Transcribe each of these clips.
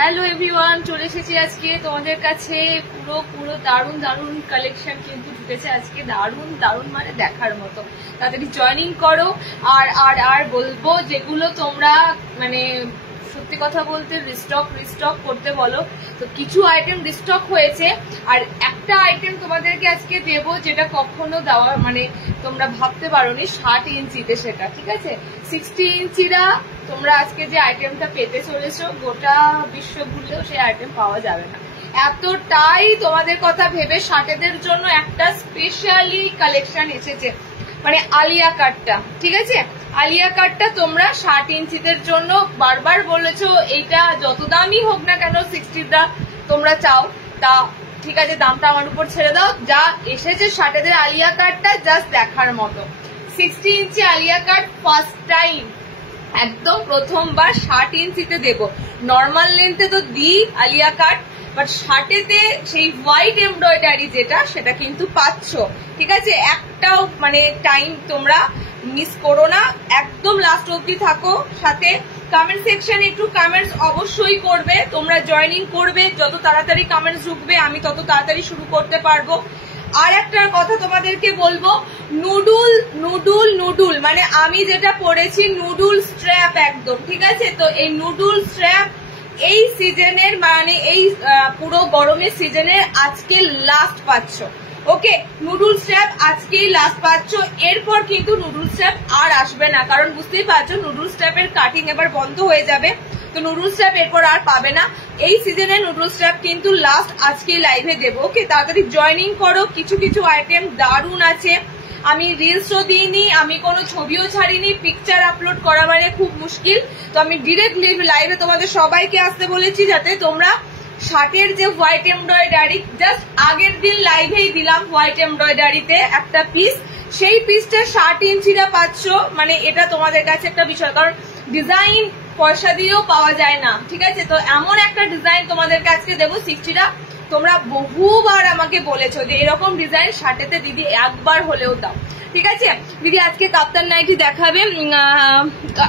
Hello everyone, চলে এসেছি আজকে তোমাদের কাছে পুরো দারুণ দারুণ কালেকশন কিন্তু ঢুকেছে আজকে। দারুণ দারুণ মানে দেখার মতো। তাড়াতাড়ি জয়েনিং করো। আর আর আর বলবো, যেগুলো তোমরা মানে সত্যি কথা বলতে রিস্টক করতে বলো, তো কিছু আইটেম রিস্টক হয়েছে। আর একটা আইটেম তোমাদেরকে আজকে দেবো যেটা কখনো দেওয়া মানে তোমরা ভাবতে পারোনি, 60 ইঞ্চিতে সেটা, ঠিক আছে। 60 ইঞ্চিরা তোমরা আজকে যে আইটেমটা পেতে চলেছো, গোটা বিশ্ব ঘুরলেও সেই আইটেম পাওয়া যাবে না। এতটাই তোমাদের কথা ভেবে 60দের জন্য একটা স্পেশালি কালেকশন এসেছে, মানে আলিয়া কাটটা, ঠিক আছে। আলিয়া কাটটা তোমরা 60 ইঞ্চিদের জন্য বারবার বলেছো, এইটা যত দামই হোক না কেন 60টা তোমরা চাও, তা ঠিক আছে, দামটা আমার উপর ছেড়ে দাও। যা এসেছে 60দের আলিয়া কাটটা জাস্ট দেখার মতো। 60 ইঞ্চি আলিয়া কাট ফার্স্ট টাইম, একদম প্রথমবার 60 ইঞ্চিতে দেবো। নর্মাল লেন্থে তো দিই আলিয়া কাট, বাট 60তে সেই হোয়াইট এমব্রয়ডারি যেটা, সেটা কিন্তু পাচ্ছ, ঠিক আছে। একটাও মানে টাইম তোমরা মিস করো না, একদম লাস্ট অব্দি থাকো সাথে। কমেন্ট সেকশনে একটু কমেন্টস অবশ্যই করবে, তোমরা জয়েনিং করবে। যত তাড়াতাড়ি কমেন্টস ঢুকবে আমি তত তাড়াতাড়ি শুরু করতে পারবো। আর একটা কথা তোমাদেরকে বলবো, নুডুল মানে আমি যেটা পরেছি নুডুল স্ট্র্যাপ একদম, ঠিক আছে। তো এই নুডুল স্ট্র্যাপ এই সিজনের মানে এই পুরো গরমের সিজনের আজকে লাস্ট পাচ্ছ, ওকে। নুডুল স্ট্র্যাপ আজকেই লাস্ট পাচ্ছ, এরপর কিন্তু নুডুল স্ট্র্যাপ আর আসবে না, কারণ বুঝতেই পারছো নুডুল স্ট্র্যাপের কাটিং এবার বন্ধ হয়ে যাবে। তো নুডুল স্ট্র্যাপ এরপর আর পাবে না। এই সিজনে নুডুল স্ট্র্যাপ কিন্তু লাস্ট আজকেই লাইভে দেবো, ওকে। তাড়াতাড়ি জয়েনিং করো, কিছু কিছু আইটেম দারুণ আছে। আমি রিলসও দিইনি, আমি কোনো ছবিও ছাড়িনি, পিকচার আপলোড করা মানে খুব মুশকিল। তো আমি ডিরেক্ট লাইভে তোমাদের সবাইকে আসতে বলেছি, যাতে তোমরা 60-এর যে হোয়াইট এমব্রয়ডারি, জাস্ট আগের দিন লাইভেই দিলাম হোয়াইট এমব্রয়ডারিতে একটা পিস, সেই পিসটা 60 ইঞ্চিটা পাচ্ছ। মানে এটা তোমাদের কাছে একটা বিষয়, কারণ ডিজাইন পয়সা দিয়েও পাওয়া যায় না, ঠিক আছে। তো এমন একটা ডিজাইন তোমাদের কাছে দেবো 60টা। তোমরা বহুবার আমাকে বলেছো যে এরকম ডিজাইন 60-তে দিদি একবার হলেও দাও, ঠিক আছে। দিদি আজকে কাপ্তান নাইটি দেখাবে,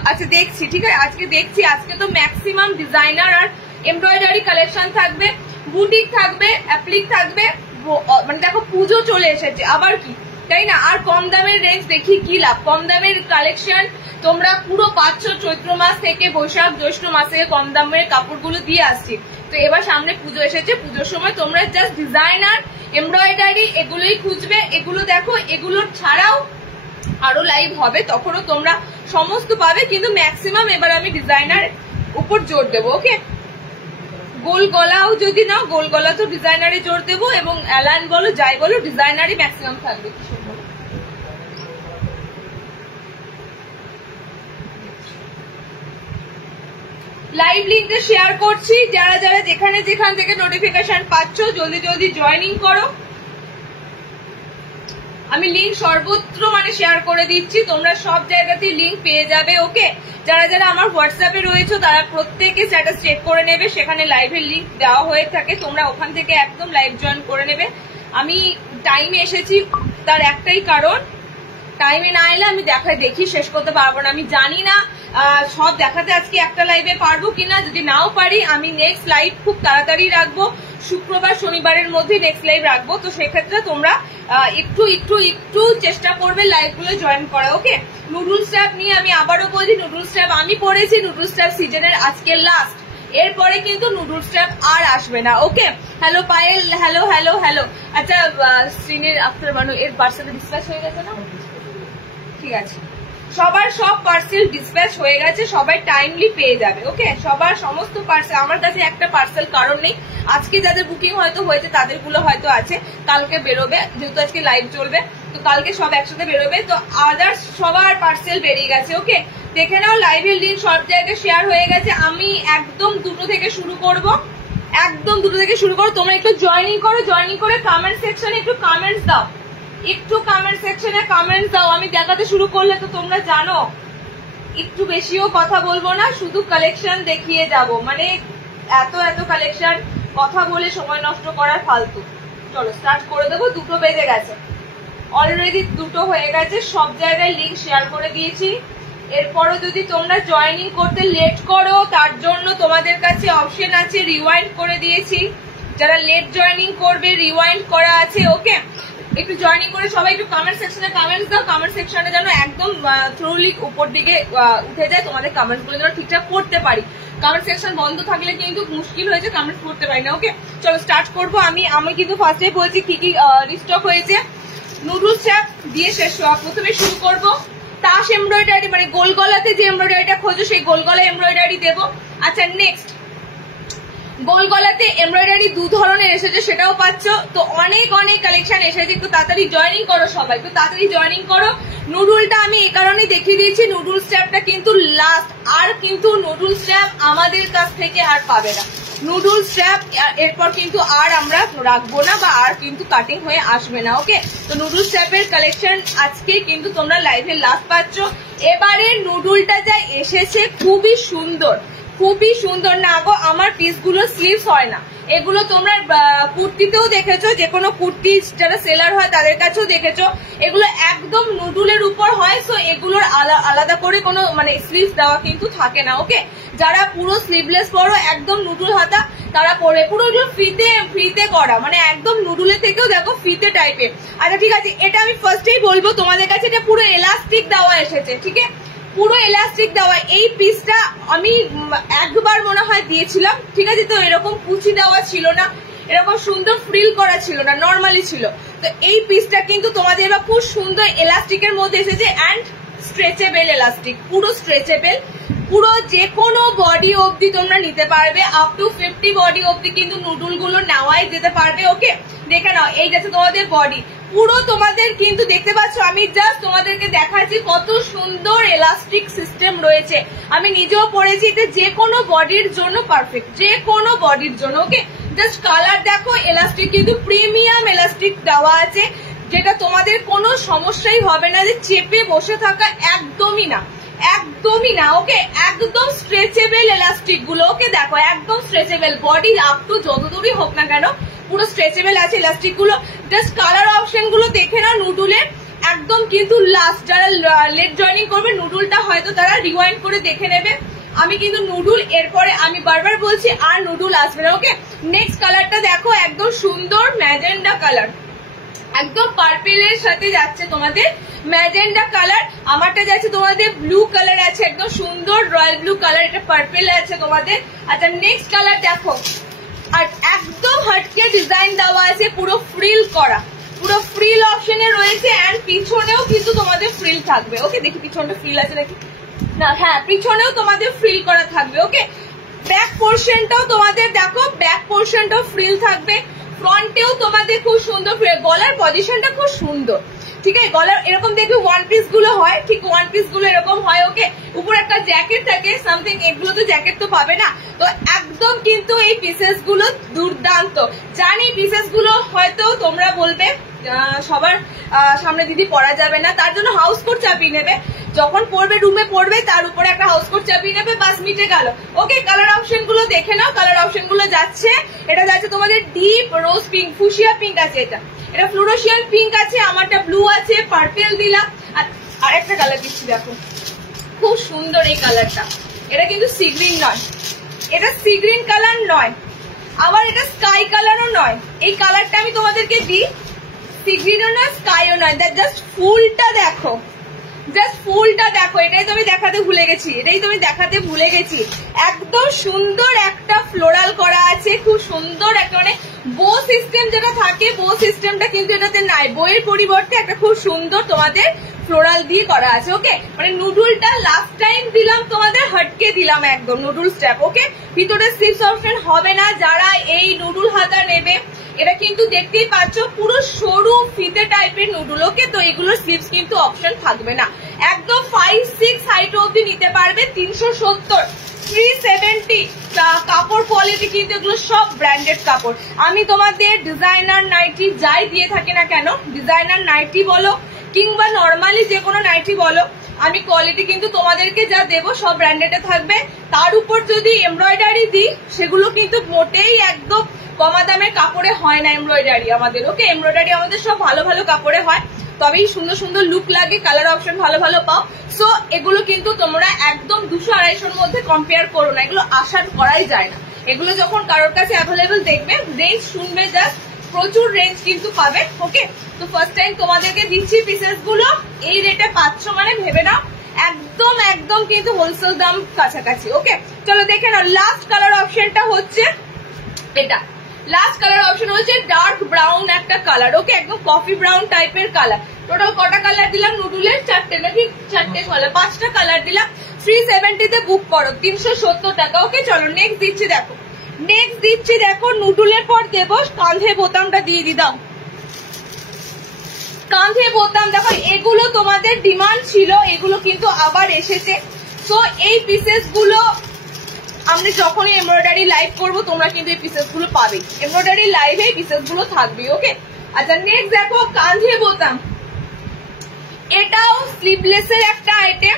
আচ্ছা দেখছি, ঠিক আছে, আজকে দেখছি। আজকে তো ম্যাক্সিমাম ডিজাইনার আর এমব্রয়ডারি কালেকশন থাকবে, বুটিক থাকবে, অ্যাপ্লিক থাকবে। মানে দেখো পুজো চলে এসেছে, আবার কি, তাই না। আর কম দামের রেঞ্জ দেখি কি লাভ, কম দামের কালেকশন তোমরা পুরো পাচ্ছ। চৈত্র মাস থেকে বৈশাখ জ্যৈষ্ঠ মাস থেকে কম দামের কাপড়গুলো দিয়ে আসছি। তো এবার সামনে পুজো এসেছে, পুজোর সময় তোমরা জাস্ট ডিজাইনার এমব্রয়ডারি এগুলোই খুঁজবে। এগুলো দেখো, এগুলো ছাড়াও আরো লাইভ হবে, তখনও তোমরা সমস্ত পাবে, কিন্তু ম্যাক্সিমাম এবার আমি ডিজাইনার উপর জোর দেবো, ওকে। গোল গলাও যদি নাও, গোল গলা তো ডিজাইনারে জোর দেবো, এবং অ্যালান বলো যাই বলো ডিজাইনারই ম্যাক্সিমাম থাকবে। লাইভ লিঙ্কটা শেয়ার করছি, যারা যারা যেখান থেকে নোটিফিকেশন পাচ্ছ জলদি জলদি জয়েনিং করো। আমি লিঙ্ক সর্বত্র মানে শেয়ার করে দিচ্ছি, তোমরা সব জায়গাতেই লিঙ্ক পেয়ে যাবে, ওকে। যারা যারা আমার হোয়াটসঅ্যাপে রয়েছে তারা প্রত্যেকে স্ট্যাটাস চেক করে নেবে, সেখানে লাইভের লিঙ্ক দেওয়া হয়ে থাকে, তোমরা ওখান থেকে একদম লাইভ জয়েন করে নেবে। আমি টাইমে এসেছি, তার একটাই কারণ, টাইমে না এলে আমি দেখি শেষ করতে পারবো না। আমি জানি না সব দেখাতে আজকে একটা লাইভে পারবো কিনা, যদি নাও পারি আমি নেক্সট লাইভ খুব তাড়াতাড়ি রাখবো, শুক্রবার শনিবারের মধ্যে নেক্সট লাইভ রাখবো। তো সেক্ষেত্রে তোমরা একটু চেষ্টা করবে লাইভগুলো জয়েন করা, ওকে। নুডুল স্ট্র্যাপ নিয়ে আমি আবারও বলছি, নুডুল স্ট্র্যাপ আমি পরেছি, নুডুল স্ট্র্যাপ সিজনের আজকে লাস্ট, এরপরে কিন্তু নুডুল স্ট্র্যাপ আর আসবে না, okay. Hello Payel, hello hello hello. আচ্ছা শ্রীনির আফটার বানু এর পার্সেল ডিসপ্যাচ হয়ে গেছে না, ঠিক আছে। সবার সব পার্সেল ডিসপ্যাচ হয়ে গেছে, সবাই টাইমলি পেয়ে যাবে, ওকে। সবার সমস্ত পার্সেল, আমার কাছে একটা পার্সেল কারণ নেই। আজকে যাদের বুকিং হয়তো হয়েছে তাদেরগুলো হয়তো আছে, কালকে বেরোবে, যেহেতু আজকে লাইভ চলবে, তো কালকে সব একসাথে বেরোবে। তো আদার্স সবার পার্সেল বেরিয়ে গেছে, ওকে। দেখে নাও লাইভের লিঙ্ক সব জায়গায় শেয়ার হয়ে গেছে। আমি একদম 2টো থেকে শুরু করব, একদম 2টো থেকে শুরু করো। তোমরা একটু জয়েনিং করো, জয়েনিং করে কমেন্ট সেকশনে একটু কমেন্টস দাও, একটু কমেন্ট সেকশনে কমেন্টস দাও। আমি দেখাতে শুরু করলে তো তোমরা জানো একটু বেশিও কথা বলবো না, শুধু কালেকশন দেখিয়ে যাব, মানে এত কালেকশন, কথা বলে সময় নষ্ট করার ফালতু। চলো স্টার্ট করে দেবো, 2টো বেজে গেছে অলরেডি, 2টো হয়ে গেছে। সব জায়গায় লিঙ্ক শেয়ার করে দিয়েছি, এরপরও যদি তোমরা জয়েনিং করতে লেট করো তার জন্য তোমাদের কাছে অপশন আছে, রিওয়াইন্ড করে দিয়েছি। যারা লেট জয়েনিং করবে রিওয়াইন্ড করা আছে। ওকে, একটু জয়েনিং করে সবাই একটু কমেন্ট সেকশনে কমেন্টস দাও। কমেন্ট সেকশনে যেন একদম থ্রুলি উপর দিকে উঠে যায়, তোমাদের কমেন্টস গুলো যেন ঠিকঠাক পড়তে পারি। কমেন্ট সেকশন বন্ধ থাকলে কিন্তু মুশকিল হয়েছে, কমেন্ট করতে পারি না। ওকে, চলো স্টার্ট করবো। আমি কিন্তু ফার্স্টে বলছি কি কি রিস্টক হয়েছে। নুডলস স্ট্র্যাপ দিয়ে প্রথমে শুরু করব। তাস এমব্রয়ডারি, মানে গোল গলাতে যে এমব্রয়ডারিটা খোঁজো সেই গোল গলা এমব্রয়ডারি দেবো। আচ্ছা, নেক্সট গোল গলাতে এমব্রয়ডারি 2 ধরনের এসেছে, সেটাও পাচ্ছ। তো অনেক অনেক কালেকশন এসেছে, একটু তাড়াতাড়ি জয়েনিং করো সবাই, একটু তাড়াতাড়ি জয়েনিং করো। নুডুলটা আমি এই কারণেই দেখিয়ে দিয়েছি, নুডুল স্ট্র্যাপটা কিন্তু লাস্ট, আর কিন্তু নুডুল স্ট্র্যাপ আমাদের কাছ থেকে আর পাবে না। নুডুল স্ট্র্যাপ এরপর কিন্তু আর আমরা রাখবো না, বা আর কিন্তু কাটিং হয়ে আসবে না। ওকে, তো নুডুল স্ট্র্যাপের কালেকশন আজকে কিন্তু তোমরা লাইভে লাস্ট পাচ্ছ। এবারে নুডুলটা যা এসেছে খুবই সুন্দর, খুবই সুন্দর। না গো, আমার পিসগুলো স্লিভস হয় না, এগুলো তোমরা কুর্তিতেও দেখেছো, যে কোনো কুর্তি যারা সেলার হয় তাদের কাছেও দেখেছো, এগুলো একদম নুডুলের উপর হয়। সো এগুলোর আলাদা করে কোনো মানে স্লিভস দেওয়া কিন্তু থাকে না। ওকে, যারা পুরো স্লিভলেস পরো একদম নুডুল হাতা তারা পরে, পুরো ফ্রিতে করা, মানে একদম নুডুলের থেকেও দেখো ফিতে টাইপের। আচ্ছা ঠিক আছে, এটা আমি ফার্স্টেই বলবো তোমাদের কাছে, এটা পুরো এলাস্টিক দেওয়া এসেছে। ঠিক আছে, পুরো এলাস্টিক দেওয়া। এই পিসটা আমি একবার মনে হয় দিয়েছিলাম। ঠিক আছে, তো এরকম কুচি দেওয়া ছিল না, এরকম সুন্দর ফ্রিল করা ছিল না, নর্মালি ছিল। তো এই পিসটা কিন্তু তোমাদের খুব সুন্দর এলাস্টিকের মধ্যে এসেছে, অ্যান্ড স্ট্রেচেবল এলাস্টিক, পুরো স্ট্রেচেবল, পুরো যে কোনো বডি অবধি তোমরা নিতে পারবে। আপ টু 50 বডি অবধি কিন্তু নুডুল গুলো নেওয়াই যেতে পারবে। ওকে, দেখে নাও, এই যাচ্ছে তোমাদের বডি, পুরো তোমাদের কিন্তু দেখতে পাচ্ছ। আমি জাস্ট তোমাদেরকে দেখাচ্ছি কত সুন্দর এলাস্টিক সিস্টেম রয়েছে। আমি নিজেও পরেছি, এটা যে কোনো বডির জন্য পারফেক্ট, যে কোনো বডির জন্য। ওকে, জাস্ট কালার দেখো, এলাস্টিক কিন্তু প্রিমিয়াম এলাস্টিক দেওয়া আছে, যেটা তোমাদের কোনো সমস্যাই হবে না যে চেপে বসে থাকা, একদমই না, একদমই না। ওকে, একদম স্ট্রেচেবল এলাস্টিক গুলো। ওকে দেখো, একদম স্ট্রেচেবল, বডি আপ টু যত দূরই হোক না কেন পুরো স্ট্রেচেবল আছে এলাস্টিক গুলো। জাস্ট কালার অপশন গুলো দেখে নাও নুডুলের, একদম কিন্তু লাস্ট। যারা লেট জয়েনিং করবে নুডুলটা হয়তো তারা রিওয়াইন্ড করে দেখে নেবে। আমি কিন্তু নুডুল এরপরে আমি বারবার বলছি আর নুডুল আসবে না। ওকে, নেক্সট কালারটা দেখো, একদম সুন্দর ম্যাজেন্ডা কালার, একদম পার্পেলের সাথে যাচ্ছে তোমাদের ম্যাজেন্ডা কালার। আমারটা যাচ্ছে তোমাদের ব্লু কালার আছে, একদম সুন্দর রয়্যাল ব্লু কালার, এটা পার্পেল আছে তোমাদের। আচ্ছা, নেক্সট কালার দেখো, আর একদম হটকে ডিজাইন দেওয়া আছে, পুরো ফ্রিল করা, পুরো ফ্রিল অপশনে রয়েছে, এন্ড পিছনেও কিন্তু তোমাদের ফ্রিল থাকবে। ওকে, দেখি পিছনটা ফ্রিল আছে নাকি না, হ্যাঁ পিছনেও তোমাদের ফ্রিল করা থাকবে। ওকে, ব্যাক পোর্শনটাও তোমাদের দেখো, ব্যাক পোর্শনটাও ফ্রিল থাকবে, ফ্রন্টেও তোমাদের খুব সুন্দর, গলার পজিশনটা খুব সুন্দর। ঠিক আছে, গলার এরকম দেখবে ওয়ান পিস গুলো হয়, ঠিক ওয়ান পিস গুলো এরকম হয়। ওকে, উপর একটা জ্যাকেট থাকে সামথিং, এগুলো তো জ্যাকেট তো পাবে না। তো একদম কিন্তু এই পিসেস গুলো দুর্দান্ত। জানি পিসেস গুলো হয়তো তোমরা বলবে সবার সামনে দিদি পরা যাবে না, তার জন্য হাউস কোট চাপিয়ে নেবে, যখন পড়বে রুমে পড়বে তার উপরে একটা হাউস কোট চাপিয়ে নেবে, বাস মিটে গেল। ওকে, কালার অপশন গুলো দেখে নাও, কালার অপশন গুলো যাচ্ছে, এটা যাচ্ছে তোমাদের ডিপ রোজ পিঙ্ক, ফুসিয়া পিঙ্ক আছে, এটা ফ্লোরোসিয়ান পিঙ্ক আছে, আমারটা ব্লু আছে, পার্পেল দিলাম, আর একটা কালার দিচ্ছি দেখো, খুব সুন্দর এই কালারটা। এটা কিন্তু সি গ্রিন নয়, এটা সি গ্রিন কালার নয়, আবার এটা স্কাই কালারও নয়। এই কালারটা আমি তোমাদেরকে দিই, সি গ্রিনও নয়, স্কাইও নয়, জাস্ট ফুলটা দেখো, জাস্ট ফুলটা দেখো, এটাই তো আমি দেখাতে ভুলে গেছি, এটাই তো আমি দেখাতে ভুলে গেছি। একদম সুন্দর একটা ফ্লোরাল করা আছে, খুব সুন্দর একটা, মানে বো সিস্টেম যেটা থাকে, বো সিস্টেমটা কিন্তু এটাতে নাই, বইয়ের পরিবর্তে একটা খুব সুন্দর তোমাদের ফ্লোরাল দিয়ে করা আছে। ওকে, মানে নুডুলটা লাস্ট টাইম দিলাম তোমাদের হটকে দিলাম, একদম নুডুল স্ট্র্যাপ। ওকে, ভিতরে স্লিভস অপশন হবে না। যারা এই নুডুল হাতা নেবে, এটা কিন্তু দেখতেই পাচ্ছ পুরো সরু ফিতে টাইপের নুডুল। ওকে, তো এগুলোর স্লিভস কিন্তু অপশন থাকবে না, একদম 5-6 হাইট অব্দি নিতে পারবে। 370, 370 কাপড় কোয়ালিটি কিন্তু এগুলো সব ব্র্যান্ডেড কাপড়। আমি তোমাদের ডিজাইনার নাইটি যাই দিয়ে থাকি না কেন, ডিজাইনার নাইটি বলো কিংবা নর্মালি যে কোনো নাইটি বলো, আমি কোয়ালিটি কিন্তু তোমাদেরকে যা দেবো সব ব্র্যান্ডেডে থাকবে। তার উপর যদি এমব্রয়ডারি দিই সেগুলো কিন্তু মোটেই একদম কমা দামের কাপড়ে হয় না এমব্রয়ডারি আমাদের, ওকে? এমব্রয়ডারি আমাদের সব ভালো ভালো কাপড়ে হয়, তবেই সুন্দর সুন্দর লুক লাগে, কালার অপশন ভালো ভালো পাও। সো এগুলো কিন্তু তোমরা একদম 200-250-র মধ্যে কম্পেয়ার করো না, এগুলো আশা করাই যায় না। এগুলো যখন কারোর কাছে অ্যাভেলেবেল দেখবে, রেঞ্জ শুনবে, জাস্ট প্রচুর রেঞ্জ কিন্তু পাবে, ওকে? তো ফার্স্ট টাইম তোমাদেরকে দিচ্ছি পিসেস গুলো, এই রেটে পাচ্ছ মানে ভেবে নাও একদম একদম কিন্তু হোলসেল দাম কাছাকাছি, ওকে? চলো দেখে নাও। লাস্ট কালার অপশনটা হচ্ছে এটা, লাস্ট কালার অপশন হচ্ছে ডার্ক ব্রাউন একটা কালার, ওকে? একদম কফি ব্রাউন টাইপের কালার। টোটাল কটা কালার দিলাম নুডুলের? 4টে নাকি 4টে কালার, 5টা কালার দিলাম। 370 তে বুক করো, 370 টাকা, ওকে? চলো নেক্সট দিচ্ছি, দেখো নেক্সট দিচ্ছি, দেখো নুডুলের পর দেবো কাঁধে বোতামটা দিয়ে দাও, কাঁধে বোতাম। দেখো এগুলো তোমাদের ডিমান্ড ছিল, এগুলো কিন্তু আবার এসেছে। তো এই পিসেস গুলো আমরা যখনই এমব্রয়ডারি লাইভ করবো তোমরা কিন্তু এই পিসেস গুলো পাবে, এমব্রয়ডারি লাইভে এই পিসেস গুলো থাকবে, ওকে? আচ্ছা নেক্সট দেখো কাঁধে বোতাম, এটাও স্লিভলেস এর একটা আইটেম,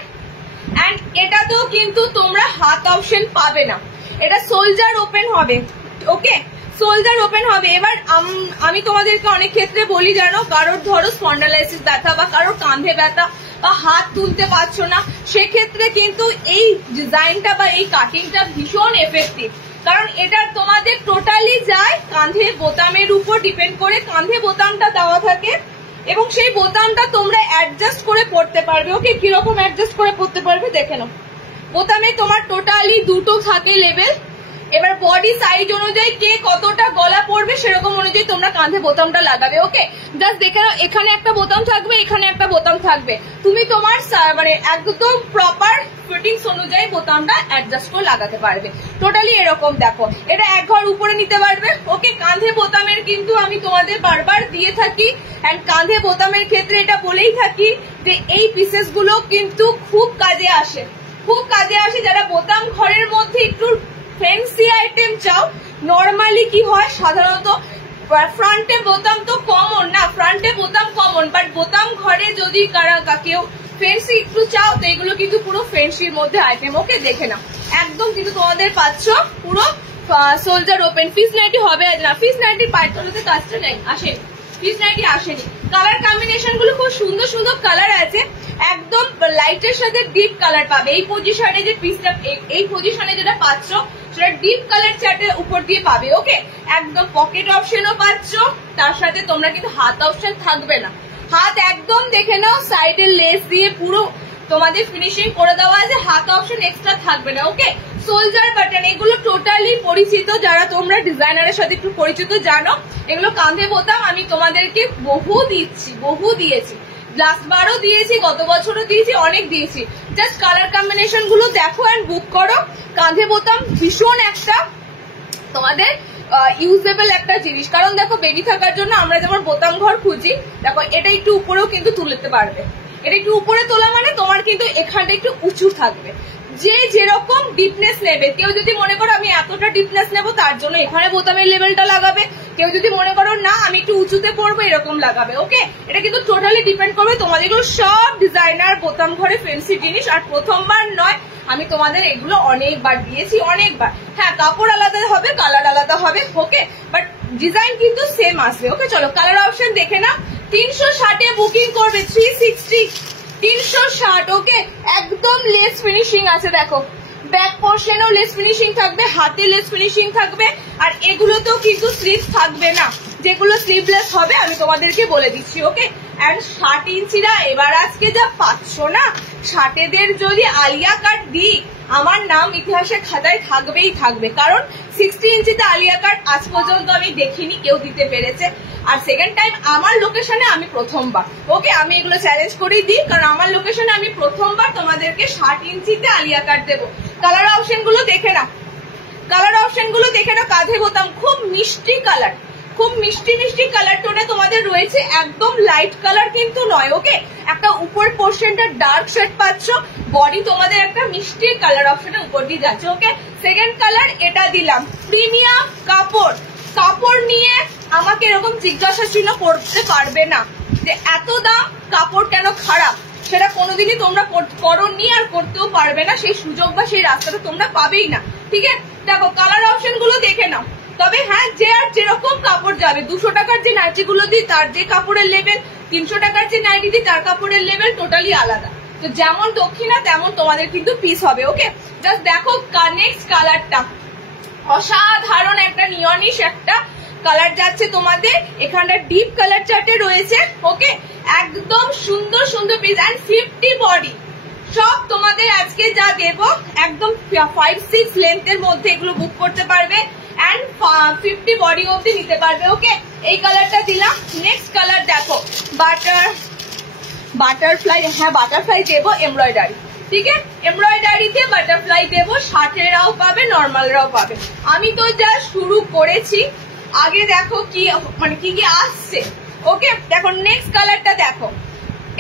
এন্ড এটাতেও কিন্তু তোমরা হাত অপশন পাবে না, এটা সোলজার ওপেন হবে, ওকে? সোলজার ওপেন হবে। এবার আমি তোমাদেরকে অনেক ক্ষেত্রে বলি, জানো, কারোর ধরো স্পন্ডালাইসিস ব্যথা বা কারোর কাঁধে ব্যথা বা হাত তুলতে পারছো না, সেক্ষেত্রে কিন্তু এই ডিজাইনটা বা এই কাটিংটা ভীষণ এফেক্টিভ, কারণ এটা তোমাদের টোটালি যায় কাঁধে বোতামের উপর ডিপেন্ড করে, কাঁধে বোতামটা দেওয়া থাকে এবং সেই বোতামটা তোমরা অ্যাডজাস্ট করে পড়তে পারবে, ওকে? কিরকম অ্যাডজাস্ট করে পড়তে পারবে দেখে নাও। বোতামে তোমার টোটালি দুটো থাকে লেভেল, এবার বডি সাইজ অনুযায়ী কে কতটা গলা পড়বে সেরকম অনুযায়ী তোমরা কাঁধে বোতামটা লাগাবে, ওকে? জাস্ট দেখে নাও, এখানে একটা বোতাম থাকবে, এখানে একটা বোতাম থাকবে, তুমি তোমার মানে একদম প্রপার ফিটিংস অনুযায়ী বোতামটা অ্যাডজাস্ট করে লাগাতে পারবে। টোটালি এরকম দেখো, এটা এক ঘর উপরে নিতে পারবে, ওকে? কাঁধে বোতামের কিন্তু আমি তোমাদের বারবার দিয়ে থাকি, এন্ড কাঁধে বোতামের ক্ষেত্রে এটা বলেই থাকি যে এই পিসেস গুলো কিন্তু খুব কাজে আসে, খুব কাজে আসে। যারা বোতাম ঘরের মধ্যে একটু ফ্যান্সি আইটেম চাও, নর্মালি কি হয় সাধারণত ফ্রন্টে বোতাম তো কমন না, ফ্রন্টে বোতাম কমন, বাট বোতাম ঘরে যদি কেউ ফ্যান্সি একটু চাও তো এগুলো কিন্তু পুরো ফ্যান্সির মধ্যে আইটেম, ওকে? দেখে নাও একদম কিন্তু তোমাদের পাচ্ছ পুরো সোলজার ওপেন। পিস নাইটি হবে না, পিস নাইটি পায়ের তলাতে কাজটা নেই, আসেনি, পিস নাইটি আসেনি। কালার কম্বিনেশন গুলো খুব সুন্দর সুন্দর কালার আছে, একদম লাইটের সাথে ডিপ কালার পাবে। এই পজিশনে যে পিসটা, এই পজিশনে যেটা পাচ্ছ সেটা ডিপ কালার চার্টের উপর দিয়ে পাবে, ওকে? একদম পকেট অপশনও পাচ্ছ, তার সাথে তোমরা কিন্তু হাত অপশন থাকবে না, হাত একদম দেখে নাও সাইডের লেস দিয়ে পুরো তোমাদের ফিনিশিং করে দেওয়া আছে, হাত অপশন এক্সট্রা থাকবে না, ওকে? সোলজার বাটন, এগুলো টোটালি পরিচিত, যারা তোমরা ডিজাইনারের সাথে একটু পরিচিত জানো, এগুলো কাঁধে বোতাম আমি তোমাদেরকে বহু দিয়েছি, লাস্ট বারও দিয়েছি, গত বছরও দিয়েছি, অনেক দিয়েছি। জাস্ট কালার কম্বিনেশন গুলো দেখো এন্ড বুক করো। কাঁধে বোতাম ভীষণ একটা তোমাদের ইউজেবল একটা জিনিস, কারণ দেখো বেবি থাকার জন্য আমরা যেমন বোতাম ঘর খুঁজি, দেখো এটা একটু উপরেও কিন্তু তুলতে পারবে, এটা একটু উপরে তোলা মানে তোমার কিন্তু এখানটা একটু উঁচু থাকবে, যে যেরকম ডিপনেস নেবে। কেউ যদি মনে করো আমি এতটা ডিপনেস নেবো তার জন্য এখানে বোতামের লেভেলটা লাগাবে, কেউ যদি মনে করো না আমি একটু উঁচুতে পড়বো এরকম লাগাবে, ওকে? এটা কিন্তু টোটালি ডিপেন্ড করবে তোমাদের। এগুলো সব ডিজাইনার বোতাম ঘরে ফ্যান্সি জিনিস, আর প্রথমবার নয়, আমি তোমাদের এগুলো অনেকবার দিয়েছি, অনেকবার। হ্যাঁ কাপড় আলাদা হবে, কালার আলাদা হবে, ওকে? বাট ডিজাইন কিন্তু সেম আসবে, ওকে? চলো কালার অপশন দেখে না। 360 বুকিং করবে, 360, 360, ওকে? একদম লেস ফিনিশিং আছে, দেখো ব্যাক পোর্শনেও লেস ফিনিশিং থাকবে, হাতে লেস ফিনিশিং থাকবে, আর এগুলোতেও কিন্তু স্লিভ থাকবে না, যেগুলো স্লিভলেস হবে আমি তোমাদেরকে বলে দিচ্ছি, ওকে? এন্ড 60 ইঞ্চিরা এবার আজকে যা পাচ্ছ না, 60 যদি আলিয়া কাট দিই আমার নাম ইতিহাসের খাতায় থাকবেই থাকবে, কারণ 60 ইঞ্চিতে আলিয়া কাট আজ পর্যন্ত আমি দেখিনি কেউ দিতে পেরেছে, আর সেকেন্ড টাইম আমার লোকেশনে আমি প্রথমবার, ওকে? আমি এগুলো চ্যালেঞ্জ করেই দিই, কারণ আমার লোকেশনে আমি প্রথমবার তোমাদেরকে 60 ইঞ্চিতে আলিয়া কাট দেবো। কালার অপশন গুলো দেখে নাও, কালার অপশন গুলো দেখে নাও। কাঁধে বোতাম খুব মিষ্টি কালার, খুব মিষ্টি মিষ্টি কালার টোনে তোমাদের রয়েছে, একদম লাইট কালার কিন্তু নয়, ওকে? একটা উপর পোর্শনটা ডার্ক শেড পাচ্ছ, বডি তোমাদের একটা মিষ্টি কালার অপশনের উপর দিয়ে যাচ্ছে, ওকে? সেকেন্ড কালার এটা দিলাম, প্রিমিয়াম কাপড়, কাপড় নিয়ে আমাকে এরকম জিজ্ঞাসা ছিল করতে পারবে না যে এত দাম কাপড় কেন খারাপ, সেটা কোনোদিনই তোমরা করোনি আর করতেও পারবে না, সেই সুযোগ বা সেই রাস্তাটা তোমরা পাবেই না, ঠিক আছে? দেখো কালার অপশন গুলো দেখে নাও, তবে হ্যাঁ, যে আর যেরকম কাপড় যাবে, 200 টাকার যে নাইটি গুলো দিই তার যে কাপড়ের লেভেল, 300 টাকার যে নাইটি দিই তার কাপড়ের লেভেল টোটালি আলাদা। তো যেমন দক্ষিণা তেমন তোমাদের কিন্তু পিস হবে। ওকে, জাস্ট দেখো নেক্সট কালারটা, অসাধারণ একটা নিয়নিশ একটা কালার যাচ্ছে তোমাদের, এখানটা ডিপ কালার চার্টে রয়েছে। ওকে, একদম সুন্দর সুন্দর পিস এন্ড 50 বডি, সব তোমাদের আজকে যা দেব একদম 5-6 লেন্থের মধ্যে এগুলো বুক করতে পারবে এন্ড 50 বডি অবধি নিতে পারবে। ওকে, এই কালারটা দিলাম। নেক্সট কালার দেখো, বাটারফ্লাই, হ্যাঁ বাটারফ্লাই দেবো এমব্রয়ডারি, ঠিক আছে, এমব্রয়ডারিতে বাটারফ্লাই দেবো, শার্টেরাও পাবে নর্মালরাও পাবে। আমি তো যা শুরু করেছি, আগে দেখো কি মানে কি কি আসছে। ওকে, দেখো নেক্সট কালারটা দেখো,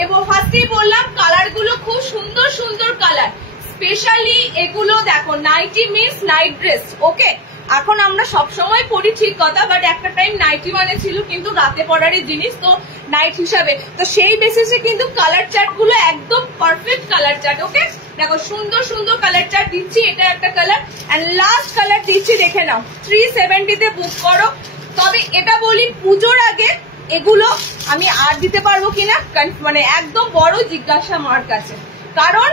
এবং ফার্স্টেই বললাম কালার গুলো খুব সুন্দর সুন্দর কালার, স্পেশালি এগুলো দেখো নাইটি মিন্স নাইট ড্রেস। ওকে, এখন আমরা সবসময় পরি ঠিক কথা, বাট একটা টাইম নাইটি মানে ছিল কিন্তু রাতে পরারই জিনিস, তো নাইট হিসাবে, তো সেই বেসিসে কিন্তু কালার চার্ট গুলো একদম পারফেক্ট কালার চার্ট। ওকে, দেখো সুন্দর সুন্দর কালার চার্ট দিচ্ছি, এটা একটা কালার এন্ড লাস্ট কালার দিচ্ছি, দেখে নাও 370 তে বুক করো। তবে এটা বলি, পুজোর আগে এগুলো আমি আর দিতে পারবো কিনা মানে একদম বড় জিজ্ঞাসা আমার কাছে, কারণ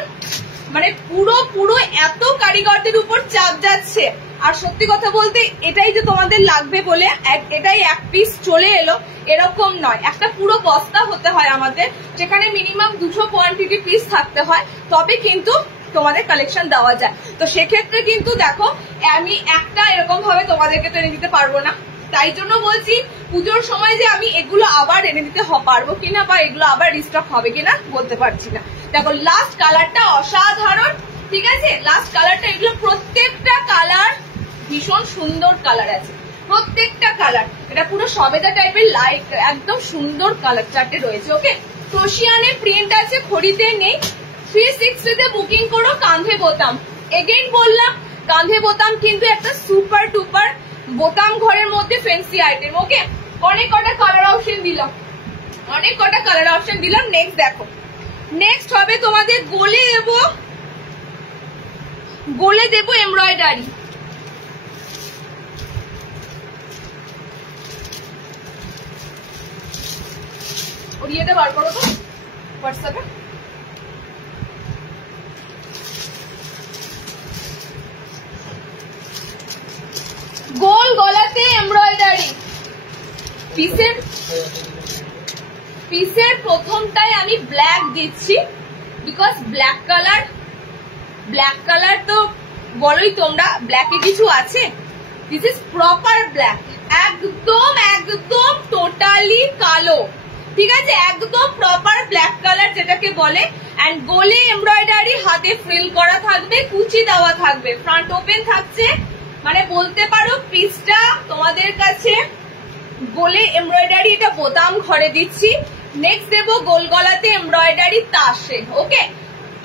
মানে পুরো এত কারিগরদের উপর চাপ যাচ্ছে। আর সত্যি কথা বলতে এটাই যে তোমাদের লাগবে বলে এটাই এক পিস চলে এলো এরকম নয়, একটা পুরো বস্তা হতে হয় আমাদের, যেখানে মিনিমাম 200 কোয়ান্টিটি পিস থাকতে হয়, তবে কিন্তু তোমাদের কালেকশন দেওয়া যায়। তো সেক্ষেত্রে কিন্তু দেখো আমি একটা এরকম ভাবে তোমাদেরকে তো এনে দিতে পারবো না, তাই জন্য বলছি পুজোর সময় যে আমি এগুলো আবার এনে দিতে পারবো কিনা বা এগুলো আবার রিস্টক হবে কিনা বলতে পারছি না। দেখো লাস্ট কালারটা অসাধারণ, ঠিক আছে, লাস্ট কালারটা, এগুলো প্রত্যেকটা কালার ভীষণ সুন্দর কালার আছে, প্রত্যেকটা কালার, এটা পুরো সবেদা টাইপের লাইট একদম সুন্দর কালার চার্টে রয়েছে। ওকে, ক্রোশিয়ানে প্রিন্ট আছে, খড়িতে নেই। 360 তে বুকিং করো, কাঁধে বোতাম, এগেইন বললাম কাঁধে বোতাম কিন্তু একটা সুপার টুপার বোতাম ঘরের মধ্যে ফ্যান্সি আইটেম। ওকে, অনেক কটা কালার অপশন দিলাম, অনেক কটা কালার অপশন দিলাম। নেক্সট দেখো, নেক্সট হবে তোমাদের গোলে দেবো এমব্রয়ডারি, ওরিয়েটা বার করো তো হোয়াটসঅ্যাপে। গোল গলাতে এমব্রয়ডারি, পিসের প্রথমটাই আমি ব্ল্যাক দিচ্ছি, বিকজ ব্ল্যাক কালার তো বলোই তোমরা, ব্ল্যাকে কিছু আছে, দিস ইজ প্রপার ব্ল্যাক, একদম টোটালি কালো, ঠিক আছে, একদম প্রপার ব্ল্যাক কালার যেটাকে বলে। এন্ড গোলে এমব্রয়ডারি, হাতে ফ্রিল করা থাকবে, কুচি দেওয়া থাকবে, ফ্রন্ট ওপেন থাকছে, মানে বলতে পারো পিসটা তোমাদের কাছে গোলে এমব্রয়ডারি, এটা বোতাম ঘরে দিচ্ছি। নেক্সট দেবো গোল গলাতে এমব্রয়ডারি তাসে। ওকে,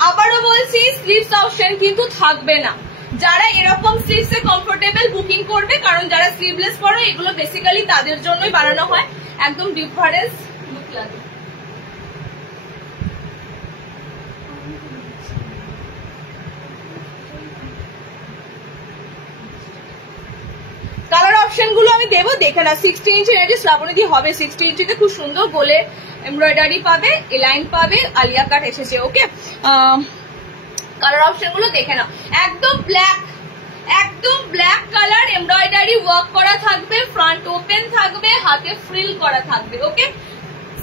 আবারও বলছি স্লিভস অপশন কিন্তু থাকবে না, যারা এরকম স্লিভসে কমফোর্টেবল বুকিং করবে, কারণ যারা স্লিভলেস পরো এগুলো বেসিক্যালি তাদের জন্যই বানানো হয়, একদম ডিফারেন্স লুক লাগে। কালার অপশন গুলো আমি দেবো, দেখে না। 60 ইঞ্চি রেডি শ্রাবণী দিয়ে হবে, 60 ইঞ্চিতে খুব সুন্দর গোলে এমব্রয়ডারি পাবে, এলাইন পাবে, আলিয়া কাট এসেছে। ওকে, কালার অপশন গুলো দেখে নাও, একদম ব্ল্যাক কালার, এমব্রয়ডারি ওয়ার্ক করা থাকবে, ফ্রন্ট ওপেন থাকবে, হাতে ফ্রিল করা থাকবে। ওকে,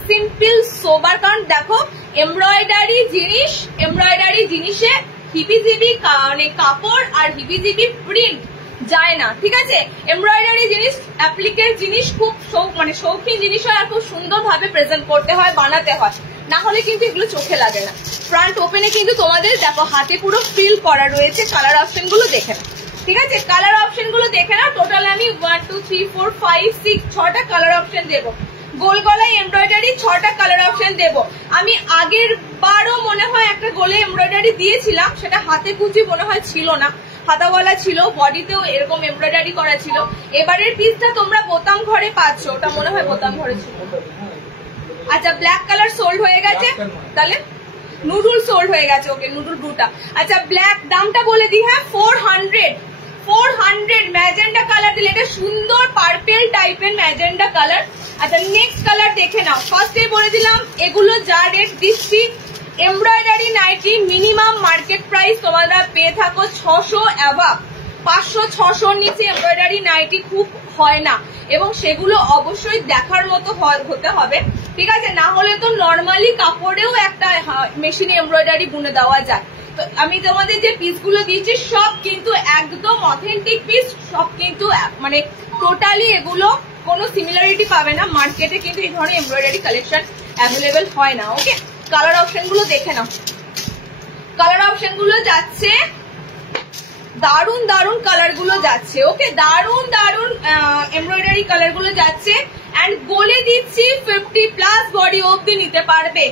সিম্পল সোবার, কারণ দেখো এমব্রয়ডারি জিনিসে হিবিজিবি মানে কাপড় আর হিবিজিবি প্রিন্ট যায় না, ঠিক আছে, এমব্রয়ডারি জিনিস অ্যাপ্লিকের জিনিস খুব মানে শৌখিন জিনিস হয়, আর খুব সুন্দর ভাবে প্রেজেন্ট করতে হয়, বানাতে হয়, না হলে কিন্তু এগুলো চোখে লাগে না। ফ্রন্ট ওপেনে কিন্তু তোমাদের দেখো হাতে পুরো ফিল করা রয়েছে। কালার অপশন গুলো দেখে নাও, ঠিক আছে, কালার অপশন গুলো দেখে নাও। টোটাল আমি 1 2 3 4 5 6 6টা কালার অপশন দেবো, গোল গলায় এমব্রয়ডারি 6টা কালার অপশন দেবো। আমি আগের বারও মনে হয় একটা গোলে এমব্রয়ডারি দিয়েছিলাম, সেটা হাতে কুচি মনে হয় ছিল না, হাতাওয়ালা ছিল, বডিতেও এরকম এমব্রয়ডারি করা ছিল। এবারের পিসটা তোমরা বোতাম ঘরে পাচ্ছ, ওটা মনে হয় বোতাম ঘরে ছিল। আচ্ছা, ব্ল্যাক কালার সোল্ড হয়ে গেছে, তাহলে নুডুল সোল্ড হয়ে গেছে। ওকে, নুডুল ব্লুটা। আচ্ছা, ব্ল্যাক দামটা বলে দিই, হ্যাঁ 400 ম্যাজেন্টা কালার দিলে, এটা সুন্দর টাইপের ম্যাজেন্ডা কালার। আচ্ছা নেক্সট কালার দেখে নাও। ফার্স্টে বলে দিলাম এগুলো যা রেট দিচ্ছি, embroidery nighty minimum market price তোমরা পেয়ে থাকো 600 অ্যাভাব। 500-600 নিচে এমব্রয়ডারি নাইটি খুব হয় না, এবং সেগুলো অবশ্যই দেখার মতো হতে হবে, ঠিক আছে? না হলে তো নর্মালি কাপড়েও একটা মেশিনে এমব্রয়ডারি বুনে দেওয়া যায়। তো আমি তোমাদের যে পিসগুলো দিচ্ছি সব কিন্তু একদম অথেন্টিক পিস, সব কিন্তু মানে টোটালি এগুলো কোনো সিমিলারিটি পাবে না। মার্কেটে কিন্তু এই ধরনের এমব্রয়ডারি কালেকশন অ্যাভেলেবেল হয় না। ওকে, কালার অপশন গুলো দেখে নাও। কালার অপশন গুলো যাচ্ছে, দারুন দারুন কালার গুলো যাচ্ছে। ওকে, দারুন দারুন এমব্রয়ডারি কালার গুলো যাচ্ছে। এন্ড বলে দিচ্ছি 50+ বডি অবধি নিতে পারবে।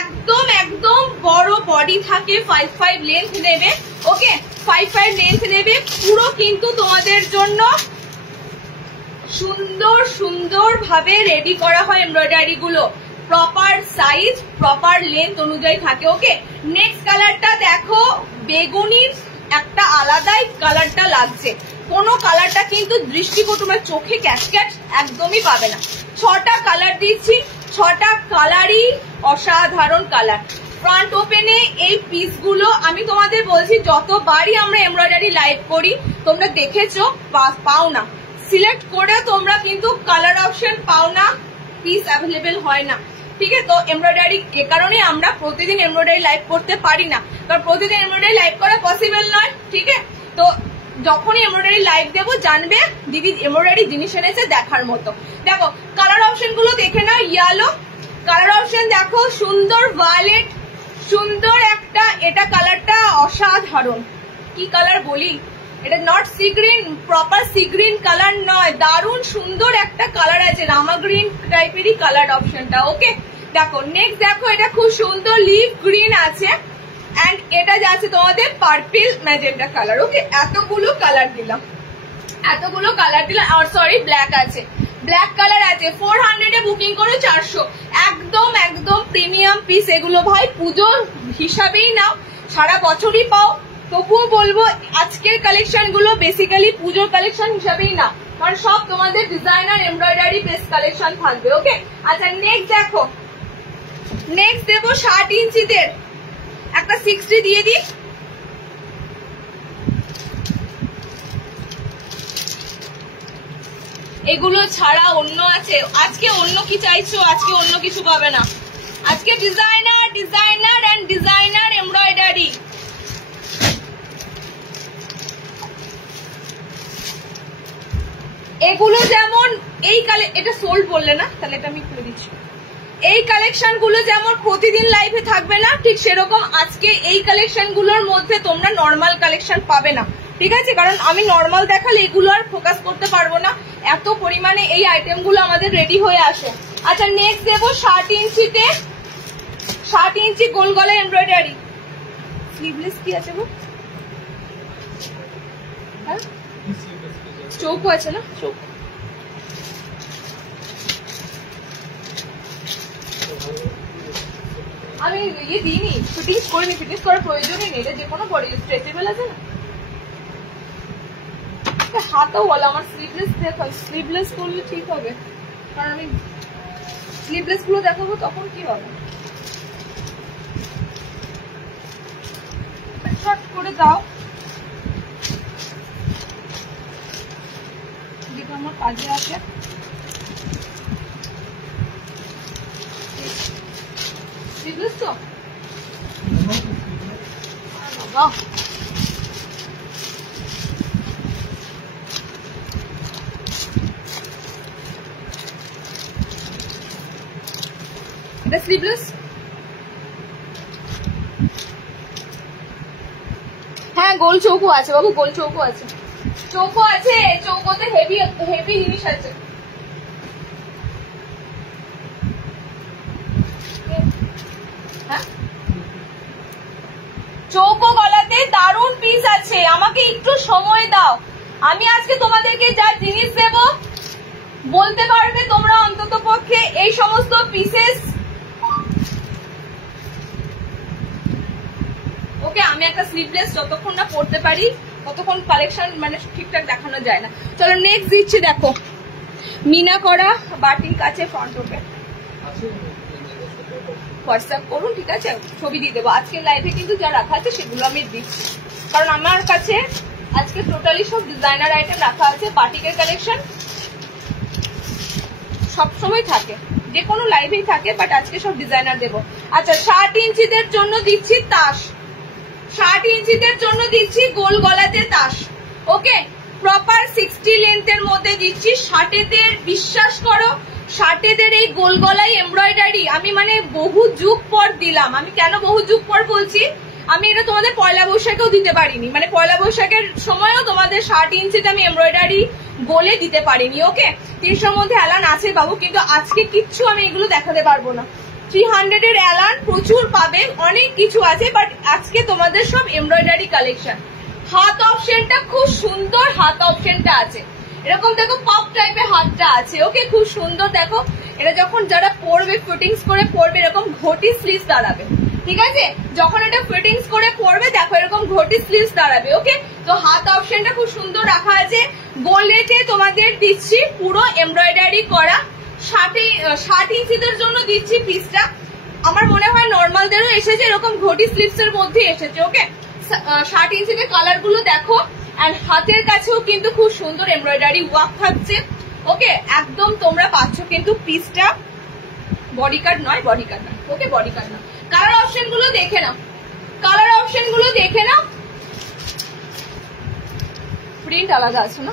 একদম একদম বড় বডি থাকে, 5'5" লেন্থ নেবে। ওকে, 5'5" লেন্থ নেবে। পুরো কিন্তু তোমাদের জন্য সুন্দর সুন্দর ভাবে রেডি করা হয় এমব্রয়ডারি গুলো, প্রপার সাইজ প্রপার লেন্থ অনুযায়ী থাকে। ওকে, নেক্সট কালারটা দেখো, বেগুনির একটা আলাদাই কালারটা লাগছে। কোন কালারটা কিন্তু দৃষ্টিকটু চোখে ক্যাটক্যাট একদমই পাবে না। 6টা কালার দিচ্ছি, 6টা কালারই অসাধারণ কালার। ফ্রন্ট ওপেনে এই পিসগুলো আমি তোমাদের বলছি, যতবারই আমরা এমব্রয়ডারি লাইভ করি তোমরা দেখেছো পাও না, সিলেক্ট করে তোমরা কিন্তু কালার অপশন পাও না, পিস অ্যাভেলেবেল হয় না। ঠিক আছে, তো এমব্রয়ডারি এ কারণে আমরা প্রতিদিন এমব্রয়ডারি লাইভ করতে পারি না, কারণ প্রতিদিন এমব্রয়ডারি লাইভ করা পসিবল নয়। ঠিক আছে, তো যখনই এমব্রয়ডারি লাইভ দেবো জানবে দিদি এমব্রয়ডারি জিনিস এনেছে দেখার মতো। দেখো কালার অপশন গুলো দেখে নাও। ইয়েলো কালার অপশন দেখো, সুন্দর ভায়োলেট, সুন্দর একটা, এটা কালারটা অসাধারণ। কি কালার বলি, এটা not sea green, proper sea green colour নয়, দারুণ সুন্দর একটা কালার আছে, রামা গ্রিন টাইপেরই কালার অপশনটা। ওকে, দেখো নেক্সট দেখো, এটা খুব সুন্দর লিভ গ্রিন আছে, এন্ড এটা যাচ্ছে তোমাদের পার্পল ম্যাজেন্টা কালার। ওকে, এতগুলো কালার দিলাম, এতগুলো কালার দিলাম। আর সরি, ব্ল্যাক আছে, ব্ল্যাক কালার আছে। 400 এ বুকিং করে 400, একদম একদম প্রিমিয়াম পিস এগুলো ভাই। পুজো হিসাবেই নাও, সারা বছরই পাও, তবুও বলবো আজকের কালেকশন গুলো বেসিক্যালি পুজোর কালেকশন হিসাবেই না, কারণ সব তোমাদের ডিজাইনার এমব্রয়ডারি বেস্ট কালেকশন থাকবে। ওকে, আচ্ছা নেক্সট দেখো, নেক্সট দেবো 60 ইঞ্চিদের একটা 60 দিয়ে দিই। এগুলো ছাড়া অন্য আছে, আজকে অন্য কি চাইছো, আজকে অন্য কিছু পাবে না, আজকে designer designer and designer embroidery. এগুলো যেমন এই এটা সোল্ড বললে না, তাহলে এটা আমি খুলে দিচ্ছি। এই কালেকশন গুলো যেমন প্রতিদিন লাইভে থাকবে না, ঠিক সেরকম আজকে এই কালেকশন গুলোর মধ্যে তোমরা নর্মাল কালেকশন পাবে না। ঠিক আছে, কারণ আমি নর্মাল দেখালে এগুলো আর ফোকাস করতে পারবো না, এত পরিমাণে এই আইটেম গুলো আমাদের রেডি হয়ে আসে। আচ্ছা নেক্সট দেবো 60 ইঞ্চিতে, 60 ইঞ্চি গোল গলা এমব্রয়ডারি। স্লিভলেস কি আছে গো? হ্যাঁ, চৌকো আছে না, চৌকো। আমি ইয়ে দিইনি, ফিটিংস করিনি, ফিটিংস করার প্রয়োজনই নেই, এটা যে কোনো বডি স্ট্রেচেবল আছে না। হাতও বলো আমার স্লিভলেস দেখো, স্লিভলেস করলে ঠিক হবে, কারণ আমি স্লিভলেস গুলো দেখাবো তখন কি হবে। শর্ট করে দাও, যেটা আমার কাজে আসে। স্লিভলেস তো বাবা, এটা স্লিভলেস। হ্যাঁ, গোল চৌকো আছে বাবু, গোল চৌকো আছে, চৌকো আছে, চৌকোতে হেভি হেভি জিনিস আছে। হ্যাঁ, চৌকো গলাতে দারুণ পিস আছে, আমাকে একটু সময় দাও, আমি আজকে তোমাদেরকে যা জিনিস দেব বলতে পারবে তোমরা অন্তত পক্ষে এই সমস্ত পিসেস। ওকে, আমি একটা স্লিভলেস যতক্ষণ না পড়তে পারি ততক্ষণ কালেকশন মানে ঠিকঠাক দেখানো যায় না। চলো নেক্সট দিচ্ছি, দেখো মিনা করা বাটির কাছে ফ্রন্ট ওপেন, হোয়াটসঅ্যাপ করুন, ঠিক আছে, ছবি দিয়ে দেবো। আজকে লাইভে কিন্তু যা রাখা আছে সেগুলো আমি দিচ্ছি, কারণ আমার কাছে আজকে টোটালি সব ডিজাইনার আইটেম রাখা আছে। বাটিকের কালেকশন সবসময় থাকে, যে কোনো লাইভেই থাকে, বাট আজকে সব ডিজাইনার দেবো। আচ্ছা 60 ইঞ্চিদের জন্য দিচ্ছি তাস, 60 ইঞ্চিদের জন্য দিচ্ছি গোল গলাতে তাস, ওকে, প্রপার 60 লেন্থের মধ্যে দিচ্ছি। 60 বিশ্বাস করো, 60 এই গোল গলায় এমব্রয়ডারি আমি মানে বহু যুগ পর দিলাম। আমি কেন বহু যুগ পর বলছি, আমি এটা তোমাদের পয়লা বৈশাখেও দিতে পারিনি, মানে পয়লা বৈশাখের সময়ও তোমাদের 60 ইঞ্চিতে আমি এমব্রয়ডারি গোলে দিতে পারিনি, ওকে। 300 মধ্যে অ্যালান আছে বাবু, কিন্তু আজকে কিচ্ছু আমি এগুলো দেখাতে পারবো না। 300 এর অ্যালান প্রচুর পাবে, অনেক কিছু আছে, বাট আজকে তোমাদের সব এমব্রয়ডারি কালেকশন। হাত অপশনটা খুব সুন্দর, হাত অপশনটা আছে এরকম, দেখো পপ টাইপের হাতটা আছে, ওকে, খুব সুন্দর। দেখো এটা যখন যারা পরবে, ফিটিংস করে পরবে, এরকম ঘটি স্লিভস দাঁড়াবে, ঠিক আছে, যখন এটা ফিটিংস করে পরবে দেখো এরকম ঘটি স্লিভস দাঁড়াবে, ওকে। তো হাত অপশনটা খুব সুন্দর রাখা আছে। গোলেতে তোমাদের দিচ্ছি পুরো এমব্রয়ডারি করা। 60 ইঞ্চিদের জন্য দিচ্ছি পিসটা, আমার মনে হয় নর্মালদেরও এসেছে, এরকম ঘটি স্লিভস এর মধ্যে এসেছে, ওকে। 60 ইঞ্চিতে কালার গুলো দেখো, এন্ড হাতের কাছেও কিন্তু খুব সুন্দর এমব্রয়ডারি ওয়ার্ক থাকছে, ওকে। একদম তোমরা পাচ্ছ কিন্তু পিসটা বডি কাট নয়, বডি কাট নয়, ওকে, বডি কাট নয়। কালার অপশন গুলো দেখে নাও, কালার অপশন গুলো দেখে নাও, প্রিন্ট আলাদা আছে না।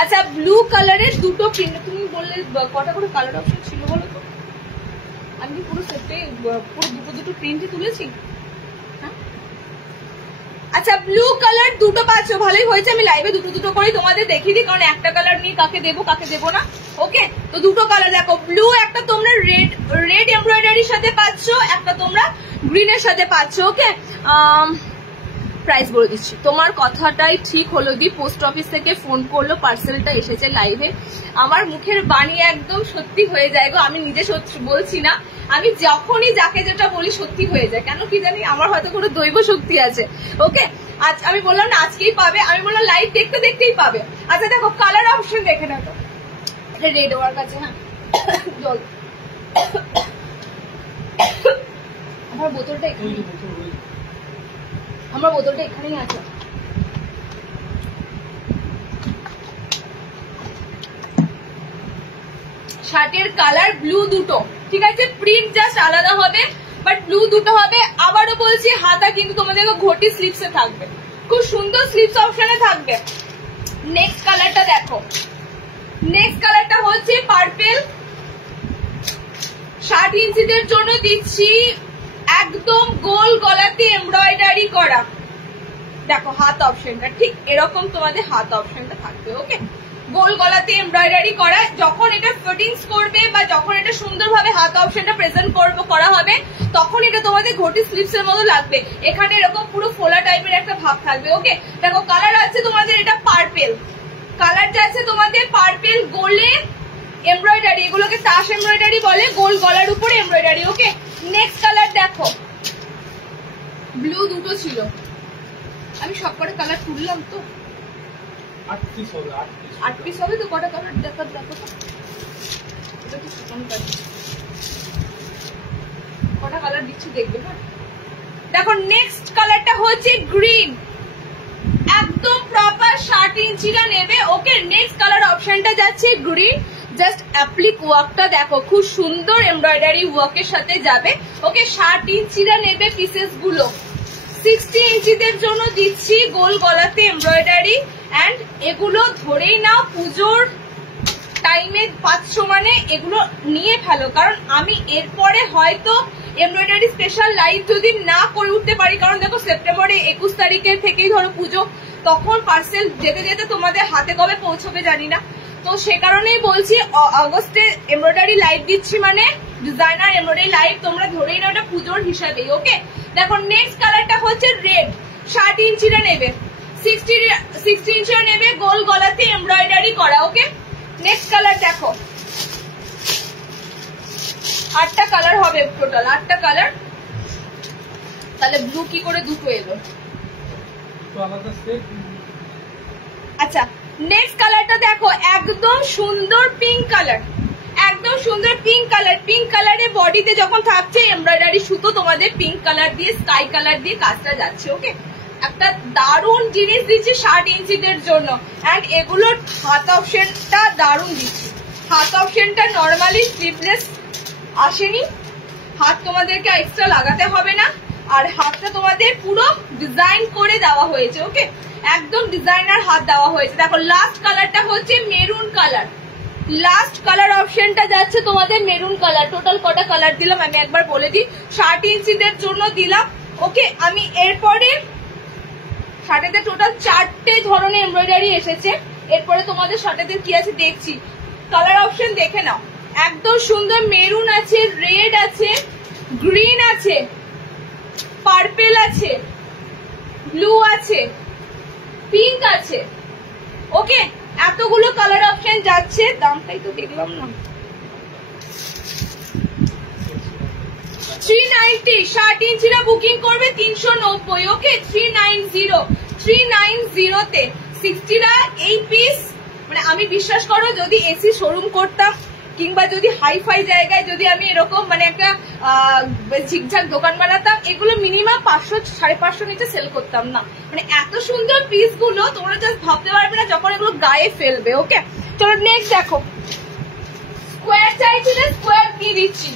আচ্ছা ব্লু কালারের দুটো প্রিন্ট, তুমি বললে কটা করে কালার অপশন ছিল বলো তো? আমি পুরো সেটে পুরো দুটো প্রিন্টই তুলেছি। আচ্ছা ব্লু কালার দুটো পাচ্ছ, ভালোই হয়েছে আমি লাইভে দুটো করে তোমাদের দেখিয়ে দিই, কারণ একটা কালার নিয়ে কাকে দেবো কাকে দেবো না, ওকে। তো দুটো কালার দেখো, ব্লু একটা তোমরা রেড এমব্রয়ডারির সাথে পাচ্ছ, একটা তোমরা গ্রিনের সাথে পাচ্ছ, ওকে। প্রাইস বলে দিচ্ছি, তোমার কথাটাই ঠিক হলো, দি পোস্ট অফিস থেকে ফোন করলো, পার্সেলটা এসেছে লাইভে। আমার মুখের বাণী একদম সত্যি হয়ে যায় গো, আমি নিজে সত্যি বলছি না, আমি যখনই যাকে যেটা বলি সত্যি হয়ে যায়, কেন কি জানি, আমার হয়তো কোনো দৈব শক্তি আছে, ওকে। আজ আমি বললাম না আজকেই পাবে, আমি বললাম লাইভ দেখতে দেখতেই পাবে। আচ্ছা দেখো কালার অপশন দেখে না, তো এটা রেড ওয়ার কাছে, হ্যাঁ জল, আমার বোতলটা এখানে, আমার বোতলটা এখানেই আছে। শার্টের কালার ব্লু দুটো, ঠিক আছে, প্রিন্ট জাস্ট আলাদা হবে, বাট ব্লু দুটো হবে। আবারও বলছি হাতা কিন্তু তোমাদের ঘটি স্লিভসে থাকবে, খুব সুন্দর স্লিভস অপশনে থাকবে। নেক্সট কালারটা দেখো, নেক্সট কালারটা হচ্ছে পার্পেল। 60 ইঞ্চিদের জন্য দিচ্ছি একদম গোল গলাতে এমব্রয়ডারি করা, দেখো হাত অপশনটা ঠিক এরকম তোমাদের হাত অপশনটা থাকবে, ওকে, গোল গলাতে এমব্রয়ডারি করা। যখন এটা ফিটিংস করবে বা যখন এটা সুন্দরভাবে হাত অপশনটা প্রেজেন্ট করা হবে, তখন এটা তোমাদের ঘটি স্লিভস এর মতো লাগবে, এখানে এরকম পুরো ফোলা টাইপের একটা ভাব থাকবে, ওকে। দেখো কালার আছে তোমাদের এটা পার্পেল, কালারটা আছে তোমাদের পার্পেল, গোলে এমব্রয়ডারি, এগুলোকে তাস এমব্রয়ডারি বলে, গোল গলার উপরে এমব্রয়ডারি, ওকে। নেক্সট কালার দেখো, ব্লু দুটো ছিল, আমি সব কটা কালার তুললাম তো, 8 পিস হবে তো, কটা কালার দেখো, এটা তো কটা কালার দিচ্ছি দেখবে, হ্যাঁ দেখো। নেক্সট কালারটা হচ্ছে গ্রিন, একদম প্রপার 60 ইঞ্চিটা নেবে, ওকে। নেক্সট কালার অপশনটা যাচ্ছে গ্রিন, জাস্ট অ্যাপ্লিক ওয়ার্কটা দেখো, খুব সুন্দর এমব্রয়ডারি ওয়ার্কের সাথে যাবে, ওকে। 60 ইঞ্চিটা নেবে পিসেস গুলো। 60 ইঞ্চিদের জন্য দিচ্ছি গোল গলাতে এমব্রয়ডারি, এন্ড এগুলো ধরেই নাও পুজোর টাইমে পাচ্ছ, মানে এগুলো নিয়ে ফেলো, কারণ আমি এরপরে হয়তো এমব্রয়ডারি স্পেশাল লাইভ যদি না করে উঠতে পারি, কারণ দেখো সেপ্টেম্বরে 21 তারিখের থেকেই ধরো পুজো, তখন পার্সেল যেতে যেতে তোমাদের হাতে কবে পৌঁছবে জানি না, তো সে কারণেই বলছি আগস্টে এমব্রয়ডারি লাইভ দিচ্ছি, মানে ডিজাইনার এমব্রয়ডারি লাইভ, তোমরা ধরেই নাও এটা পুজোর হিসাবেই, ওকে। দেখো নেক্সট কালারটা হচ্ছে রেড, 60 ইঞ্চিটা নেবে, 60 ইঞ্চিটা নেবে, গোল গলাতে এমব্রয়ডারি করা, ওকে। নেক্সট কালার দেখো, 8টা কালার হবে টোটাল, 8টা কালার, তাহলে ব্লু কি করে দুটো এলো, আচ্ছা নেক্সট কালারটা দেখো, একদম সুন্দর পিঙ্ক কালার, একদম সুন্দর পিঙ্ক কালার। পিঙ্ক কালারে বডিতে যখন থাকছে এমব্রয়ডারি সুতো তোমাদের পিঙ্ক কালার দিয়ে স্কাই কালার দিয়ে কাজটা যাচ্ছে। ওকে, একটা দারুণ জিনিস দিচ্ছি 60 ইঞ্চিদের জন্য। অ্যান্ড এগুলোর হাত অপশনটা দারুণ দিচ্ছি। হাত অপশনটা নর্মালি স্লিভলেস আসেনি, হাত তোমাদেরকে এক্সট্রা লাগাতে হবে না। আর হাতটা তোমাদের পুরো ডিজাইন করে দেওয়া হয়েছে। ওকে, একদম ডিজাইনার হাত দেওয়া হয়েছে। দেখো লাস্ট কালারটা হচ্ছে মেরুন কালার। লাস্ট কালার অপশনটা যাচ্ছে তোমাদের মেরুন কালার। টোটাল কটা কালার দিলাম আমি একবার বলে দিই, 60 ইঞ্চিদের জন্য দিলাম। ওকে, আমি এরপরে শার্টেতে টোটাল 4টে ধরনের এমব্রয়ডারি এসেছে। এরপরে তোমাদের শার্টেতে কি আছে দেখছি, কালার অপশন দেখে নাও। একদম সুন্দর মেরুন আছে, রেড আছে, গ্রিন আছে, পার্পেল আছে, ব্লু আছে, পিঙ্ক আছে। ওকে, এতগুলো কালার অপশন যাচ্ছে। দামটাই তো দেখলাম না, 390। 60 ইঞ্চিরা বুকিং করবে 390। ওকে, 390 তে 60টা এই পিস। মানে আমি বিশ্বাস করো যদি এসি শোরুম করতাম কিংবা যদি হাইফাই জায়গায় যদি আমি এরকম মানে একটা ঝিকঝাক দোকান বানাতাম, এগুলো মিনিমাম 500-550 নিচে সেল করতাম না। মানে এত সুন্দর পিস গুলো তোমরা জাস্ট ভাবতে পারবে না যখন এগুলো গায়ে ফেলবে। ওকে, চলো নেক্সট দেখো। স্কোয়ার চাইছিলে স্কোয়ার দিয়ে দিচ্ছি,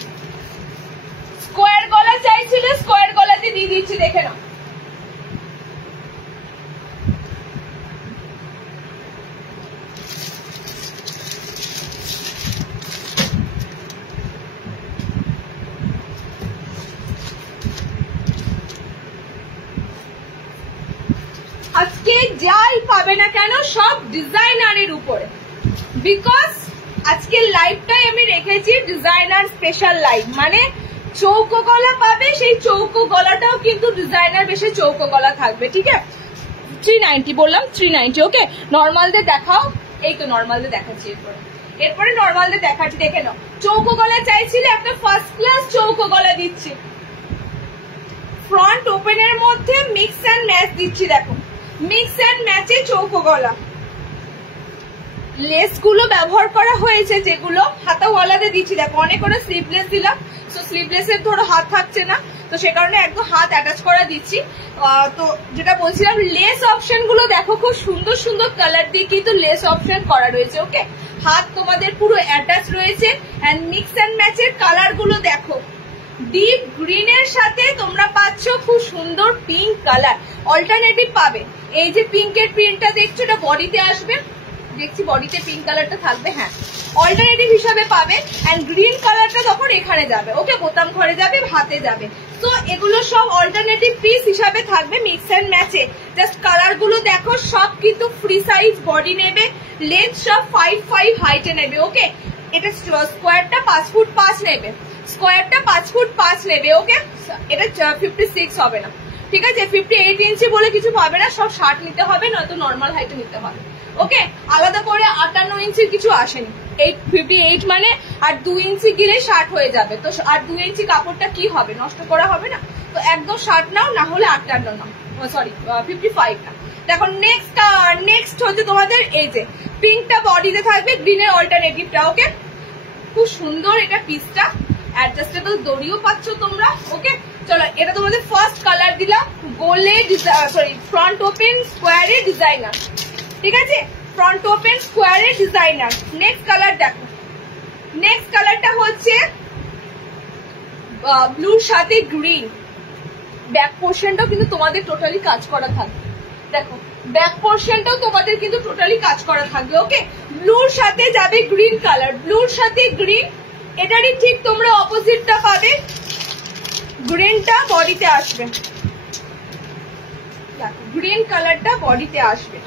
স্কোয়ার গলা চাইছিলে স্কোয়ার গলাতে দিয়ে দিচ্ছি, দেখে নাও। আজকে যাই পাবে না কেন সব ডিজাইনারের উপরে, বিকজ আজকে লাইভটাই আমি রেখেছি ডিজাইনার স্পেশাল লাইভ। মানে চৌকো গলা পাবে, সেই চৌকো গলাটাও কিন্তু ডিজাইনার বেশি চৌকো গলা থাকবে। ঠিক আছে, 390 বললাম, 390। ওকে, নর্মালদের দেখাও। এই তো নর্মালদের দেখাচ্ছি, এরপরে নর্মালদের দেখাচ্ছি, দেখে নাও। চৌকো গলা চাইছিলে, একটা ফার্স্ট ক্লাস চৌকো গলা দিচ্ছি। ফ্রন্ট ওপেনের মধ্যে মিক্স অ্যান্ড ম্যাচ দিচ্ছি। দেখো মিক্স অ্যান্ড ম্যাচে চৌকো গলা। লেস গুলো ব্যবহার করা হয়েছে যেগুলো হাতা গলাতে দিচ্ছি। দেখো অনেক করে স্লিভলেস দিলাম, তো স্লিভলেস এর ধরো হাত থাকছে না, তো সে কারণে একদম হাত অ্যাটাচ করা দিচ্ছি। তো যেটা বলছিলাম, লেস অপশন গুলো দেখো খুব সুন্দর সুন্দর কালার দিয়ে কিন্তু লেস অপশন করা রয়েছে। ওকে, হাত তোমাদের পুরো অ্যাটাচ রয়েছে। এন্ড মিক্স অ্যান্ড ম্যাচের কালার গুলো দেখো, ডিপ গ্রিনের সাথে তোমরা পাচ্ছ খুব সুন্দর পিঙ্ক কালার। অল্টারনেটিভ পাবে, এই যে পিঙ্কের প্রিন্টটা দেখছো এটা বডিতে আসবে, দেখছি বডিতে পিঙ্ক কালারটা থাকবে। হ্যাঁ, অল্টারনেটিভ হিসাবে পাবে। এন্ড গ্রিন কালারটা তখন এখানে যাবে। ওকে, বোতাম ঘরে যাবে, হাতে যাবে। তো এগুলো সব অল্টারনেটিভ পিস হিসাবে থাকবে মিক্স অ্যান্ড ম্যাচে। জাস্ট কালার গুলো দেখো, সব কিন্তু ফ্রি সাইজ বডি নেবে, লেন্থ সব 5'5" হাইটে নেবে। ওকে, এটা স্কোয়ারটা 5 ফুট 5 নেবে, স্কোয়ারটা 5 ফুট 5 নেবে। ওকে, এটা 56 হবে না। ঠিক আছে, 58 ইঞ্চি বলে কিছু পাবে না, সব 60 নিতে হবে, নয়তো নর্মাল হাইটে নিতে হবে। ওকে, আলাদা করে 58 ইঞ্চির কিছু আসেনি। 58 মানে আর 2 ইঞ্চি গেলে 60 হয়ে যাবে। তো আর 2 ইঞ্চি কাপড়টা কি হবে, নষ্ট করা হবে না। তো একদম 60 নাও, না হলে 58 নাও, সরি 55 না। দেখো নেক্সট হচ্ছে তোমাদের এই যে পিঙ্কটা বডিতে থাকবে, গ্রিনের অল্টারনেটিভটা। ওকে, খুব সুন্দর এটা পিসটা, অ্যাডজাস্টেবল দড়িও পাচ্ছ তোমরা। ওকে, চলো এটা তোমাদের ফার্স্ট কালার দিলাম, গোলে সরি ফ্রন্ট ওপেন স্কোয়ারে ডিজাইনার। ঠিক আছে, ফ্রন্ট ওপেন স্কোয়ারে ডিজাইনার। নেক্সট কালার দেখো, নেক্সট কালারটা হচ্ছে ব্লুর সাথে গ্রিন। ব্যাক পোর্শনটাও কিন্তু তোমাদের টোটালি কাজ করা থাকবে। দেখো ব্যাক পোর্শনটাও তোমাদের কিন্তু টোটালি কাজ করা থাকবে। ওকে, ব্লুর সাথে যাবে গ্রিন কালার, ব্লুর সাথে গ্রিন। এটারই ঠিক তোমরা অপোজিটটা পাবে, গ্রিনটা বডিতে আসবে। দেখো গ্রিন কালারটা বডিতে আসবে।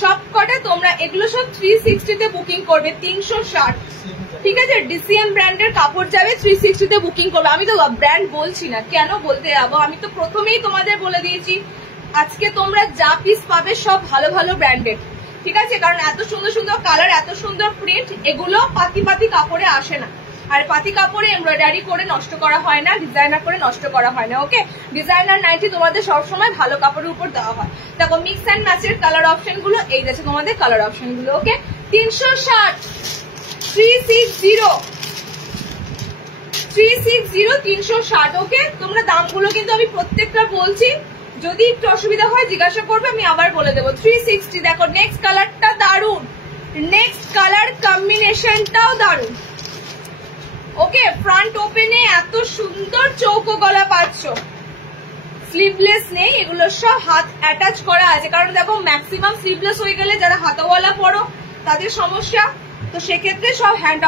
সব কটা তোমরা এগুলো সব 360 তে বুকিং করবে, 360। ঠিক আছে, ডিসিএম ব্র্যান্ডের কাপড় যাবে, 360 তে বুকিং করবে। আমি তো ব্র্যান্ড বলছি না, কেন বলতে যাবো, আমি তো প্রথমেই তোমাদের বলে দিয়েছি আজকে তোমরা যা পিস পাবে সব ভালো ভালো ব্র্যান্ডেড। ঠিক আছে, কারণ এত সুন্দর সুন্দর কালার, এত সুন্দর প্রিন্ট, এগুলো পাতি পাতি কাপড়ে আসে না। আর পাতি কাপড়ে এমব্রয়ডারি করে নষ্ট করা হয় না, ডিজাইনার করে নষ্ট করা হয় না। ওকে, ডিজাইনার নাইটি তোমাদের সবসময় ভালো কাপড়ের উপর দেওয়া হয়। দেখো মিক্স অ্যান্ড ম্যাচের কালার অপশন গুলো এই যাচ্ছে তোমাদের কালার অপশন গুলো। ওকে, 360 360 360। ওকে, তোমরা দামগুলো কিন্তু আমি প্রত্যেকটা বলছি, যদি একটু অসুবিধা হয় জিজ্ঞাসা করবে, আমি আবার বলে দেবো। 360। দেখো নেক্সট কালারটা দারুন, নেক্সট কালার কম্বিনেশনটাও দারুন। ওকে, ফ্রন্ট ওপেনে এত সুন্দর চৌকো গলা পাচ্ছ, স্লিভলেস নেই, এগুলো সব হাত অ্যাটাচ করা আছে। কারণ দেখো ম্যাক্সিমাম স্লিভলেস হয়ে গেলে যারা হাতাওয়ালা পরো তাদের সমস্যা, তো সেক্ষেত্রে সব হ্যান্ড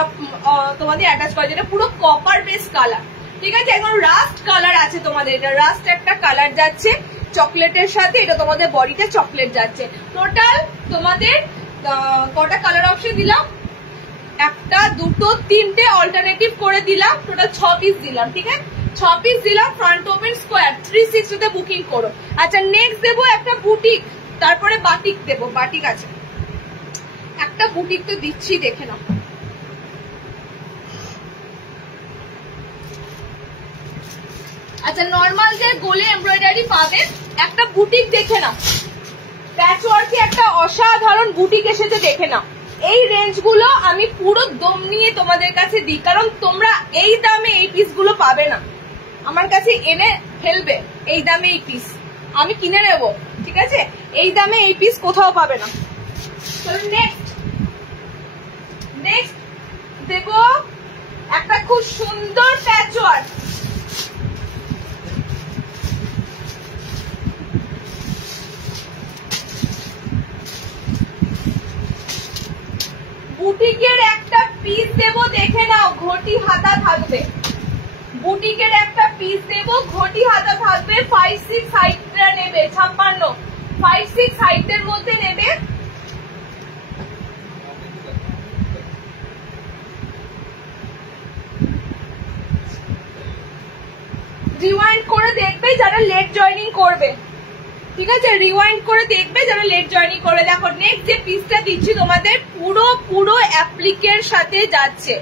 তোমাদের অ্যাটাচ করা, যেটা পুরো কপার বেস কালার। ঠিক আছে, একদম রাস্ট কালার আছে তোমাদের, এটা রাস্ট একটা কালার যাচ্ছে চকলেটের সাথে, এটা তোমাদের বডিতে চকলেট যাচ্ছে। টোটাল তোমাদের কটা কালার অপশন দিলাম, একটা দুটো তিনটে অল্টারনেটিভ করে দিলাম, টোটাল 6 পিস দিলাম। ঠিক আছে, 6 পিস দিলাম, ফ্রন্ট ওপেন স্কোয়ার 360 তে বুকিং করো। আচ্ছা নেক্সট দেবো একটা বুটিক, তারপরে বাটিক দেবো। বাটিক আছে একটা, বুটিক তো দিচ্ছি, দেখে নাও। আচ্ছা নর্মাল যে গোলে এমব্রয়ডারি পাবে, একটা বুটিক দেখে নাও, প্যাচওয়ার্কে একটা অসাধারণ বুটিক এসেছে, দেখে নাও। এই রেঞ্জ গুলো আমি পুরো দম নিয়ে তোমাদের কাছে দিই, কারণ তোমরা এই দামে এই পিস গুলো পাবে না, আমার কাছে এনে ফেলবে এই দামে এই পিস আমি কিনে নেব। ঠিক আছে, এই দামে এই পিস কোথাও পাবে না। নেক্সট দেব একটা খুব সুন্দর প্যাচওয়ার্ক, বুটিকের একটা পিস দেব, দেখে নাও, ঘটি হাতা থাকবে। বুটিকের একটা পিস দেব, ঘটি হাতা থাকবে। 5-6 হাইটটা নেবে, 56 5-6 হাইটের মধ্যে নেবে। রিওয়াইন্ড করে দেখবে যারা লেট জয়েনিং করবে। ঠিক আছে, রিওয়াইন্ড করে দেখবে যারা লেট জয়েনিং করবে। দেখো নেক্সট যে পিসটা দিচ্ছি তোমাদের পুরো অ্যাপ্লিকের সাথে যাচ্ছে।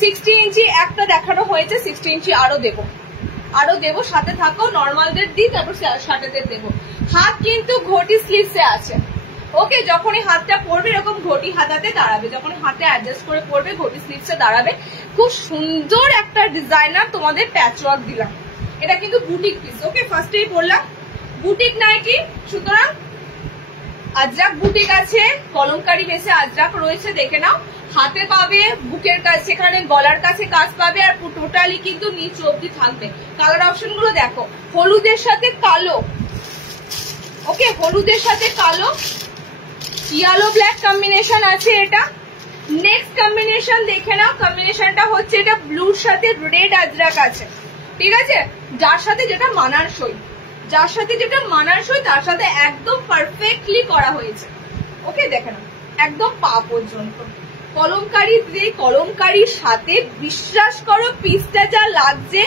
60 ইঞ্চি একটা দেখানো হয়েছে, 60 ইঞ্চি আরো দেবো, সাথে থাকো। নর্মালদের দিই, তারপর শার্টেদের দেবো। হাত কিন্তু ঘটি স্লিভসে আছে। ওকে, যখনই হাতটা পড়বে এরকম ঘটি হাতাতে দাঁড়াবে, যখন হাতে অ্যাডজাস্ট করে পড়বে ঘটি স্লিভসে দাঁড়াবে। খুব সুন্দর একটা ডিজাইনার তোমাদের প্যাচওয়ার্ক দিলাম, এটা কিন্তু বুটিক পিস। ওকে, ফার্স্টেই বললাম বুটিক নাইটি, সুতরাং আজরাক বুটিক আছে, কলমকারি বেসে আজরাক রয়েছে, দেখে নাও। হাতে পাবে, বুকের কাছে, সেখানে গলার কাছে কাজ পাবে, আর টোটালি কিন্তু নিচ অব্দি থাকবে। কালার অপশন গুলো দেখো, হলুদের সাথে কালো। ওকে, হলুদের সাথে কালো, ইয়েলো ব্ল্যাক কম্বিনেশন আছে এটা। নেক্সট কম্বিনেশন দেখে নাও, কম্বিনেশনটা হচ্ছে এটা ব্লুর সাথে রেড আজরাক আছে। ঠিক আছে, যার সাথে যেটা মানানসই, তার সাথে একদম পারফেক্টলি করা হয়েছে। ওকে, দেখে নাও একদম পা পর্যন্ত কলমকারির সাথে, বিশ্বাস করো পিসটা যা লাগছে,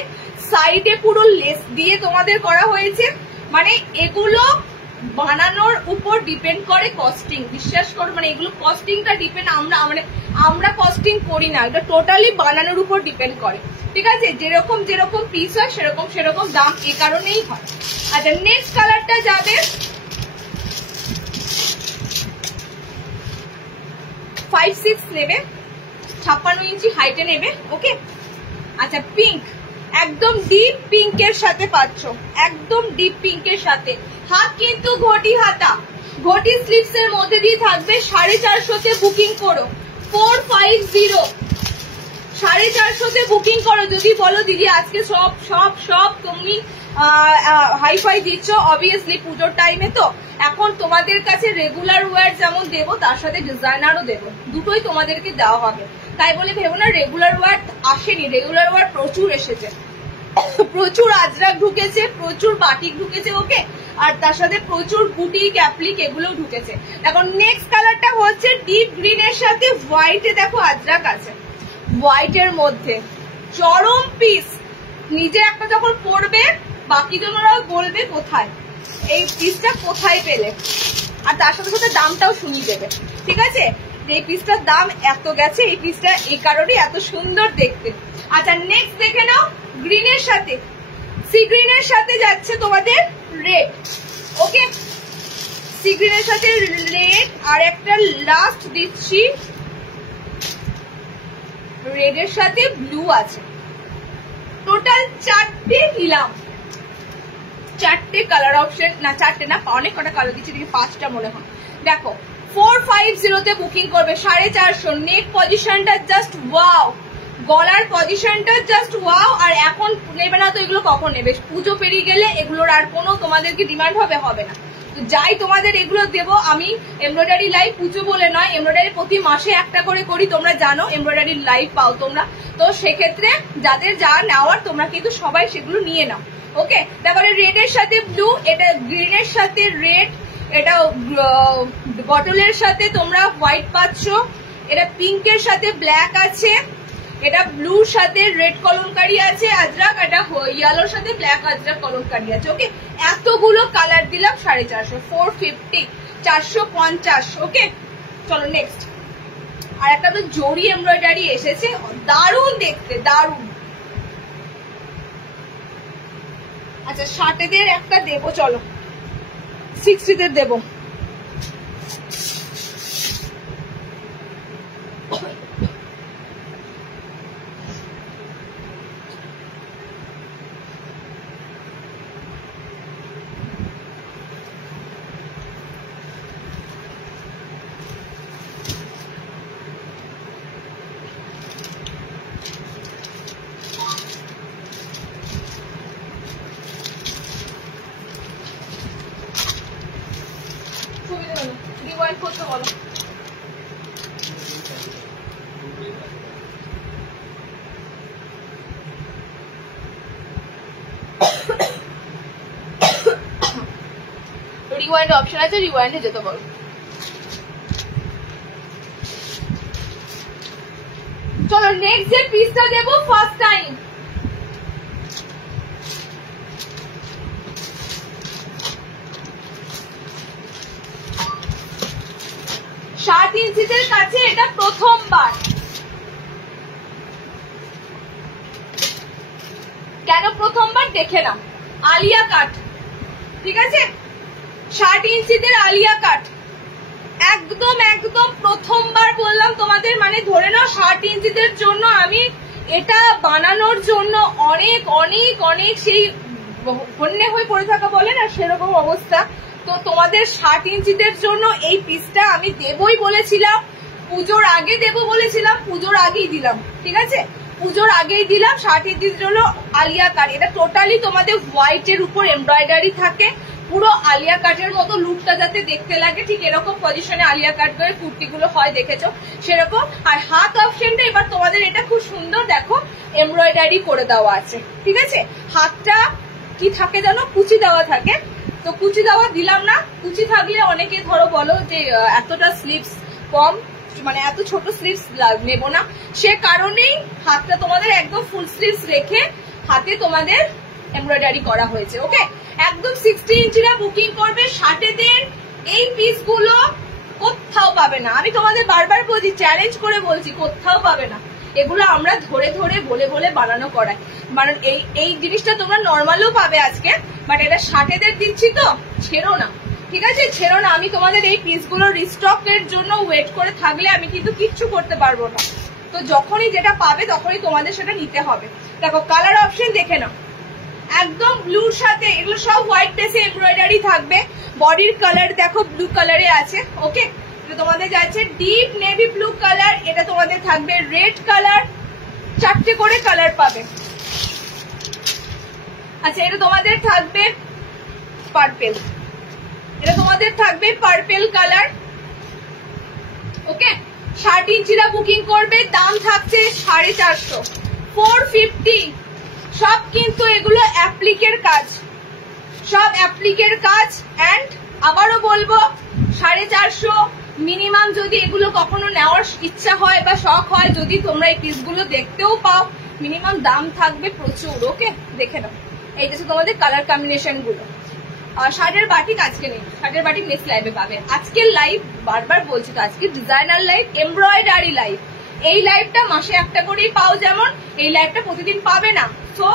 সাইডে পুরো লেস দিয়ে তোমাদের করা হয়েছে। মানে এগুলো বানানোর উপর ডিপেন্ড করে কস্টিং, বিশ্বাস করো, মানে এগুলো কস্টিংটা ডিপেন্ড, আমরা কস্টিং করি না, এটা টোটালি বানানোর উপর ডিপেন্ড করে। ঠিক আছে, যেরকম পিস হয় সেরকম দাম, এ কারণেই হয়। আচ্ছা নেক্সট কালারটা যাবে 5-6 নেবে, 56 ইঞ্চি হাইটে নেবে। ওকে, আচ্ছা পিঙ্ক, একদম ডিপ পিঙ্কের সাথে পাচ্ছ, একদম ডিপ পিঙ্কের সাথে। হাত কিন্তু ঘটি হাতা, ঘটি স্লিভস এর মধ্যে দিয়ে থাকবে। 450 বুকিং করো, 450 450 বুকিং করো। যদি বলো দিদি আজকে সব তুমি হাইফাই দিচ্ছ, অবভিয়াসলি পুজোর টাইমে তো এখন তোমাদের কাছে রেগুলার ওয়্যার যেমন দেবো, তার সাথে ডিজাইনারও দেবো, দুটোই তোমাদেরকে দেওয়া হবে। তাই বলে ভেবো না রেগুলার ওয়্যার আসেনি, রেগুলার ওয়্যার প্রচুর এসেছে, প্রচুর আজরাক ঢুকেছে, প্রচুর বাটিক ঢুকেছে। ওকে, আর তার সাথে প্রচুর বুটিক অ্যাপ্লিক এগুলো ঢুকেছে। এখন নেক্সট কালারটা হচ্ছে ডিপ গ্রিনের সাথে হোয়াইটে, দেখো আজরাক আছে হোয়াইটের মধ্যে, চরম পিস। নিজে একটা যখন পরবে বাকি জনরাও বলবে কোথায় এই পিসটা কোথায় পেলে, আর তার সাথে সাথে দামটাও শুনিয়ে দেবে। ঠিক আছে, এই পিসটার দাম এত গেছে, এই পিসটা এই কারণে এত সুন্দর দেখতে। আচ্ছা নেক্সট দেখে নাও, গ্রিনের সাথে সি গ্রিনের সাথে যাচ্ছে তোমাদের রেড। ওকে, সি গ্রিনের সাথে রেড, আর একটা লাস্ট দিচ্ছি রেডের সাথে ব্লু আছে। টোটাল 4টে নিলাম, 4টে কালার অপশন, না 4টে না, অনেক কটা কালার দিচ্ছি, 5টা মনে হয়। দেখো 450 বুকিং করবে 450। নেক পজিশনটা জাস্ট ওয়াও, গলার পজিশনটা জাস্ট ওয়াও। আর এখন নেবে না তো এগুলো কখন নেবে? পুজো পেরিয়ে গেলে এগুলোর আর কোনো তোমাদেরকে ডিমান্ড হবে না। তো যাই তোমাদের এগুলো দেবো আমি এমব্রয়ডারি লাইভ, পুজো বলে নয়, এমব্রয়ডারি প্রতি মাসে একটা করে করি, তোমরা জানো এমব্রয়ডারি লাইভ পাও তোমরা। তো সেক্ষেত্রে যাদের যা নেওয়ার তোমরা কিন্তু সবাই সেগুলো নিয়ে নাও। ওকে, তারপরে রেডের সাথে ব্লু, এটা গ্রিনের সাথে রেড, এটা বটলের সাথে তোমরা হোয়াইট পাচ্ছ, এটা পিঙ্কের সাথে ব্ল্যাক আছে, এটা ব্লুর সাথে রেড কলমকারি আছে আজরাক, এটা ইয়েলোর সাথে ব্ল্যাক আজরাক কলমকারি আছে। ওকে, এতগুলো কালার দিলাম 450, 450, 450। ওকে, চলো নেক্সট। আর একটা তো জরি এমব্রয়ডারি এসেছে, দারুণ দেখতে, দারুণ। আচ্ছা 60 একটা দেবো, চলো 60 দেবো। রিওয়াইন্ড করতে বলো। রিওয়াইন্ড অপশন আছে, রিওয়াইন্ডে যেতে বলো। চলো নেক্সট যে পিসটা দেবো ফার্স্ট টাইম, ষাট ইঞ্চিদের কাছে এটা প্রথমবার। কেন প্রথমবার দেখে নাও, আলিয়া কাট, ঠিক আছে, 60 ইঞ্চিদের আলিয়া কাট, একদম একদম প্রথমবার বললাম তোমাদের। মানে ধরে নাও 60 ইঞ্চিদের জন্য আমি এটা বানানোর জন্য অনেক অনেক অনেক সেই হন্যে হয়ে পড়ে থাকা বলে না, সেরকম অবস্থা। তো তোমাদের 60 ইঞ্চিদের জন্য এই পিসটা আমি দেবই বলেছিলাম, পুজোর আগে দেবো বলেছিলাম, পুজোর আগেই দিলাম, ঠিক আছে, পুজোর আগেই দিলাম। 60 ইঞ্চির জন্য আলিয়া কাট, এটা টোটালি তোমাদের হোয়াইটের উপর এমব্রয়ডারি থাকে, পুরো আলিয়া কাটের মতো লুকটা যাতে দেখতে লাগে, ঠিক এরকম পজিশনে আলিয়া কাট করে কুর্তিগুলো হয়, দেখেছো সেরকম। আর হাত অপশনটা এবার তোমাদের এটা খুব সুন্দর, দেখো এমব্রয়ডারি করে দেওয়া আছে, ঠিক আছে। হাতটা কি থাকে জানো, কুচি দেওয়া থাকে, তো কুচি দেওয়া দিলাম না। কুচি থাকলে অনেকে ধরো বলো যে এতটা স্লিভস কম, মানে এত ছোট স্লিভস নেবো না, সে কারণেই হাতটা তোমাদের একদম ফুল স্লিভস রেখে হাতে তোমাদের এমব্রয়ডারি করা হয়েছে। ওকে, একদম 60 ইঞ্চিরা বুকিং করবে 60 এই পিসগুলো কোথাও পাবে না। আমি তোমাদের বারবার বলছি, চ্যালেঞ্জ করে বলছি, কোথাও পাবে না। এগুলো আমরা ধরে ধরে বলে বলে বানানো করাই, মানে এই জিনিসটা তোমরা নর্মালও পাবে আজকে, বাট এটা 60 দিচ্ছি তো, ছেড়ো না, ঠিক আছে, ছেড়ো না। আমি তোমাদের এই পিসগুলো রিস্টকের জন্য ওয়েট করে থাকলে আমি কিন্তু কিচ্ছু করতে পারবো না। তো যখনই যেটা পাবে তখনই তোমাদের সেটা নিতে হবে। দেখো কালার অপশন দেখে নাও, একদম ব্লুর সাথে, এগুলো সব হোয়াইট বেসে এমব্রয়ডারি থাকবে। বডির কালার দেখো ব্লু কালারে আছে। ওকে, এটা তোমাদের যাচ্ছে ডিপ নেভি ব্লু কালার, এটা তোমাদের থাকবে রেড কালার, 4টে করে কালার পাবে। আচ্ছা এটা তোমাদের থাকবে পার্পেল, এটা তোমাদের থাকবে পার্পেল কালার। ওকে, 60 ইঞ্চিরা বুকিং করবে, দাম থাকছে 450, 450। সব কিন্তু এগুলো অ্যাপ্লিকের কাজ, সব অ্যাপ্লিকের কাজ। এন্ড আবারও বলবো 450 মিনিমাম। যদি এগুলো কখনো নেওয়ার ইচ্ছা হয় বা শখ হয়, যদি তোমরা এই পিসগুলো দেখতেও পাও, মিনিমাম দাম থাকবে প্রচুর। ওকে, দেখে নাও, এই যে তোমাদের কালার কম্বিনেশন গুলো, শার্টের বাটিক আজকে নেই, শার্টের বাটিক নেক্সট লাইভে পাবে। আজকের লাইভ বারবার বলছি তো, আজকে ডিজাইনার লাইভ, এমব্রয়ডারি লাইভ। এই লাইভটা মাসে একটা করেই পাও, যেমন এই লাইভটা প্রতিদিন পাবে না। তো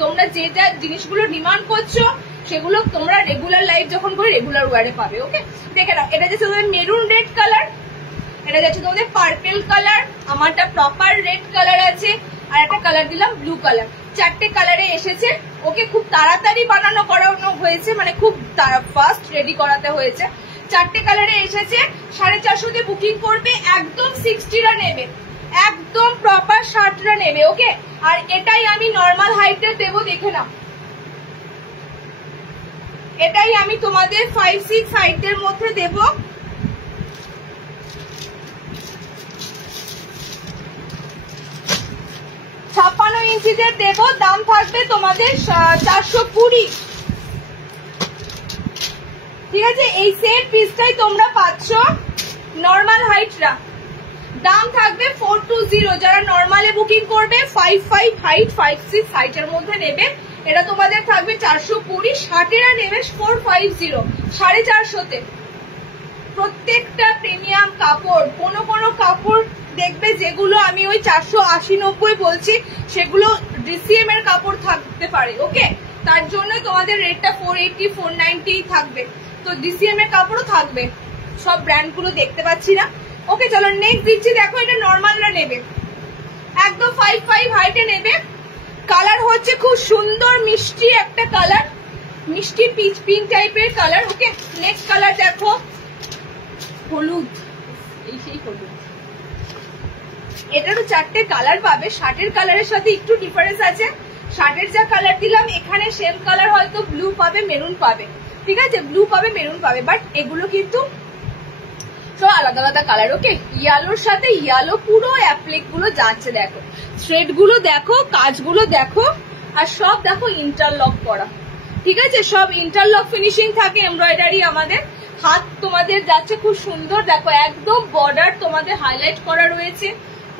তোমরা যে যা জিনিসগুলো ডিমান্ড করছো সেগুলো তোমরা রেগুলার লাইভ যখন করে রেগুলার ওয়ারে পাবে। ওকে, দেখে নাও, এটা যাচ্ছে তোমাদের মেরুন রেড কালার, এটা যাচ্ছে তোমাদের পার্পেল কালার, আমারটা প্রপার রেড কালার আছে, আর একটা কালার দিলাম ব্লু কালার। 4টে কালারে এসেছে। ওকে, খুব তাড়াতাড়ি করানো হয়েছে, মানে খুব ফাস্ট রেডি করাতে হয়েছে। 4টে কালারে এসেছে। 450 বুকিং করবে, একদম 60রা নেবে, একদম প্রপার 60রা নেবে। ওকে, আর এটাই আমি নর্মাল হাইটের দেবো, দেখে নাও, এটাই আমি তোমাদের 5-6 হাইটের মধ্যে দেব। ছাপ্পান্ন ইঞ্চিদের দেব, দাম থাকবে তোমাদের 420। ঠিক আছে, এই সেট পিসটাই তোমরা পাচ্ছ নর্মাল হাইটরা, দাম থাকবে 420। যারা নর্মালে বুকিং করবে 55 হাইট 56 হাইটের মধ্যে নেবে, এটা তোমাদের থাকবে 420। 60এরা নেবে 450, 450-তে। প্রত্যেকটা প্রিমিয়াম কাপড়, কোনো কাপড় দেখবে যেগুলো আমি ওই 480-90 বলছি, সেগুলো ডিসিএম এর কাপড় থাকতে পারে। ওকে, তার জন্য তোমাদের রেটটা 480-490 থাকবে। তো ডিসিএম এর কাপড়ও থাকবে, সব ব্র্যান্ড গুলো দেখতে পাচ্ছি না। ওকে, চলো নেক্সট দিচ্ছি। দেখো, এটা নর্মালরা নেবে, একদম 55 হাইটে নেবে। কালার হচ্ছে খুব সুন্দর মিষ্টি একটা কালার, মিষ্টি পিচ পিঙ্ক টাইপের কালার। ওকে, নেক্সট কালার দেখো, হলুদ, এই সেই হলুদ। এটারও 4টে কালার পাবে, শার্টের কালারের সাথে একটু ডিফারেন্স আছে। শার্টের যা কালার দিলাম এখানে সেম কালার হয়তো ব্লু পাবে, মেরুন পাবে। ঠিক আছে, ব্লু পাবে, মেরুন পাবে, বাট এগুলো কিন্তু সব আলাদা আলাদা কালার। ওকে, ইয়ালোর সাথে ইয়ালো পুরো অ্যাপ্লিক গুলো যাচ্ছে, দেখো থ্রেড গুলো দেখো, কাজগুলো দেখো, আর সব দেখো ইন্টারলক করা। ঠিক আছে, সব ইন্টারলক ফিনিশিং থাকে এমব্রয়ডারি আমাদের। হাত তোমাদের যাচ্ছে খুব সুন্দর, দেখো একদম বর্ডার তোমাদের হাইলাইট করা রয়েছে,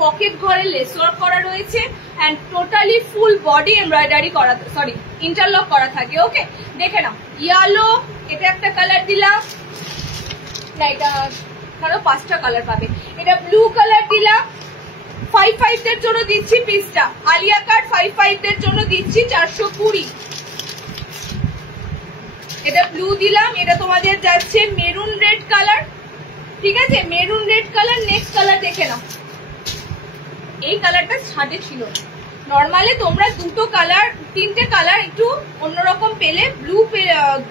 পকেট ঘরে লেস ওয়ার্ক করা রয়েছে, and totally full body embroidery করা, সরি ইন্টারলক করা থাকে। ওকে, দেখে নাও, ইয়েলো, এটা একটা কালার দিলাম, না এটা ধরো 5টা কালার পাবে। এটা ব্লু কালার দিলাম, 55 দের জন্য দিচ্ছি পিসটা, আলিয়া কাট 55 দের জন্য দিচ্ছি 420। এটা ব্লু দিলাম, এটা তোমাদের যাচ্ছে মেরুন রেড কালার। ঠিক আছে, maroon red colour. Next colour দেখে নাও, এই কালারটা ছাড়ে ছিল, নর্মালে তোমরা 2টো কালার 3টে কালার একটু অন্যরকম পেলে, ব্লু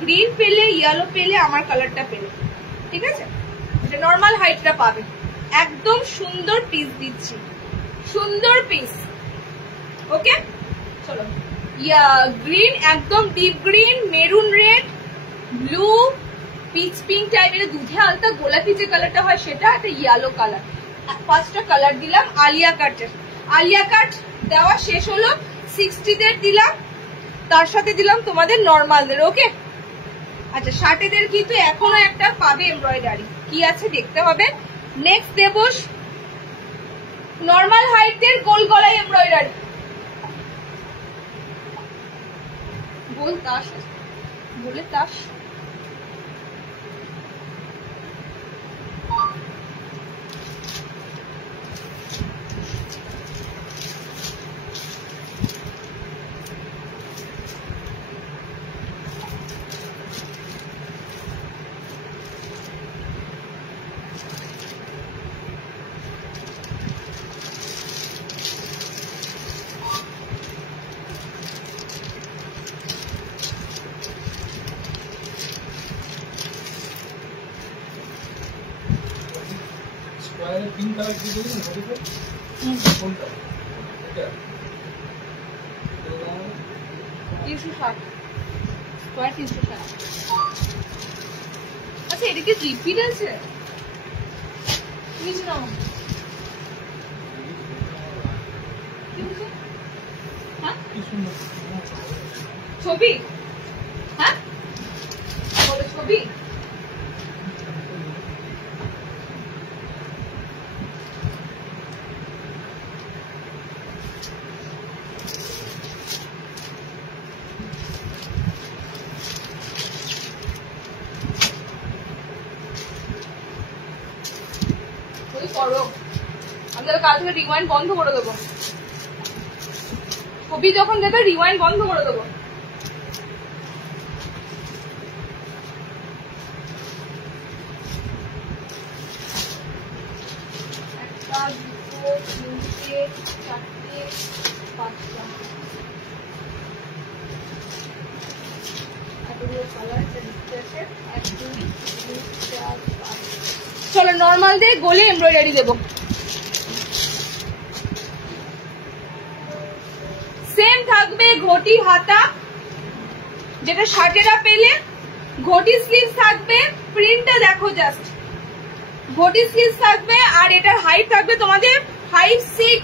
গ্রিন পেলে, ইয়েলো পেলে, আমার কালারটা পেলে। ঠিক আছে, এটা নর্মাল হাইটটা পাবে, একদম সুন্দর পিস দিচ্ছি, সুন্দর পিস। ওকে, চলো, গ্রিন, একদম deep green, maroon red, blue, pitch pink টাইপের, দুধে হালকা গোলাপি যে কালারটা হয় সেটা, একটা ইয়েলো কালার। 5টা কালার দিলাম আলিয়া কাটের। আলিয়া কাট দেওয়া শেষ হলো, 60দের দিলাম, তার সাথে দিলাম তোমাদের নর্মালদের। ওকে, আচ্ছা, 60দের কিন্তু এখনো একটা পাবে এমব্রয়ডারি, কি আছে দেখতে হবে। নেক্সট দেব নর্মাল হাইটদের গোল গলায় এমব্রয়ডারি, গোল তাস, গোলে তাস। पिंक कलर की बोली ना छोटे पे कौन सा क्या 360 স্কয়ার 360। আচ্ছা, এটা কি রিপিট আছে? নিচে নাও, হ্যাঁ ছবি, হ্যাঁ বলো ছবি। ওই করো, আমি তাহলে কাল থেকে রিওয়াইন্ড বন্ধ করে দেবো। ছবি যখন দেবে রিওয়াইন্ড বন্ধ করে দেবো। একটা, দুটো, তিনটে, চারটে, পাঁচটা, এতগুলো কালার দেখতে আছে। 1 2 3 4 5। চলো নর্মাল দিয়ে গোলে এমব্রয়ডারি দেবো। সেম থাকবে ঘটি হাতা, যেটা শার্টেরা পেলে ঘটি স্লিভ থাকবে। প্রিন্টটা দেখো জাস্ট, ঘটি স্লিভ থাকবে। আর এটার হাইট থাকবে তোমাদের 5 6,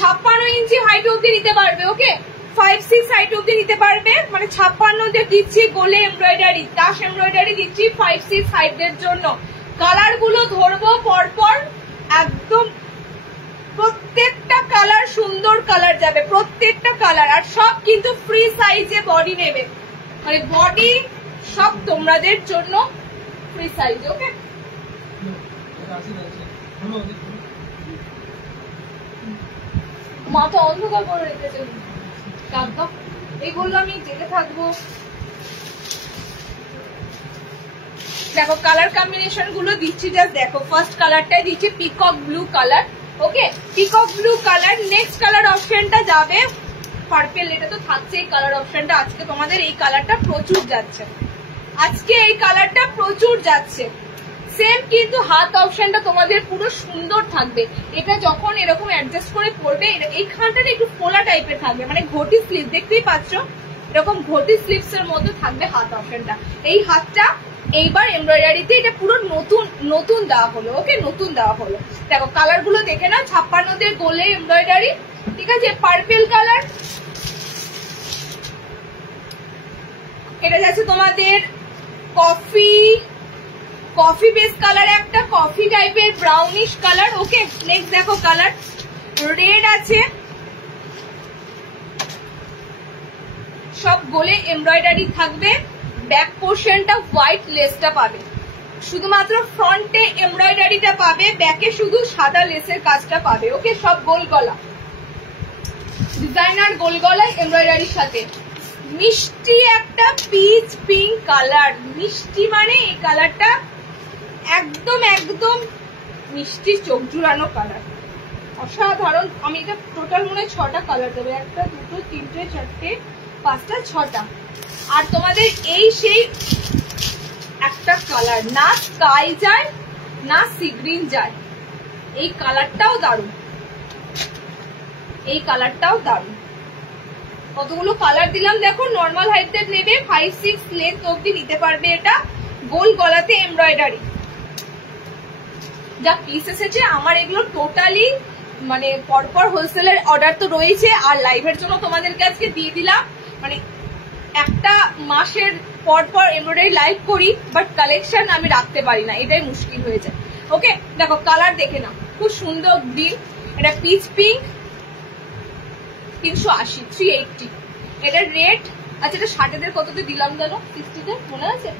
56 ইঞ্চি হাইট অব্দি নিতে পারবে। ওকে, 5 6 হাইট অব্দি নিতে পারবে, মানে 56 দিচ্ছি গোলে এমব্রয়ডারি, দাস এমব্রয়ডারি দিচ্ছি 5 6 হাইটের জন্য। কালার গুলো ধরবো পরপর, একদম প্রত্যেকটা কালার সুন্দর কালার যাবে, প্রত্যেকটা কালার। আর সব কিন্তু ফ্রি সাইজে বডি নেবে, মানে বডি সব তোমাদের জন্য ফ্রি সাইজ। ওকে, মাথা অন্ধকার করে রেখেছে। এই বললো আমি জেগে থাকবো। দেখো কালার কম্বিনেশন গুলো দিচ্ছি, জাস্ট দেখো। ফার্স্ট কালারটাই দিচ্ছি peacock blue colour. Okay, peacock blue colour. Next colour অপশনটা যাবে পার্পেল। এটা তো থাকছে এই কালার অপশনটা। আজকে তোমাদের এই কালারটা প্রচুর যাচ্ছে, আজকে এই কালারটা প্রচুর যাচ্ছে। সেম কিন্তু হাত অপশনটা তোমাদের পুরো সুন্দর থাকবে। এটা যখন এরকম অ্যাডজাস্ট করে পরবে, এইখানটা একটু ফোলা টাইপের থাকবে, মানে ঘটি স্লিভ দেখতেই পাচ্ছ, এরকম ঘটি স্লিভস এর মধ্যে থাকবে হাত অপশনটা। এই হাতটা এইবার এমব্রয়ডারিতে এটা পুরো নতুন নতুন দেওয়া হলো। ওকে, নতুন দেওয়া হলো। দেখো কালার গুলো দেখে না, 56 গোলে এমব্রয়ডারি। ঠিক আছে, পার্পেল কালার। এটা যাচ্ছে তোমাদের কফি বেস কালার, একটা কফি টাইপের ব্রাউনিশ কালার। ওকে, নেক্সট দেখো কালার রেড আছে, সব গোলে এমব্রয়ডারি থাকবে। ব্যাক পোর্শনটা হোয়াইট লেসটা পাবে, শুধুমাত্র ফ্রন্টে এমব্রয়ডারিটা পাবে, ব্যাকে শুধু সাদা লেসের কাজটা পাবে। ওকে, সব গোল গলা, ডিজাইনার গোল গলায় এমব্রয়ডারির সাথে। মিষ্টি একটা পিচ পিঙ্ক কালার, মিষ্টি মানে এই কালারটা একদম একদম মিষ্টি, চোখ জুড়ানো কালার, অসাধারণ। আমি এটা টোটাল মনে হয় 6টা কালার দেবো, 1 2 3 4 5 6টা। আর তোমাদের এই সেই একটা কালার, না স্কাই যায় না সি গ্রিন যায়, এই কালারটাও দারুণ, এই কালারটাও দারুণ। কতগুলো কালার দিলাম দেখো। নর্মাল হাইটের নেবে, 5 6 লেন্থ অব্দি নিতে পারবে। এটা গোল গলাতে এমব্রয়ডারি। যা পিস এসেছে আমার এগুলো টোটালি মানে পরপর হোলসেলের অর্ডার তো রয়েছে, আর লাইভের জন্য তোমাদেরকে আজকে দিয়ে দিলাম। মানে একটা মাসের পরপর এমব্রয়ডারি লাইভ করি, বাট কালেকশন আমি রাখতে পারি না, এটাই মুশকিল হয়ে যায়। ওকে, দেখো কালার দেখে নাও, খুব সুন্দর গ্রিন। এটা পিচ পিঙ্ক, 380 380। এটা রেড। আচ্ছা, এটা 60 কততে দিলাম জানো? 60 মনে আছে?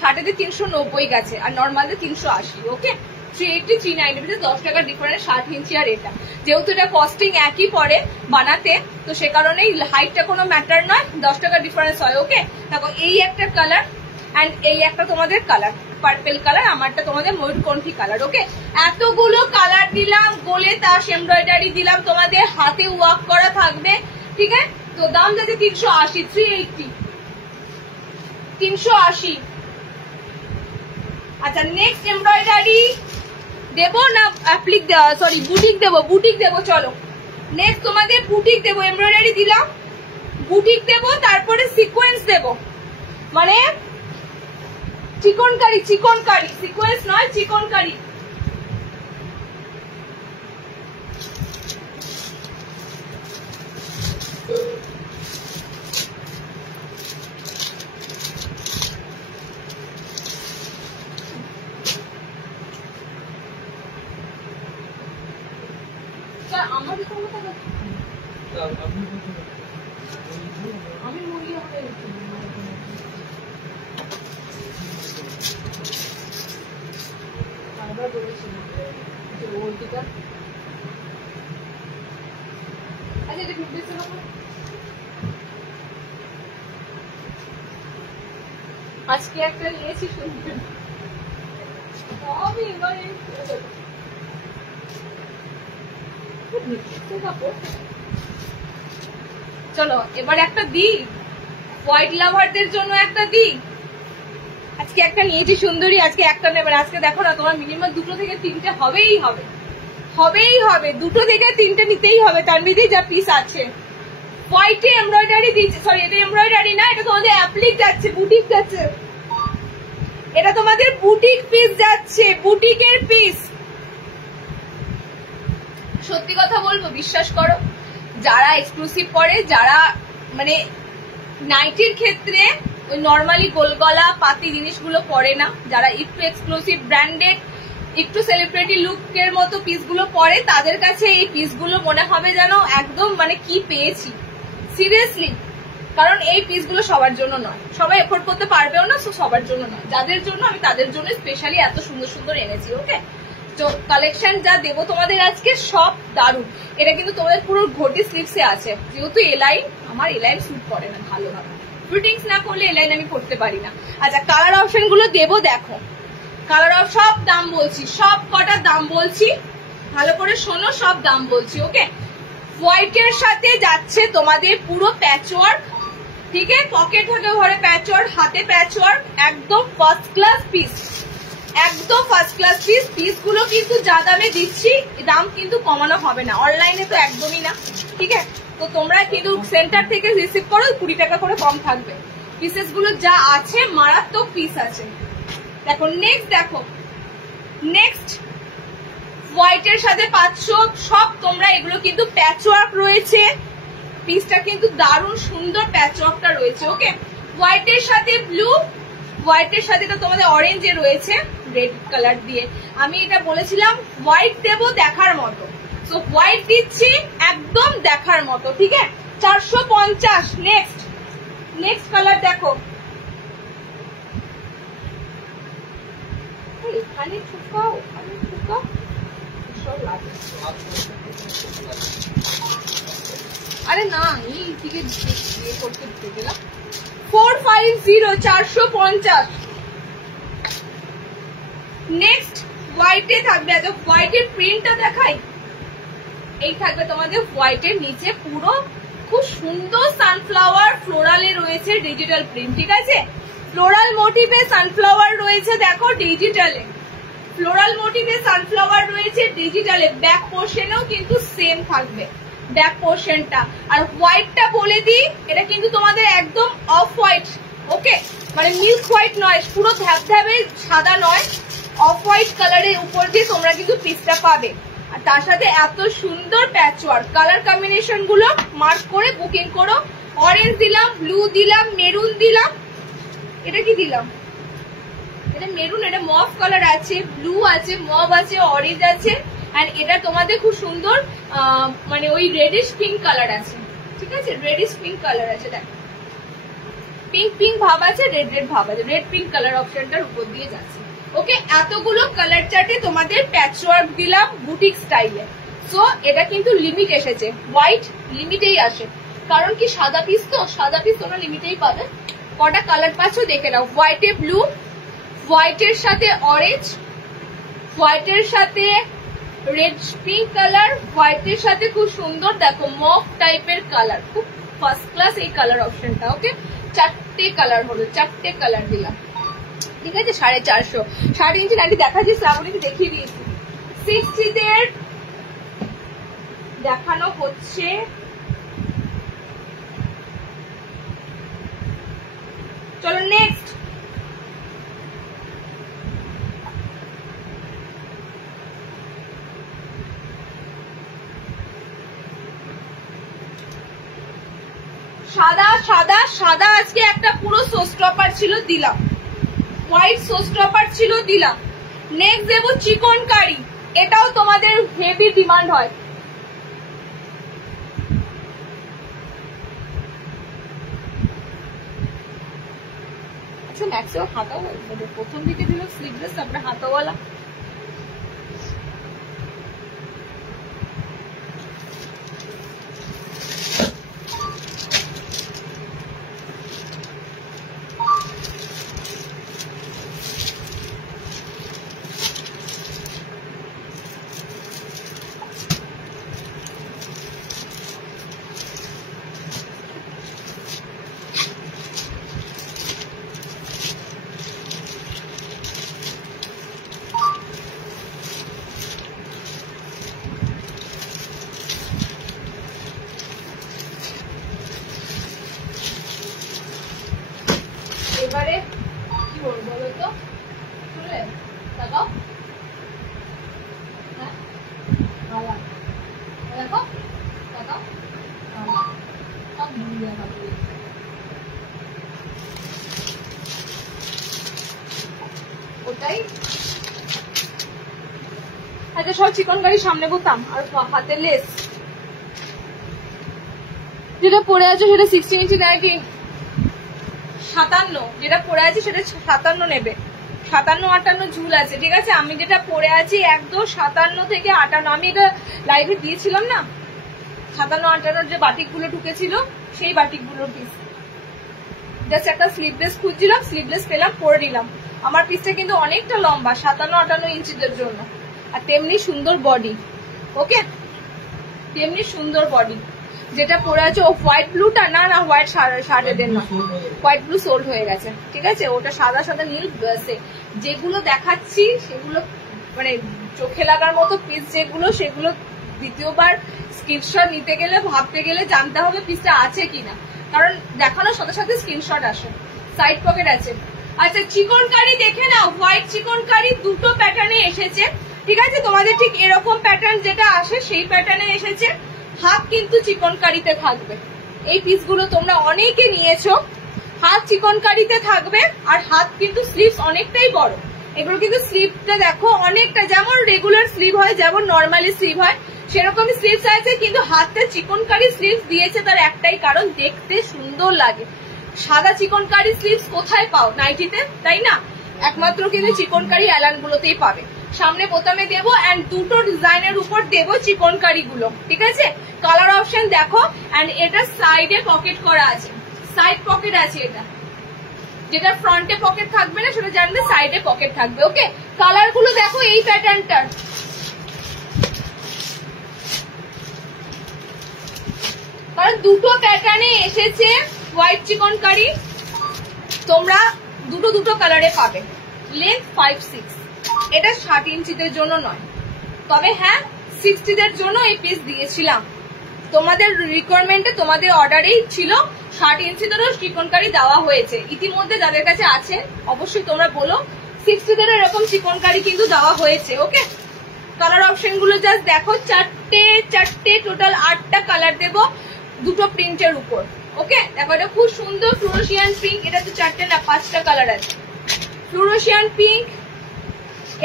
60 390 গেছে, আর নর্মালে 380। ওকে, 380 390 10 টাকার ডিফারেন্স, 60 ইঞ্চি। আর এটা যেহেতু এটা কস্টিং একই পড়ে বানাতে, তো সে কারণে হাইটটা কোনো ম্যাটার নয়, 10 টাকার ডিফারেন্স হয়। ওকে, দেখো এই একটা কালার, অ্যান্ড এই একটা তোমাদের কালার পার্পেল কালার, আমারটা তোমাদের ময়ূরকণ্ঠী কালার। ওকে, এতগুলো কালার দিলাম, গোলে তাস এমব্রয়ডারি দিলাম, তোমাদের হাতে ওয়ার্ক করা থাকবে। ঠিক আছে, তো দাম যাচ্ছে 380 380 380। আচ্ছা, নেক্সট এমব্রয়ডারি দেবো না অ্যাপ্লিক দেওয়া, সরি বুটিক দেবো, বুটিক দেবো। চলো নেক্সট তোমাদের বুটিক দেবো। এমব্রয়ডারি দিলাম, বুটিক দেবো, তারপরে সিকোয়েন্স দেবো, মানে চিকনকারি, চিকনকারি, সিকোয়েন্স নয় চিকনকারি। আমাদের আমি মরিয়া হয়ে গেছি। বারবার বলেছি যে ওলটিটা আচ্ছা এটা 50 টাকা আজকে একটা নিয়েছি সুন্দর আমি এবারে চলো এবার একটা দিই হোয়াইট লাভারদের জন্য একটা দিই আজকে একটা নিয়েছি সুন্দরী আজকে একটা নেবেন আজকে দেখো না তোমার মিনিমাম 2 থেকে 3টে হবেই হবে 2 থেকে 3টে নিতেই হবে তার মধ্যে যা পিস আছে হোয়াইটে এমব্রয়ডারি দিচ্ছে সরি এটা এমব্রয়ডারি না এটা তোমাদের অ্যাপ্লিক যাচ্ছে বুটিক যাচ্ছে এটা তোমাদের বুটিক পিস যাচ্ছে বুটিকের পিস সত্যি কথা বলবো বিশ্বাস করো যারা এক্সক্লুসিভ পরে যারা মানে নাইটির ক্ষেত্রে ওই নরমালি গোলগলা পাতি জিনিসগুলো পরে না যারা একটু এক্সক্লুসিভ ব্র্যান্ডেড একটু সেলিব্রিটি লুকের মতো পিসগুলো পরে তাদের কাছে এই পিসগুলো মনে হবে যেন একদম মানে কি পেয়েছি সিরিয়াসলি কারণ এই পিসগুলো সবার জন্য নয় সবাই এফোর্ড করতে পারবেও না সবার জন্য নয় যাদের জন্য আমি তাদের জন্য স্পেশালি এত সুন্দর সুন্দর এনেছি ওকে তো কালেকশন যা দেবো তোমাদের আজকে সব দারুণ এটা কিন্তু তোমাদের পুরো ঘটি স্লিভসে আছে যেহেতু এলাইন আমার এলাইন স্যুট করে না ভালোভাবে ফিটিংস না করলে এলাইন আমি করতে পারি না আচ্ছা কালার অপশন গুলো দেবো দেখো কালার অফ সব দাম বলছি সব কটার দাম বলছি ভালো করে শোনো সব দাম বলছি ওকে হোয়াইটের সাথে যাচ্ছে তোমাদের পুরো প্যাচওয়ার্ক ঠিক আছে পকেট থাকে ঘরে প্যাচওয়ার্ক হাতে প্যাচওয়ার্ক একদম ফার্স্ট ক্লাস পিস একদম ফার্স্ট ক্লাস পিস গুলো কিন্তু যা দামে দিচ্ছি দাম কিন্তু কমানো হবে না অনলাইনে তো একদমই না ঠিক আছে তো তোমরা কিন্তু সেন্টার থেকে রিসিভ করো 20 টাকা করে কম থাকবে পিসেস গুলো যা আছে মারাত্মক পিস আছে দেখো নেক্সট হোয়াইটের সাথে পাচ্ছ সব তোমরা এগুলো কিন্তু প্যাচওয়ার্ক রয়েছে পিসটা কিন্তু দারুণ সুন্দর প্যাচওয়ার্কটা রয়েছে ওকে হোয়াইটের সাথে ব্লু হোয়াইটের সাথে তো তোমাদের অরেঞ্জে রয়েছে রেড কালার দিয়ে আমি এটা বলেছিলাম হোয়াইট দেবো দেখার মতো সো হোয়াইট দিচ্ছি একদম দেখার মতো ঠিক আছে 450 নেক্সট কালার দেখো এখানে ঠুকাও আরে না এই দিকে দিয়ে করতে দিতে গেলাম 450 450 নেক্সট হোয়াইটে থাকবে আচ্ছা হোয়াইটের প্রিন্টটা দেখাই এই থাকবে তোমাদের হোয়াইটের নিচে পুরো খুব সুন্দর সানফ্লাওয়ার ফ্লোরালে রয়েছে ডিজিটাল প্রিন্ট ঠিক আছে ফ্লোরাল মোটিভে সানফ্লাওয়ার রয়েছে দেখো ডিজিটালে ফ্লোরাল মোটিভে সানফ্লাওয়ার রয়েছে ডিজিটালে ব্যাক পোর্শনেও কিন্তু সেম থাকবে ব্যাক পোর্শনটা আর হোয়াইটটা বলে দিই এটা কিন্তু তোমাদের একদম অফ হোয়াইট ওকে মানে মিল্ক হোয়াইট নয় পুরো ধ্যাবধ্যাবে সাদা নয় অফ হোয়াইট কালারের উপর দিয়ে তোমরা কিন্তু পিসটা পাবে আর তার সাথে এত সুন্দর প্যাচওয়ার্ক কালার কম্বিনেশন গুলো মার্ক করে বুকিং করো অরেঞ্জ দিলাম ব্লু দিলাম মেরুন দিলাম এটা কি দিলাম এটা মেরুন এটা মভ কালার আছে ব্লু আছে মভ আছে অরেঞ্জ আছে আর এটা তোমাদের খুব সুন্দর মানে ওই রেডিশ পিঙ্ক কালার আছে ঠিক আছে রেডিশ পিঙ্ক কালার আছে দেখো পিঙ্ক ভাব আছে রেড ভাব আছে রেড পিঙ্ক কালার অপশনটার উপর দিয়ে যাচ্ছে ওকে এতগুলো কালার চার্টে তোমাদের প্যাচওয়ার্ক দিলাম বুটিক স্টাইলে সো এটা কিন্তু লিমিট এসেছে হোয়াইট লিমিটেই আসে কারণ কি সাদা পিস তো সাদা পিস তোমরা লিমিটেই পাবে কটা কালার পাচ্ছ দেখে নাও হোয়াইটে ব্লু হোয়াইটের সাথে অরেঞ্জ হোয়াইটের সাথে রেড পিঙ্ক কালার হোয়াইটের সাথে খুব সুন্দর দেখো মফ টাইপের কালার খুব ফার্স্ট ক্লাস এই কালার অপশনটা ওকে 4টে কালার হলো 4টে কালার দিলাম ঠিক আছে 450 3.5 ইঞ্চি নাইটি দেখাচ্ছি শ্রাবণীকে দেখিয়ে দিয়েছি 60 দের দেখানো হচ্ছে চলো নেক্সট সাদা সাদা সাদা আজকে একটা পুরো সোস্টপার ছিল দিলাম হোয়াইট সোস্টপার ছিল দিলাম নেক্সট দেব চিকন কারি এটাও তোমাদের হেভি ডিমান্ড হয় আচ্ছা ম্যাক্সিমাম হাতাও প্রথম দিকে দিল স্লিভলেস তারপরে হাতাওয়ালা আচ্ছা সব চিকনকারি সামনে বোতাম আর হাতে লেস। যেটা পরে আছে সেটা 16 ইঞ্চি 57, যেটা পরে আছে সেটা 57 নেবে, 57-58 ঝুল আছে, ঠিক আছে। আমি যেটা পরে আছি একদম 57 থেকে 58, আমি এটা লাইভে দিয়েছিলাম না, 57-58 যে বাটিকগুলো ঢুকেছিল সেই বাটিকগুলোর পিস। জাস্ট একটা স্লিভলেস খুঁজছিলাম, স্লিভলেস পেলাম, পরে নিলাম। আমার পিসটা কিন্তু অনেকটা লম্বা, 57-58 ইঞ্চিদের জন্য, আর তেমনি সুন্দর বডি। ওকে, তেমনি সুন্দর বডি। যেটা পরে আছে ও হোয়াইট ব্লুটা, না না হোয়াইট শার্টের না, হোয়াইট ব্লু সোল্ড হয়ে গেছে, ঠিক আছে। ওটা সাদা সাদা নীল, যেগুলো দেখাচ্ছি সেগুলো মানে চোখে লাগার মতো পিস যেগুলো, সেগুলো দ্বিতীয়বার স্ক্রিনশট নিতে গেলে ভাবতে গেলে জানতে হবে পিসটা আছে কিনা, কারণ দেখানোর সাথে সাথে স্ক্রিনশট আসে। সাইড পকেট আছে। আচ্ছা চিকনকারি দেখে নাও, হোয়াইট চিকনকারি দুটো প্যাটার্নে এসেছে, ঠিক আছে। তোমাদের ঠিক এরকম প্যাটার্ন যেটা আসে সেই প্যাটার্নে এসেছে। হাত কিন্তু চিকনকারিতে থাকবে, এই পিসগুলো তোমরা অনেকে নিয়েছো, হাত চিকনকারিতে থাকবে। আর হাত কিন্তু স্লিভস অনেকটাই বড়, এগুলো কিন্তু স্লিভটা দেখো অনেকটা, যেমন রেগুলার স্লিভ হয়, যেমন নর্মালি স্লিভ হয় সেরকমই স্লিভস আছে, কিন্তু হাতটা চিকনকারি স্লিভস দিয়েছে তার একটাই কারণ, দেখতে সুন্দর লাগে। সাদা চিকনকারি স্লিভস কোথায় পাও? নাইটিতে, তাই না? একমাত্র কিন্তু চিকনকারি অ্যালান গুলোতেই পাবে। সামনে বোতামে দেবো এন্ড দুটো ডিজাইনের উপর দেবো চিকনকারি গুলো, ঠিক আছে। কালার অপশন দেখো, এন্ড এটা সাইডে পকেট করা আছে, সাইড পকেট আছে। এটা যেটা ফ্রন্টে পকেট থাকবে না সেটা জানবে সাইডে পকেট থাকবে। ওকে, কালার গুলো দেখো এই প্যাটার্নটার, কারণ দুটো প্যাটার্নে এসেছে হোয়াইট চিকনকারি, তোমরা দুটো কালারে পাবে। লেন্থ 5-6, এটা 60 ইঞ্চিদের জন্য নয়, তবে হ্যাঁ 60দের জন্য এই পিস দিয়েছিলাম। তোমাদের রিকোয়ারমেন্টে, তোমাদের অর্ডারেই ছিল 60 ইঞ্চিদেরও চিকনকারি দেওয়া হয়েছে। ইতিমধ্যে যাদের কাছে আছে অবশ্যই তোমরা বলো, 60দের এরকম চিকনকারি কিন্তু দেওয়া হয়েছে। ওকে, কালার অপশন গুলো জাস্ট দেখো, চারটে টোটাল 8টা কালার দেবো দুটো প্রিন্টের উপর। ওকে দেখো, এটা খুব সুন্দর ফ্লোরোসিয়ান পিঙ্ক, এটা তো 4টে না 5টা কালার আছে। ফ্লোরোসিয়ান পিঙ্ক,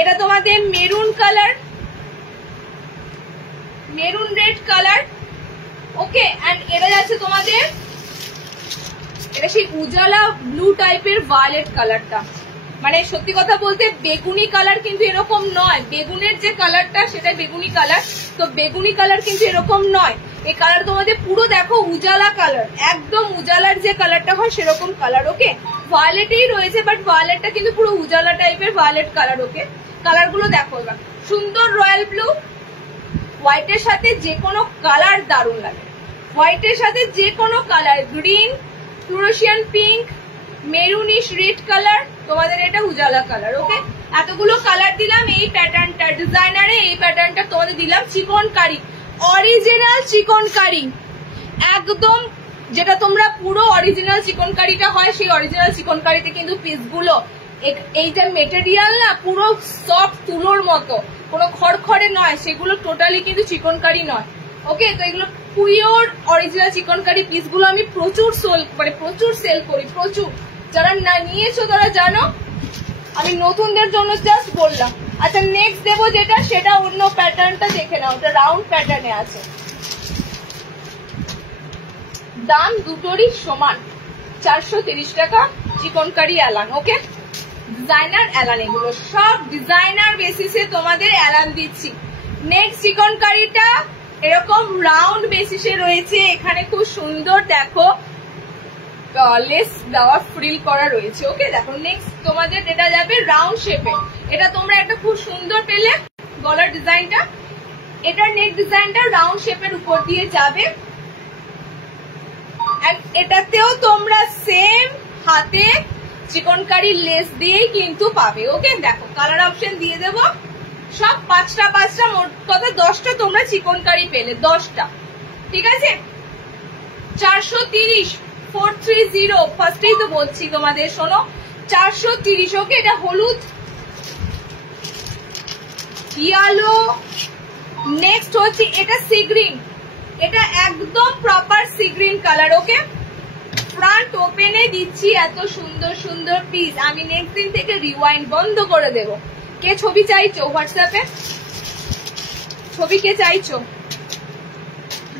এটা তোমাদের maroon colour, maroon red colour. Okay, and এটা যাচ্ছে তোমাদের, এটা সেই উজালা ব্লু টাইপের ভায়োলেট কালারটা, মানে সত্যি কথা বলতে বেগুনি কালার কিন্তু এরকম নয়, বেগুনের যে কালারটা সেটা বেগুনি কালার, তো বেগুনি কালার কিন্তু এরকম নয়। এই কালার তোমাদের পুরো দেখো উজালা কালার, একদম উজালার যে কালারটা হয় সেরকম কালার। ওকে, ভায়োলেটেই রয়েছে, বাট ভায়োলেটটা কিন্তু পুরো উজালা টাইপের ভায়োলেট কালার। ওকে, কালার গুলো দেখো এবার, সুন্দর রয়্যাল ব্লু, হোয়াইটের সাথে যে কোনো কালার দারুণ লাগে, হোয়াইটের সাথে যে কোনো colour, green, fluorescent pink, maroonish red colour, তোমাদের এটা উজালা কালার। ওকে, এতগুলো কালার দিলাম এই প্যাটার্নটা, ডিজাইনারে এই প্যাটার্নটা তোমাদের দিলাম চিকনকারি, অরিজিনাল চিকনকারি একদম, যেটা তোমরা পুরো অরিজিনাল চিকনকারিটা হয় সেই অরিজিনাল চিকনকারিতে কিন্তু পিসগুলো, এইটা মেটেরিয়াল না পুরো সফট তুলোর মতো, কোনো খড়খড়ে নয়, সেগুলো টোটালি কিন্তু চিকনকারি নয়। ওকে, তো এগুলো পিওর অরিজিনাল চিকনকারি পিসগুলো আমি প্রচুর সেল করি, প্রচুর। যারা না নিয়েছো তারা জানো, আমি নতুনদের জন্য জাস্ট বললাম। আচ্ছা নেক্সট দেবো যেটা, সেটা অন্য প্যাটার্নটা দেখে নাও, ওটা রাউন্ড প্যাটার্নে আছে। দাম দুটোরই সমান, 430 টাকা চিকনকারি অ্যালান। ওকে, ডিজাইনার অ্যালান, এগুলো সব ডিজাইনার বেসিসে তোমাদের অ্যালান দিচ্ছি। নেক্সট চিকনকারিটা এরকম রাউন্ড বেসিসে রয়েছে, এখানে খুব সুন্দর দেখো লেস দেওয়া ফ্রিল করা রয়েছে। ওকে দেখো, নেক্সট তোমাদের এটা যাবে রাউন্ড শেপে, এটা তোমরা একটা খুব সুন্দর পেলে গলার ডিজাইনটা, এটার নেক ডিজাইনটা রাউন্ড শেপের উপর দিয়ে যাবে। এটাতেও তোমরা সেম হাতে চিকনকারি লেস দিয়েই কিন্তু পাবে। ওকে দেখো, কালার অপশন দিয়ে দেবো, সব 5টা মোট কথা 10টা তোমরা চিকনকারি পেলে, 10টা, ঠিক আছে। 430, 430 ফার্স্টেই তো বলছি তোমাদের, শোনো 430। ওকে, এটা হলুদ, ইয়েলো, নেক্সট হচ্ছে এটা সি গ্রিন, এটা একদম প্রপার সি গ্রিন কালার। ওকে, ফ্রন্ট ওপেনে দিচ্ছি এত সুন্দর সুন্দর পিস, আমি নেক্সট দিন থেকে রিওয়াইন্ড বন্ধ করে দেব। কে ছবি চাইছো হোয়াটসঅ্যাপে ছবি কে চাইছো?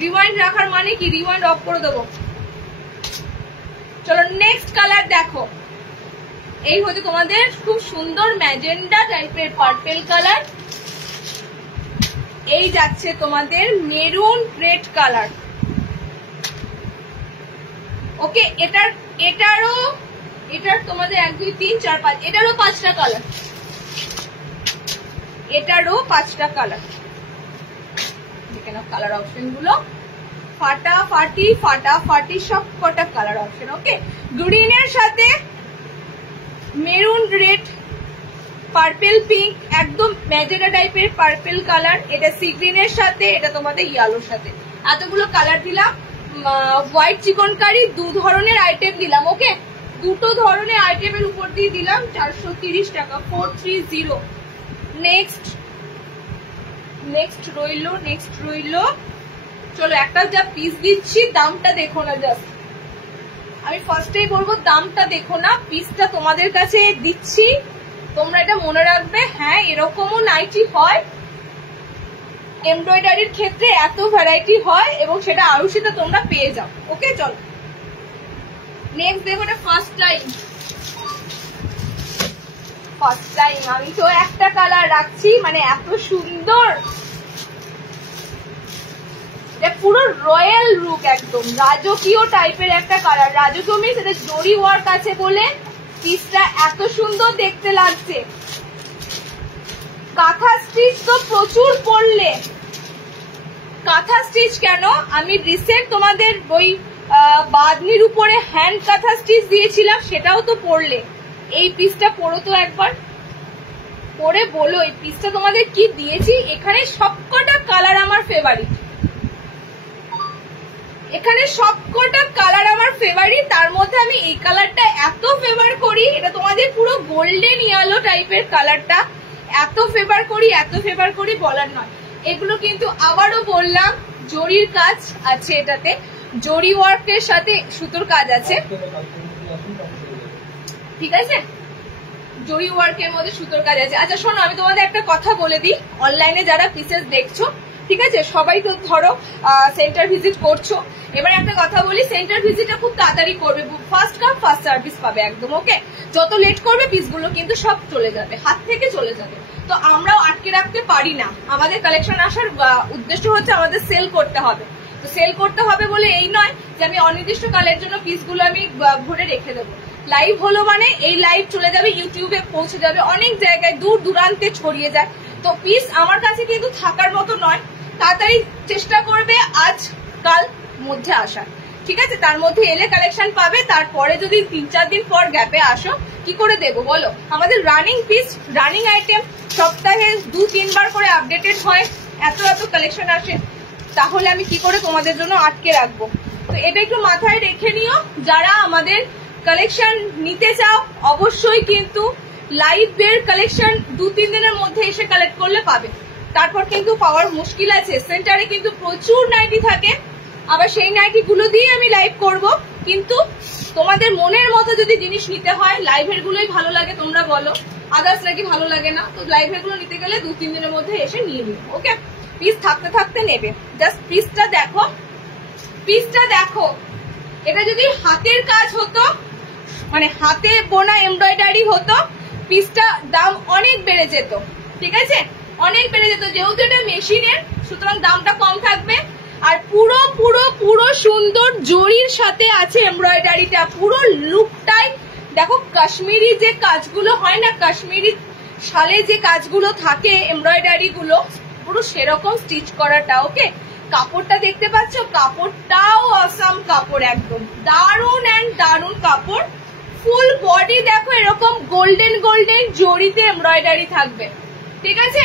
রিওয়াইন্ড রাখার মানে কি? রিওয়াইন্ড অফ করে দেবো। চলো নেক্সট কালার দেখো। এই হচ্ছে তোমাদের খুব সুন্দর ম্যাজেন্ডা টাইপের পার্পেল কালার। এই যাচ্ছে তোমাদের মেরুন রেড কালার। ওকে, এটার তোমাদের 1 2 3 4 5, এটারও 5টা কালার, এটারও 5টা কালার। দেখে নাও কালার অপশন গুলো, ফাটাফাটি সব কটা কালার অপশন। ওকে, গ্রিনের সাথে মেরুন রেড, পার্পেল পিঙ্ক, একদম ম্যাজেন্টা টাইপের পার্পেল কালার। এটা সি গ্রিনের সাথে, এটা তোমাদের ইয়েলোর সাথে। এতগুলো কালার দিলাম। হোয়াইট চিকনকারি 2 ধরনের আইটেম দিলাম। ওকে, 2 ধরনের আইটেমের উপর দিয়ে দিলাম 430 টাকা, 430। নেক্সট রইলো। চলো একটা যা পিস দিচ্ছি দামটা দেখো না, জাস্ট আমি ফার্স্টেই বলবো দামটা দেখো না, পিসটা তোমাদের কাছে দিচ্ছি, তোমরা এটা মনে রাখবে। হ্যাঁ, এরকমও নাইটি হয়, এমব্রয়ডারির ক্ষেত্রে এত ভ্যারাইটি হয় এবং সেটা আরো সেটা তোমরা পেয়ে যাও। ওকে, চলো নেক্সট দেখো। এটা ফার্স্ট টাইম আমি তো একটা কালার রাখছি, মানে এত সুন্দর, পুরো রয়্যাল লুক, একদম রাজকীয় টাইপের একটা কালার। রাজকীয় মিন্স এটা জরি ওয়ার্ক আছে বলে পিসটা এত সুন্দর দেখতে লাগছে। কাঁথা স্টিচ তো প্রচুর পড়লে, কাঁথা স্টিচ কেন, আমি রিসেন্ট তোমাদের ওই বাদনির উপরে হ্যান্ড কাঁথা স্টিচ দিয়েছিলাম, সেটাও তো পড়লে। এই পিসটা পরো তো একবার, পরে বলো এই পিসটা তোমাদের কি দিয়েছি। এখানে সবকটা কালার আমার ফেভারিট, তার মধ্যে আমি এই কালারটা এত ফেভার করি। এটা তোমাদের পুরো গোল্ডেন ইয়েলো টাইপের কালারটা এত ফেভার করি বলার নয়। এগুলো কিন্তু আবারও বললাম জরির কাজ আছে, এটাতে জরি ওয়ার্কের সাথে সুতোর কাজ আছে, ঠিক আছে, জরি ওয়ার্কের মধ্যে সুতোর কাজ আছে। আচ্ছা শোনো, আমি তোমাদের একটা কথা বলে দিই, অনলাইনে যারা পিসেস দেখছো, ঠিক আছে, সবাই তো ধরো সেন্টার ভিজিট করছো। এবার একটা কথা বলি, সেন্টার ভিজিটটা খুব তাড়াতাড়ি করবে, ফার্স্ট কাম ফার্স্ট সার্ভিস পাবে একদম। ওকে, যত লেট করবে পিসগুলো কিন্তু সব চলে যাবে, হাত থেকে চলে যাবে। তো আমরাও আটকে রাখতে পারি না, আমাদের কালেকশন আসার উদ্দেশ্য হচ্ছে আমাদের সেল করতে হবে। তো সেল করতে হবে বলে এই নয় যে আমি অনির্দিষ্ট কালের জন্য পিসগুলো আমি ভরে রেখে দেবো। লাইভ হলো মানে এই লাইভ চলে যাবে ইউটিউবে, পৌঁছে যাবে অনেক জায়গায়, দূর দূরান্তে ছড়িয়ে যায়। তো পিস আমার কাছে কিন্তু থাকার মতো নয়, তাড়াতাড়ি চেষ্টা করবে আজ কাল মধ্যে আসার, ঠিক আছে। তার মধ্যে এলে কালেকশন পাবে, তারপরে যদি 3-4 দিন পর গ্যাপে আসো কি করে দেবো বলো। আমাদের রানিং পিস, রানিং আইটেম সপ্তাহে 2-3 বার করে আপডেটেড হয়, এত কালেকশন আসে, তাহলে আমি কি করে তোমাদের জন্য আটকে রাখবো। তো এটা একটু মাথায় রেখে নিও। যারা আমাদের কালেকশন নিতে চাও অবশ্যই কিন্তু লাইভের কালেকশন 2-3 দিনের মধ্যে এসে কালেক্ট করলে পাবে, তারপর কিন্তু পাওয়ার মুশকিল আছে। সেন্টারে কিন্তু প্রচুর নাইটি থাকে, আবার সেই নাইটি গুলো দিয়ে আমি লাইভ করব, কিন্তু তোমাদের মনের মতো যদি জিনিস নিতে হয়, লাইভের গুলোই ভালো লাগে তোমরা বলো, আদার্স নাকি ভালো লাগে না। তো লাইভের গুলো নিতে গেলে 2-3 দিনের মধ্যে এসে নিয়ে নিও। ওকে, পিস থাকতে নেবে। জাস্ট পিসটা দেখো, এটা যদি হাতের কাজ হতো, মানে হাতে বোনা এমব্রয়ডারি হতো, পিসটা দাম অনেক বেড়ে যেত, ঠিক আছে, অনেক বেড়ে যেত। যেহেতু এটা মেশিনের, সুতরাং দামটা কম থাকবে। আর পুরো সুন্দর জরির সাথে আছে এমব্রয়ডারিটা, পুরো লুকটাই দেখো। কাশ্মীরি যে কাজগুলো হয় না, কাশ্মীরি শালে যে কাজগুলো থাকে এমব্রয়ডারি গুলো, পুরো সেরকম স্টিচ করাটা। ওকে, কাপড়টা দেখতে পাচ্ছ, কাপড়টাও অসাম কাপড়, একদম দারুন কাপড়। ফুল বডি দেখো এরকম গোল্ডেন জরিতে এমব্রয়ডারি থাকবে, ঠিক আছে,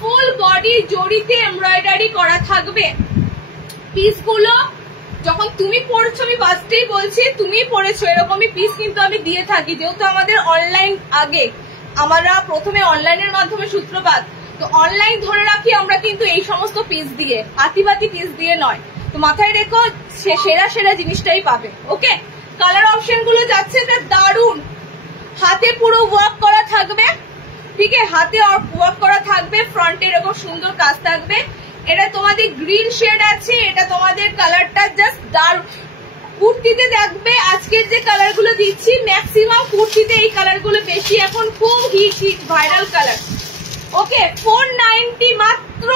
ফুল বডি জরিতে এমব্রয়ডারি করা থাকবে। পিসগুলো যখন তুমি পড়ছো, আমি ফার্স্টেই বলছি তুমি পড়েছো, এরকমই পিস কিন্তু আমি দিয়ে থাকি। যেহেতু আমাদের অনলাইন, আগে আমরা প্রথমে অনলাইনের মাধ্যমে সূত্রপাত, তো অনলাইন ধরে রাখি আমরা কিন্তু এই সমস্ত পিস দিয়ে, আতিবাতি পিস দিয়ে নয়। তো মাথায় রেখো, সেরা জিনিসটাই পাবে। ওকে, কালার অপশন গুলো যাচ্ছে দারুন, হাতে পুরো ওয়ার্ক করা থাকবে, ঠিক আছে, হাতে ওয়ার্ক করা থাকবে, ফ্রন্টে এরকম সুন্দর কাজ থাকবে। এটা তোমাদের গ্রিন শেড আছে, এটা তোমাদের কালারটা জাস্ট দারুণ। কুর্তিতে দেখবে আজকের যে কালার গুলো দিচ্ছি ম্যাক্সিমাম কুর্তিতে এই কালার গুলো বেশি এখন খুব হিট ভাইরাল কালার। ওকে 490 মাত্র।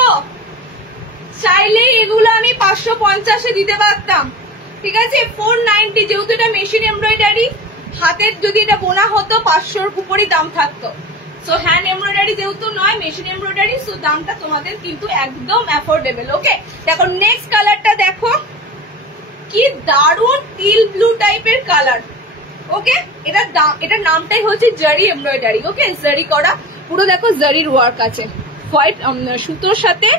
চাইলে এগুলো আমি 550-এ দিতে পারতাম, ঠিক আছে। 490, যেহেতু এটা মেশিন এমব্রয়ডারি, হাতের যদি এটা বোনা হতো 500-র উপরই দাম থাকতো। সো হ্যান্ড এমব্রয়ডারি যেহেতু নয়, মেশিন এমব্রয়ডারি, সো দামটা তোমাদের কিন্তু একদম অ্যাফোর্ডেবল। ওকে দেখো নেক্সট কালারটা দেখো, কি দারুণ টিল ব্লু টাইপের কালার। ওকে এটার নামটাই হচ্ছে জারি এমব্রয়ডারি। ওকে জারি করা, পুরো দেখো জারির ওয়ার্ক আছে, হোয়াইট সুতোর সাথে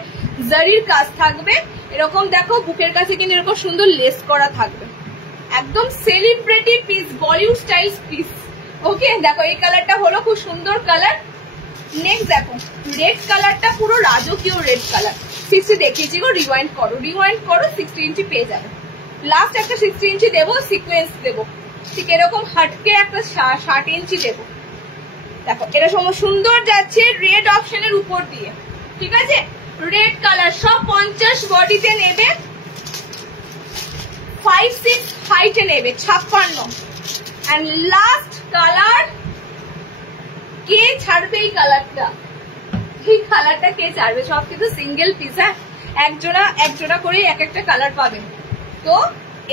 জারির কাজ থাকবে। এরকম দেখো বুকের কাছে কিন্তু এরকম সুন্দর লেস করা থাকবে, একদম celebrity piece, Bollywood style piece. Okay দেখো এই কালারটা হলো খুব সুন্দর কালার। নেক্সট দেখো রেড কালারটা, পুরো রাজকীয় রেড কালার। 60 দেখিয়েছি গো, রিওয়াইন্ড করো 60 ইঞ্চি পেয়ে যাবে। লাস্ট একটা 60 ইঞ্চি দেবো, সিকোয়েন্স দেবো, ঠিক এরকম হাটকে একটা 60 ইঞ্চি দেবো। দেখো এটা সময় সুন্দর যাচ্ছে রেড অপশনের উপর দিয়ে, ঠিক আছে। রেড কালার সব 50 বডিতে নেবে, 5-6 হাইটে নেবে, 56। এন্ড লাস্ট কালার, কে ছাড়বে এই কালারটা? এই কালারটা কে ছাড়বে? সব কিন্তু সিঙ্গেল পিস, হ্যাঁ, একজোড়া করে এক একটা কালার পাবেন। তো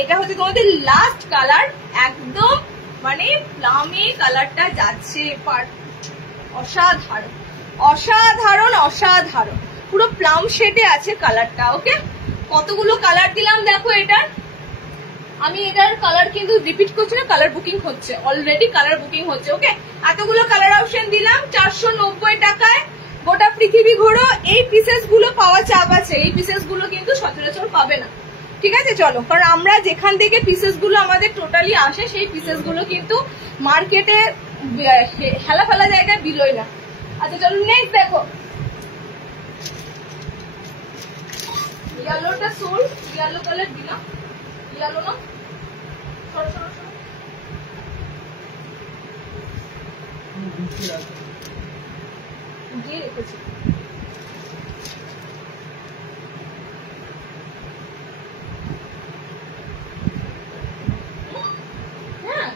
এটা হচ্ছে তোমাদের লাস্ট কালার, একদম মানে প্লামে কালারটা যাচ্ছে, অসাধারণ অসাধারণ অসাধারণ, পুরো প্লাম শেডে আছে কালারটা। ওকে কতগুলো কালার দিলাম দেখো এটার, আমি এটার কালার কিন্তু রিপিট করছি না, কালার বুকিং হচ্ছে, অলরেডি কালার বুকিং হচ্ছে। ওকে এতগুলো কালার অপশন দিলাম 490 টাকায়। গোটা পৃথিবী ঘোরো, এই পিসেস গুলো পাওয়া চাপ আছে, এই পিসেস গুলো কিন্তু সচরাচর পাবে না, ঠিক আছে। চলো, কারণ আমরা যেখান থেকে পিসেস গুলো আমাদের টোটালি আসে, সেই পিসেস গুলো কিন্তু মার্কেটে হেলা ফেলা জায়গায় বিলোয় না। আচ্ছা চলো নেক্সট দেখো, ইয়েলোটা সোল, ইয়েলো কালার দিলাম, ইয়েলো না, সরো সরো সরো, দিয়ে রেখেছি। হ্যাঁ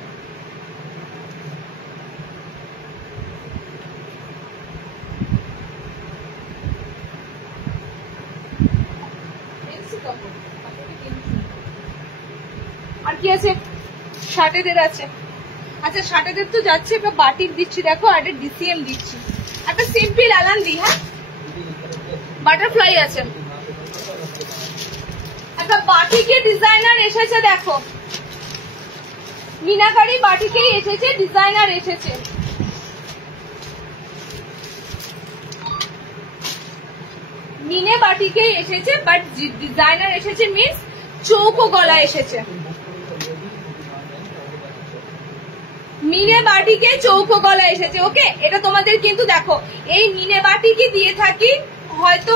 আর কি আছে? শার্টেদের আছে। আচ্ছা শার্টেদের তো যাচ্ছে, একটা বাটিক দিচ্ছি দেখো, আর একটা ডিসিএম দিচ্ছি, একটা সিম্পল আলান দি, হ্যাঁ বাটারফ্লাই আছে। একটা বাটিকে ডিজাইনার এসেছে দেখো, মিনাকারি বাটিকেই এসেছে, ডিজাইনার এসেছে। মিনে বাটিকেই এসেছে, বাট ডিজাইনার এসেছে মিন্স চৌকো গলা এসেছে। মিনে বাটিকে চৌকো গলা এসেছে। ওকে এটা তোমাদের কিন্তু দেখো, এই মিনে বাটিকে দিয়ে থাকি, হয়তো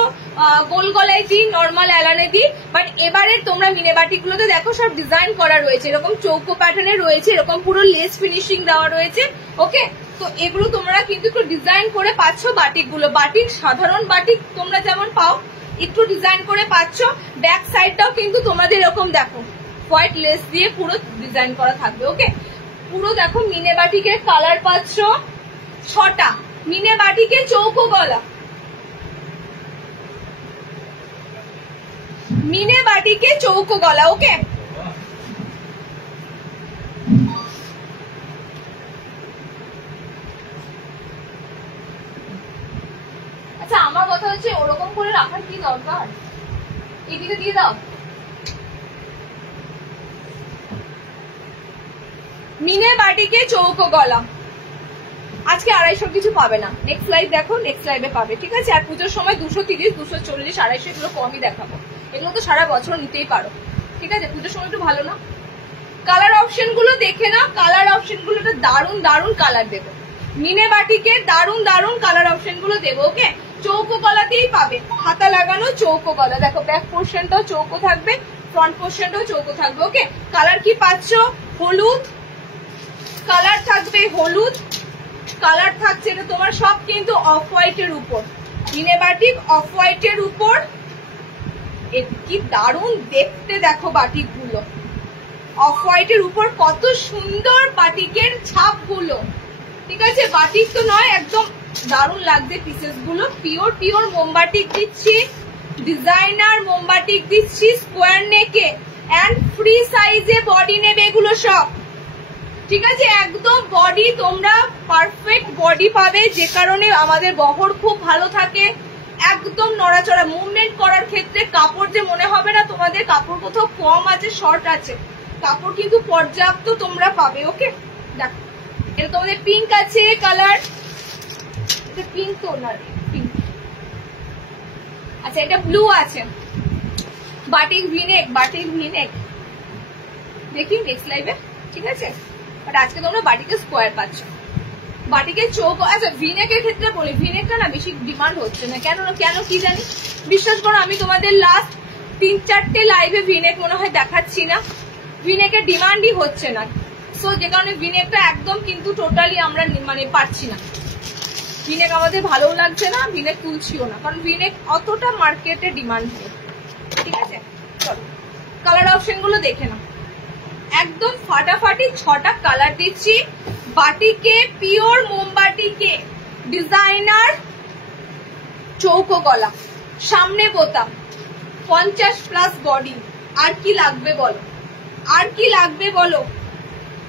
গোল গলায় দিই, নর্মাল এলানে দিই, বাট এবারে তোমরা মিনে বাটিক গুলোতে দেখো সব ডিজাইন করা রয়েছে, এরকম চৌকো প্যাটার্নে রয়েছে, এরকম পুরো লেস ফিনিশিং দেওয়া রয়েছে। ওকে তো এগুলো তোমরা কিন্তু একটু ডিজাইন করে পাচ্ছ। বাটিক গুলো, বাটিক সাধারণ বাটিক তোমরা যেমন পাও, একটু ডিজাইন করে পাচ্ছ। ব্যাক সাইডটাও কিন্তু তোমাদের এরকম দেখো হোয়াইট লেস দিয়ে পুরো ডিজাইন করা থাকবে। ওকে পুরো দেখো মিনে বাটিকের কালার পাচ্ছ 6টা, মিনে বাটিকে চৌকো গলা, মিনে বাটিকে চৌকো গলা। ওকে আচ্ছা আমার কথা হচ্ছে ওরকম করে রাখার কি দরকার, এদিকে দিয়ে দাও। মিনে বাটিকে চৌকো গলা, আজকে 250 কিছু পাবে না, নেক্সট লাইভ দেখো, নেক্সট লাইভে পাবে, ঠিক আছে। আর পুজোর সময় 230, 240, 250 এগুলো কমই দেখাবো, এগুলো তো সারা বছর নিতেই পারো, ঠিক আছে। পুজোর সময় একটু ভালো না। কালার অপশন গুলো দেখে না, কালার অপশন গুলো দারুন দারুন কালার দেবো, মিনে বাটিকে দারুন দারুন কালার অপশন গুলো দেবো। ওকে চৌকো গলাতেই পাবে, হাতা লাগানো চৌকো গলা, দেখো ব্যাক পোর্শনটাও চৌকো থাকবে, ফ্রন্ট পোর্শনটাও চৌকো থাকবে। ওকে কালার কি পাচ্ছ? হলুদ কালার থাকবে, হলুদ কালার থাকছে, এটা তোমার সব কিন্তু অফ হোয়াইটের উপর, মিনে বাটিক অফ হোয়াইটের উপর কি দারুণ দেখতে দেখো বাটিকগুলো, অফ হোয়াইটের উপর কত সুন্দর বাটিকের ছাপগুলো। ঠিক আছে, বাটিক তো নয়, একদম দারুণ লাগছে পিসেস গুলো। পিওর পিওর মোমবাটিক দিচ্ছি, ডিজাইনার মোমবাটিক দিচ্ছি স্কোয়ার নেকে এন্ড ফ্রি সাইজে বডি নেবে এগুলো সব। ঠিক আছে, একদম বডি তোমরা পারফেক্ট বডি পাবে, যে কারণে আমাদের বহর খুব ভালো থাকে, একদম নড়াচড়া মুভমেন্ট করার ক্ষেত্রে কাপড় যে মনে হবে না তোমাদের কাপড় কোথাও কম আছে, শর্ট আছে, কাপড় কিন্তু পর্যাপ্ত তোমরা পাবে। ওকে, দেখো এটা তোমাদের পিঙ্ক আছে কালার, এটা পিঙ্ক তো না, পিঙ্ক। আচ্ছা, এটা ব্লু আছে, বাটিক ভিনেক, বাটিক ভিনেক দেখি নেক্সট লাইভে। ঠিক আছে, বাট আজকে তোমরা বাটিকে স্কোয়ার পাচ্ছ, বাটিকের চোখ। আচ্ছা, ভিনেকের ক্ষেত্রে বলি, ভিনেকটা না বেশি ডিমান্ড হচ্ছে না, কেন কি জানি, বিশ্বাস করো আমি তোমাদের লাস্ট 3-4টে লাইভে ভিনেক মনে হয় দেখাচ্ছি না, ভিনেকের ডিমান্ডই হচ্ছে না। সো যে কারণে ভিনেকটা একদম কিন্তু টোটালি আমরা মানে পাচ্ছি না, ভিনেক আমাদের ভালো লাগছে না, ভিনেক তুলছিও না, কারণ ভিনেক অতটা মার্কেটে ডিমান্ড নেই। ঠিক আছে, চলো কালার অপশন গুলো দেখে নাও, একদম ফাটাফাটি 6টা কালার দিচ্ছি। বাটিকে পিওর মোমবাটিকে ডিজাইনার চৌকো গলা, সামনে বোতাম, 50+ বডি, আর কি লাগবে বলো, আর কি লাগবে বলো।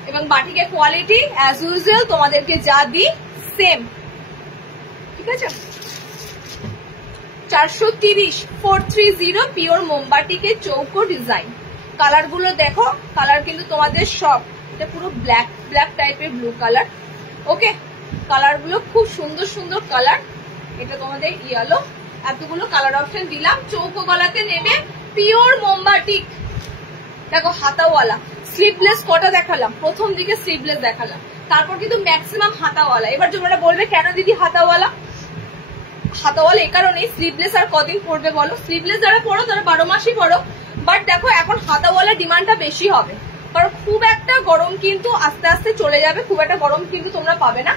এবং বাটিকের কোয়ালিটি অ্যাজ ইউজুয়াল তোমাদেরকে যা দিই সেম। ঠিক আছে, 430 430 পিওর মোমবাটিকে চৌকো ডিজাইন। কালার গুলো দেখো, কালার কিন্তু তোমাদের সব, এটা পুরো ব্ল্যাক ব্ল্যাক টাইপের ব্লু কালার। ওকে, কালার গুলো খুব সুন্দর সুন্দর কালার। এটা তোমাদের ইয়েলো, এতগুলো কালার অপশন দিলাম। চৌকো গলাতে নেবে পিওর মোমবাটিক, দেখো হাতাওয়ালা, স্লিভলেস কটা দেখালাম, প্রথম দিকে স্লিভলেস দেখালাম, তারপর কিন্তু ম্যাক্সিমাম হাতাওয়ালা। এবার তোমরা বলবে কেন দিদি হাতাওয়ালা, হাতাওয়ালা এই কারণে, স্লিভলেস আর কদিন পরবে বলো, স্লিভলেস যারা পরো তারা 12 মাসই পরো, বাট দেখো এখন হাতাওয়ালা ডিমান্ডটা বেশি হবে, কারণ খুব একটা গরম কিন্তু আস্তে আস্তে চলে যাবে, খুব একটা গরম কিন্তু তোমরা পাবে না,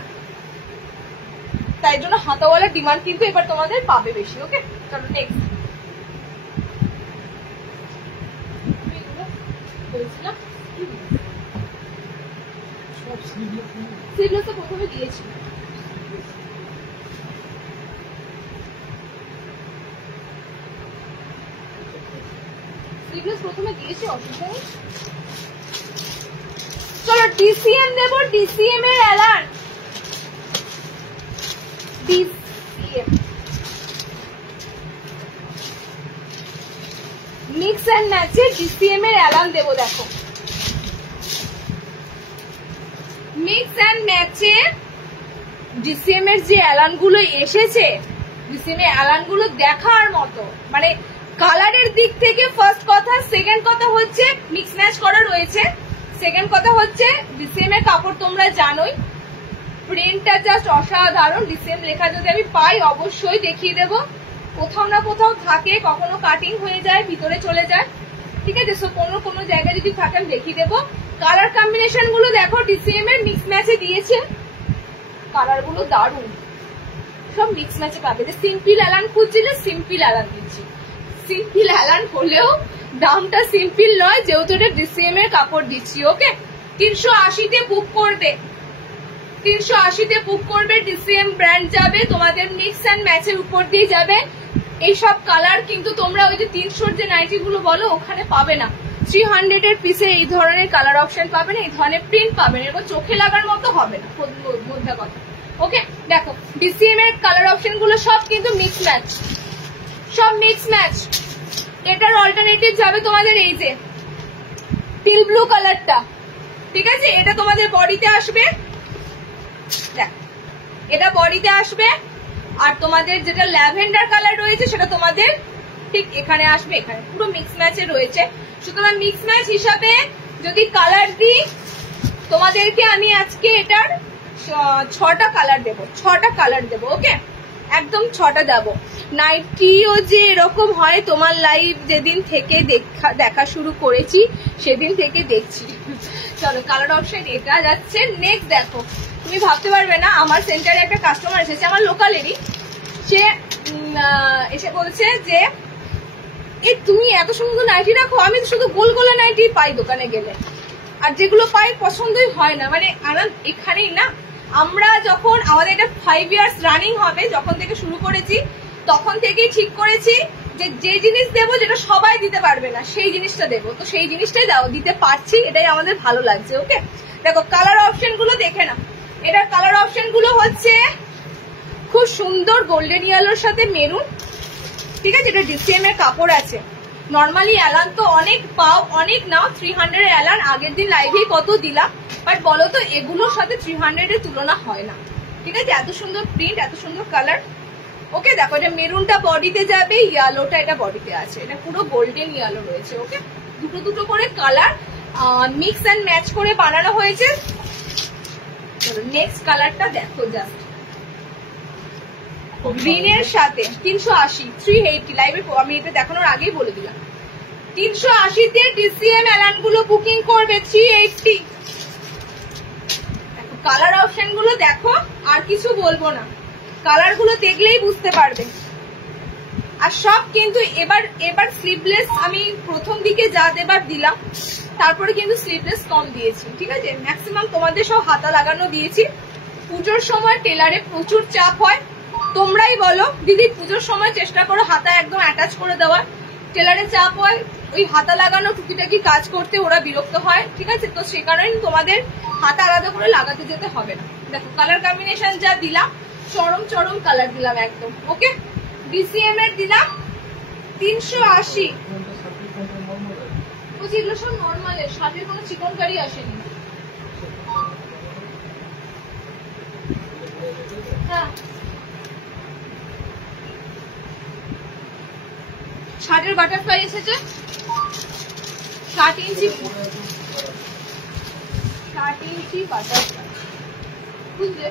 তাই জন্য হাতাওয়ালা ডিমান্ড কিন্তু এবার তোমাদের পাবে বেশি। ওকে, চলো নেক্সট। স্লিভলেস তো প্রথমে দিয়েছি, প্রথমে দিয়েছি, অসুবিধা নেই। চলো ডিসিএম দেব, ডিসিএম এর অ্যালার্ম, ডিসিএম মিক্স এন্ড ম্যাচে ডিসিএম এর অ্যালার্ম দেবো। দেখো মিক্স এন্ড ম্যাচে ডিসিএম এর যে অ্যালার্ম গুলো এসেছে, ডিসিএম এর অ্যালার্ম গুলো দেখার মতো, মানে কালারের দিক থেকে ফার্স্ট কথা, সেকেন্ড কথা হচ্ছে মিক্স ম্যাচ করা রয়েছে, সেকেন্ড কথা হচ্ছে ডিসিএম এর কাপড় তোমরা জানোই, প্রিন্টটা জাস্ট অসাধারণ। ডিসিএম লেখা যদি আমি পাই অবশ্যই দেখিয়ে দেব, কোথাও না কোথাও থাকে, কখনো কাটিং হয়ে যায়, ভিতরে চলে যায়। ঠিক আছে, সো কোনো জায়গায় যদি থাকে আমি দেখিয়ে দেবো। কালার কম্বিনেশন গুলো দেখো, ডিসিএম এর মিক্স ম্যাচে দিয়েছে, কালার গুলো দারুণ, সব মিক্স ম্যাচে পাবে। যে সিম্পল অ্যালার্ম খুঁজছিলে, সিম্পল অ্যালার্ম দিচ্ছি, সিম্পল অ্যালার্ম করলেও দামটা সিম্পল নয়, যেহেতু এটা ডিসিএম এর কাপড় দিচ্ছি। ওকে, 380-তে বুক করবে, 380-তে বুক করবে, ডিসিএম ব্র্যান্ড যাবে, তোমাদের মিক্স এন্ড ম্যাচের উপর দিয়ে যাবে। এইসব কালার কিন্তু তোমরা ওই যে 300-র যে নাইটি গুলো বলো ওখানে পাবে না, 300-এর পিসে এই ধরনের কালার অপশন পাবে না, এই ধরনের প্রিন্ট পাবে না, এরকম চোখে লাগার মতো হবে না, মধ্যে কথা। ওকে, দেখো ডিসিএম এর কালার অপশন গুলো সব কিন্তু মিক্স ম্যাচ, সব মিক্স ম্যাচ। এটার অল্টারনেটিভ যাবে তোমাদের এই যে টিল ব্লু কালারটা। ঠিক আছে, এটা তোমাদের বডিতে আসবে, দেখ এটা বডিতে আসবে, আর তোমাদের যেটা ল্যাভেন্ডার কালার রয়েছে সেটা তোমাদের ঠিক এখানে আসবে, এখানে পুরো মিক্স ম্যাচে রয়েছে। সুতরাং মিক্স ম্যাচ হিসাবে যদি কালার দিই তোমাদেরকে, আমি আজকে এটার 6টা কালার দেবো, 6টা কালার দেবো। ওকে, একদম 6টা দেবো। নাইটিও যে এরকম হয়, তোমার লাইভ যেদিন থেকে দেখা শুরু করেছি সেদিন থেকে দেখছি। চলো কালার অপশন এটা যাচ্ছে। নেক্সট দেখো, তুমি ভাবতে পারবে না, আমার সেন্টারে একটা কাস্টমার এসেছে, আমার লোকালেরই, সে এসে বলছে যে এই তুমি এত সুন্দর নাইটি রাখো, আমি শুধু গোল গোলা নাইটি পাই দোকানে গেলে, আর যেগুলো পাই পছন্দই হয় না। মানে আনন্দ এখানেই না, আমরা যখন আমাদের এটা 5 ইয়ার্স রানিং হবে, যখন থেকে শুরু করেছি তখন থেকেই ঠিক করেছি যে জিনিস দেবো যেটা সবাই দিতে পারবে না সেই জিনিসটা দেবো, তো সেই জিনিসটাই দিতে পারছি, এটাই আমাদের ভালো লাগছে। ওকে, দেখো কালার অপশন গুলো দেখে না, এটার কালার অপশন গুলো হচ্ছে খুব সুন্দর গোল্ডেন ইয়েলোর সাথে মেরুন, ঠিক আছে। এটা ডিসিএম এর কাপড় আছে। নর্মালি অ্যালান তো অনেক পাও, অনেক নাও, 300 এর অ্যালান আগের দিন লাইভেই কত দিলাম, বাট বলো তো এগুলোর সাথে 300 এর তুলনা হয় না, ঠিক আছে। এত সুন্দর প্রিন্ট, এত সুন্দর কালার। ওকে, দেখো এটা মেরুনটা বডিতে যাবে, ইয়েলোটা এটা বডিতে আছে, এটা পুরো গোল্ডেন ইয়েলো রয়েছে। ওকে, দুটো দুটো করে কালার মিক্স অ্যান্ড ম্যাচ করে বানানো হয়েছে। নেক্সট কালারটা দেখো, জাস্ট গ্রিনের সাথে 380, 380 লাইভে আমি এটা দেখানোর আগেই বলে দিলাম। 380 তে ডিসিএম অ্যালান গুলো বুকিং করবে 380। কালার অপশন গুলো দেখো, আর কিছু বলবো না, কালার গুলো দেখলেই বুঝতে পারবে। আর সব কিন্তু এবার স্লিভলেস আমি প্রথম দিকে যা দেবার দিলাম, তারপরে কিন্তু স্লিভলেস কম দিয়েছি, ঠিক আছে। ম্যাক্সিমাম তোমাদের সব হাতা লাগানো দিয়েছি। পুজোর সময় টেলারে প্রচুর চাপ হয়, তোমরাই বলো দিদি পুজোর সময় চেষ্টা করো হাতা একদম অ্যাটাচ করে দেওয়ার, টেলারে চাপ হয়, ওই হাতা লাগানো টুকিটাকি কাজ করতে ওরা বিরক্ত হয়, ঠিক আছে। তো সে কারণে তোমাদের হাতা আলাদা করে লাগাতে যেতে হবে না। দেখো কালার কম্বিনেশন যা দিলাম, চরম চরম কালার দিলাম একদম। ওকে, ডিসিএম এর দিলাম 380। এগুলো সব নর্মাল, শার্টের কোনো চিকনকারি আসেনি। হ্যাঁ, শার্টের বাটারফ্লাই এসেছে 60 ইঞ্চি, 60 ইঞ্চি বাটারফ্লাই, বুঝলে।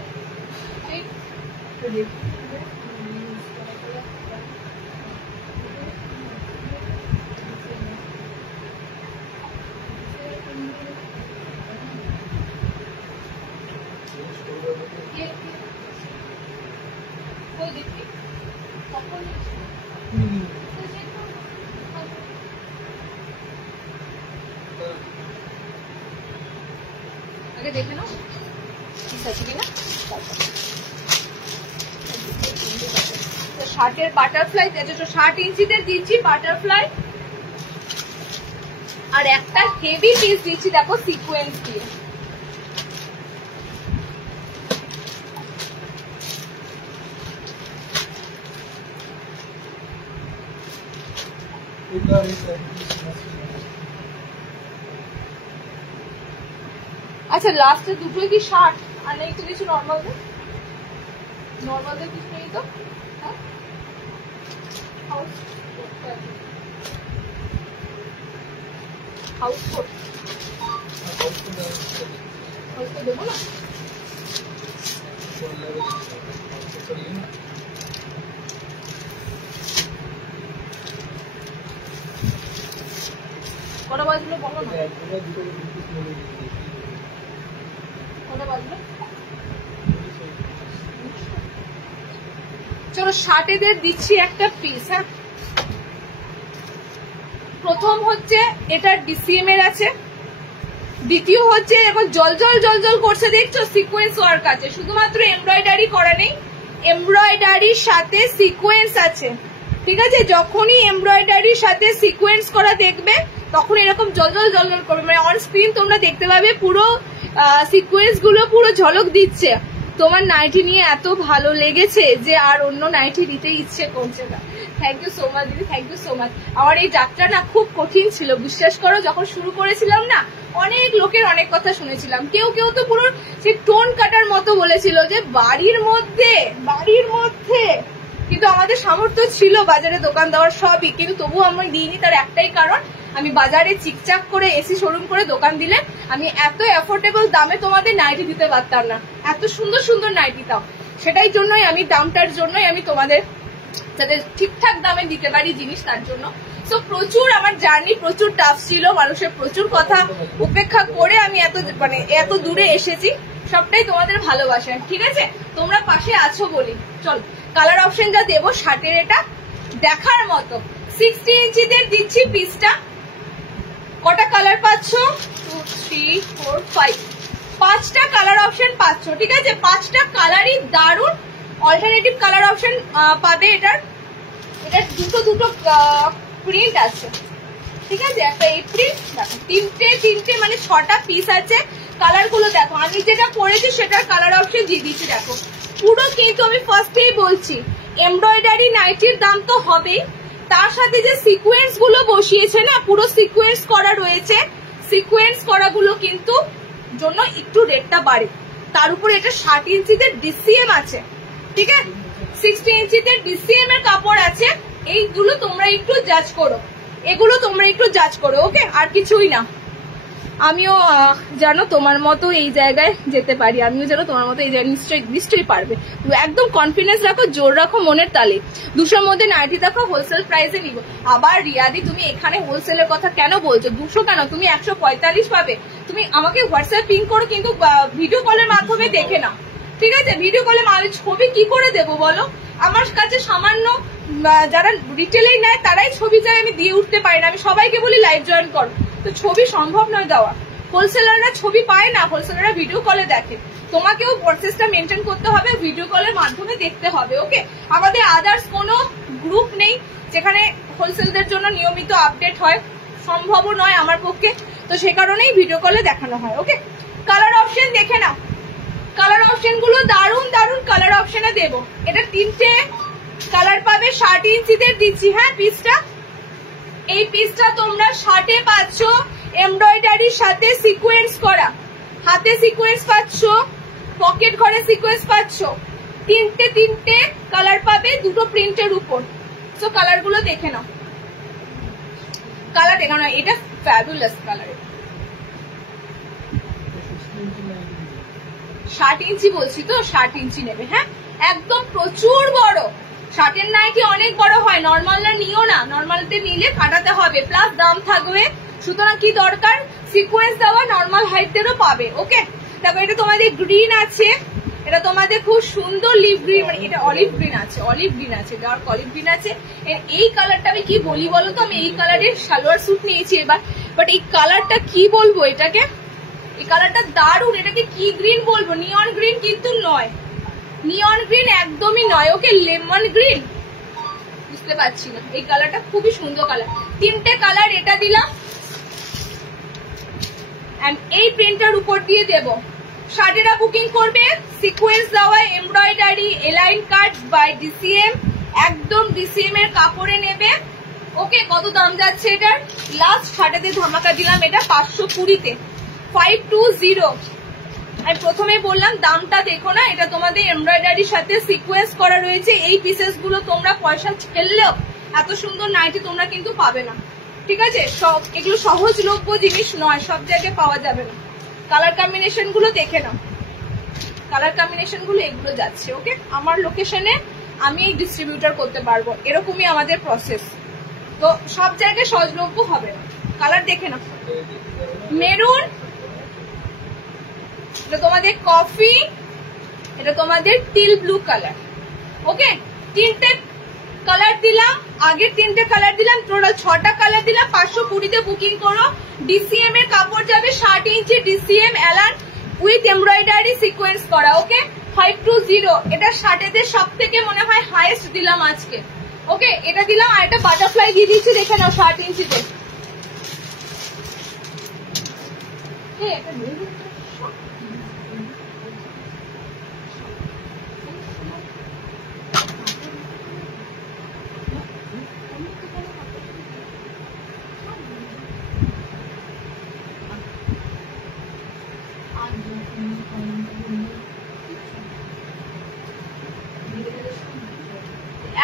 আগে দেখে নাও ঠিক আছে কিনা। শার্টের বাটারফ্লাই 60 ইঞ্চিতে দিচ্ছি বাটারফ্লাই, আর একটা হেভি পিস দিচ্ছি দেখো সিকোয়েন্স দিয়ে। আচ্ছা লাস্টে দুটোই কি শার্ট আর নেই তো কিছু নর্মালদের? নর্মালদের কিছু নেই তো? হাউস কোট দেবো না? কটা বাজলো বলো না? কটা বাজলো? চলো শার্টেদের দিচ্ছি একটা পিস। হ্যাঁ, প্রথম হচ্ছে এটা ডিসিএম এর আছে, দ্বিতীয় হচ্ছে এখন জল জল জল জল করছে দেখছো, সিকোয়েন্স ওয়ার্ক আছে, শুধুমাত্র এমব্রয়ডারি করা নেই, এমব্রয়ডারির সাথে সিকোয়েন্স আছে, ঠিক আছে। যখনই এমব্রয়ডারির সাথে সিকোয়েন্স করা দেখবে তখন এরকম জল জল জল জল করবে, মানে অন স্ক্রিন তোমরা দেখতে পাবে পুরো সিকোয়েন্স গুলো পুরো ঝলক দিচ্ছে। তোমার নাইটি নিয়ে এত ভালো লেগেছে যে আর অন্য নাইটি দিতে ইচ্ছে করছে না। থ্যাংক ইউ সো মাচ দিদি, থ্যাংক ইউ সো মাচ। আমার এই যাত্রা না খুব কঠিন ছিল, বিশ্বাস করো। যখন শুরু করেছিলাম না, অনেক লোকের অনেক কথা শুনেছিলাম, কেউ কেউ তো পুরো সে টোন কাটার মতো বলেছিল যে বাড়ির মধ্যে, কিন্তু আমাদের সামর্থ্য ছিল বাজারে দোকান দেওয়ার সবই, কিন্তু তবুও আমি দিইনি। তার একটাই কারণ, আমি বাজারে চিকচাক করে এসি শোরুম করে দোকান দিলে আমি এত অ্যাফোর্ডেবল দামে তোমাদের নাইটি দিতে পারতাম না, এত সুন্দর সুন্দর নাইটি দাও। সেটাই জন্যই আমি দামটার জন্যই আমি তোমাদের যাতে ঠিকঠাক দামে দিতে পারি জিনিস, তার জন্য। সো প্রচুর আমার জার্নি প্রচুর টাফ ছিল, মানুষের প্রচুর কথা উপেক্ষা করে আমি এত দূরে এসেছি, সবটাই তোমাদের ভালোবাসা, ঠিক আছে। তোমরা পাশে আছো বলি। চল কালার অপশন যা দেবো, শার্টের এটা দেখার মতো। 60 ইঞ্চিদের দিচ্ছি পিসটা। কটা কালার পাচ্ছ? 2 3 4 5, 5টা কালার অপশন পাচ্ছ, ঠিক আছে? 5টা কালারই দারুণ অল্টারনেটিভ কালার অপশন পাবে। এটার দুটো প্রিন্ট আছে, ঠিক আছে? একটা এই প্রিন্ট, দেখো তিনটে মানে 6টা পিস আছে। কালার গুলো দেখো, আমি যেটা পরেছি সেটার কালার অপশন দিয়ে দিচ্ছি। দেখো পুরো কিন্তু আমি ফার্স্টেই বলছি এমব্রয়ডারি নাইটির দাম তো হবেই, তার সাথে যে সিকোয়েন্স গুলো বসিয়েছে না, পুরো সিকোয়েন্স করা রয়েছে, সিকোয়েন্স করা গুলো কিন্তু জন্য একটু রেটটা বাড়ে। তার উপরে এটা 60 ইঞ্চিতে ডিসিএম আছে, ঠিক আছে? 60 ইঞ্চিতে ডিসিএম এর কাপড় আছে। এইগুলো তোমরা একটু জাজ করো, এগুলো তোমরা একটু জাজ করো, ওকে? আর কিছুই না। আমিও জানো তোমার মতো এই জায়গায় যেতে পারি, আমিও জানো তোমার মতো এই জায়গায় নিশ্চয়ই পারবে। একদম কনফিডেন্স রাখো, জোর রাখো মনের তালে। 200 মধ্যে নাইটি দেখো, হোলসেল প্রাইসে নিব। আবার রিয়াদি তুমি এখানে হোলসেলের কথা কেন বলছো? 200 কেন, তুমি 145 পাবে। তুমি আমাকে হোয়াটসঅ্যাপ পিং করো, কিন্তু ভিডিও কলের মাধ্যমে দেখে নাও, ঠিক আছে? ভিডিও কলে ছবি কি করে দেবো বলো? আমার কাছে সামান্য যারা রিটেলেই নেয় তারাই ছবি চাই, আমি দিয়ে উঠতে পারি না। আমি সবাইকে বলি লাইভ জয়েন করো, তো ছবি সম্ভব নয় দেওয়া। হোলসেলাররা ছবি পায় না, হোলসেলাররা ভিডিও কলে দেখে। তোমাকেও প্রসেসটা মেনটেন করতে হবে, ভিডিও কলের মাধ্যমে দেখতে হবে, ওকে? আমাদের আদার্স কোনো গ্রুপ নেই যেখানে হোলসেলদের জন্য নিয়মিত আপডেট হয়, সম্ভবও নয় আমার পক্ষে, তো সে কারণেই ভিডিও কলে দেখানো হয়, ওকে? কালার অপশন দেখে নাও, কালার অপশন গুলো দারুণ দারুণ কালার অপশনে দেবো। এটা 3টে কালার পাবে, 60 ইঞ্চিদের দিচ্ছি। হ্যাঁ, পিসটা, এই পিসটা তোমরা 60-এ পাচ্ছ, এমব্রয়ডারির সাথে সিকোয়েন্স করা, হাতে সিকোয়েন্স পাচ্ছ, পকেট ঘরে সিকোয়েন্স পাচ্ছ। 3টে কালার পাবে, 2টো প্রিন্টের উপর। তো কালার গুলো দেখে নাও, কালার দেখে নাও। এটা ফ্যাবুলাস কালার। 60 ইঞ্চি বলছি তো, 60 ইঞ্চি নেবে। হ্যাঁ, একদম প্রচুর বড়। 60-এর নাইটি অনেক বড় হয়, নর্মালটা নিও না, নর্মালতে নিলে কাটাতে হবে, প্লাস দাম থাকবে। সুতরাং কি দরকার, সিকোয়েন্স দেওয়া নর্মাল হাইটেরও পাবে, ওকে? দেখো এটা তোমাদের গ্রিন আছে, এটা তোমাদের খুব সুন্দর লিভ গ্রিন, মানে এটা অলিভ গ্রিন আছে, অলিভ গ্রিন আছে, ডার্ক অলিভ গ্রিন আছে। এই কালারটা আমি কি বলি বলো তো? আমি এই কালারের সালোয়ার স্যুট নিয়েছি এবার, বাট এই কালারটা কি বলবো এটাকে? এই কালারটা দারুণ। এটাকে কি গ্রিন বলবো? নিয়ন গ্রিন কিন্তু নয়, নিয়ন গ্রিন একদমই নয়, ওকে? লেমন গ্রিন, বুঝতে পারছি না। এই কালারটা খুবই সুন্দর কালার। 3টে কালার এটা দিলাম, এন্ড এই প্রিন্টার উপর দিয়ে দেব। শাড়িরা বুকিং করবে, সিকোয়েন্স দেওয়া embroidery A line cut by DCM, একদম ডিসিএম এর কাপড়ে নেবে, ওকে? কত দাম যাচ্ছে এটার? লাস্ট 60-তে ধামাকা দিলাম, এটা 520-তে, 520। আমি প্রথমে বললাম দামটা দেখো না, এটা তোমাদের এমব্রয়ডারির সাথে সিকোয়েন্স করা রয়েছে। এই পিসেস গুলো তোমরা পয়সা ছেড়লেও এত সুন্দর নাইটি তোমরা কিন্তু পাবে না, ঠিক আছে? সব এগুলো সহজলভ্য জিনিস নয়, সব জায়গায় পাওয়া যাবে না। কালার কম্বিনেশন গুলো দেখে নাও, কালার কম্বিনেশন গুলো এগুলো যাচ্ছে, ওকে? আমার লোকেশনে আমি ডিস্ট্রিবিউটর করতে পারবো, এরকমই আমাদের প্রসেস। তো সব জায়গায় সহজলভ্য হবে না। কালার দেখে নাও, মেরুন, এটা তোমাদের কফি, এটা তোমাদের টিল ব্লু কালার, ওকে? 3টে কালার দিলাম, আগের 3টে কালার দিলাম, টোটাল 6টা কালার দিলাম। 520-তে বুকিং করো। ডিসিএম এর কাপড় যাবে, 60 ইঞ্চি ডিসিএম এলান উইথ এমব্রয়ডারি সিকোয়েন্স করা, ওকে? 520। এটা 60-তে সব থেকে মনে হয় হাইয়েস্ট দিলাম আজকে, ওকে? এটা দিলাম, আর একটা বাটারফ্লাই দিয়ে দিচ্ছি, দেখে নাও 60 ইঞ্চিতে।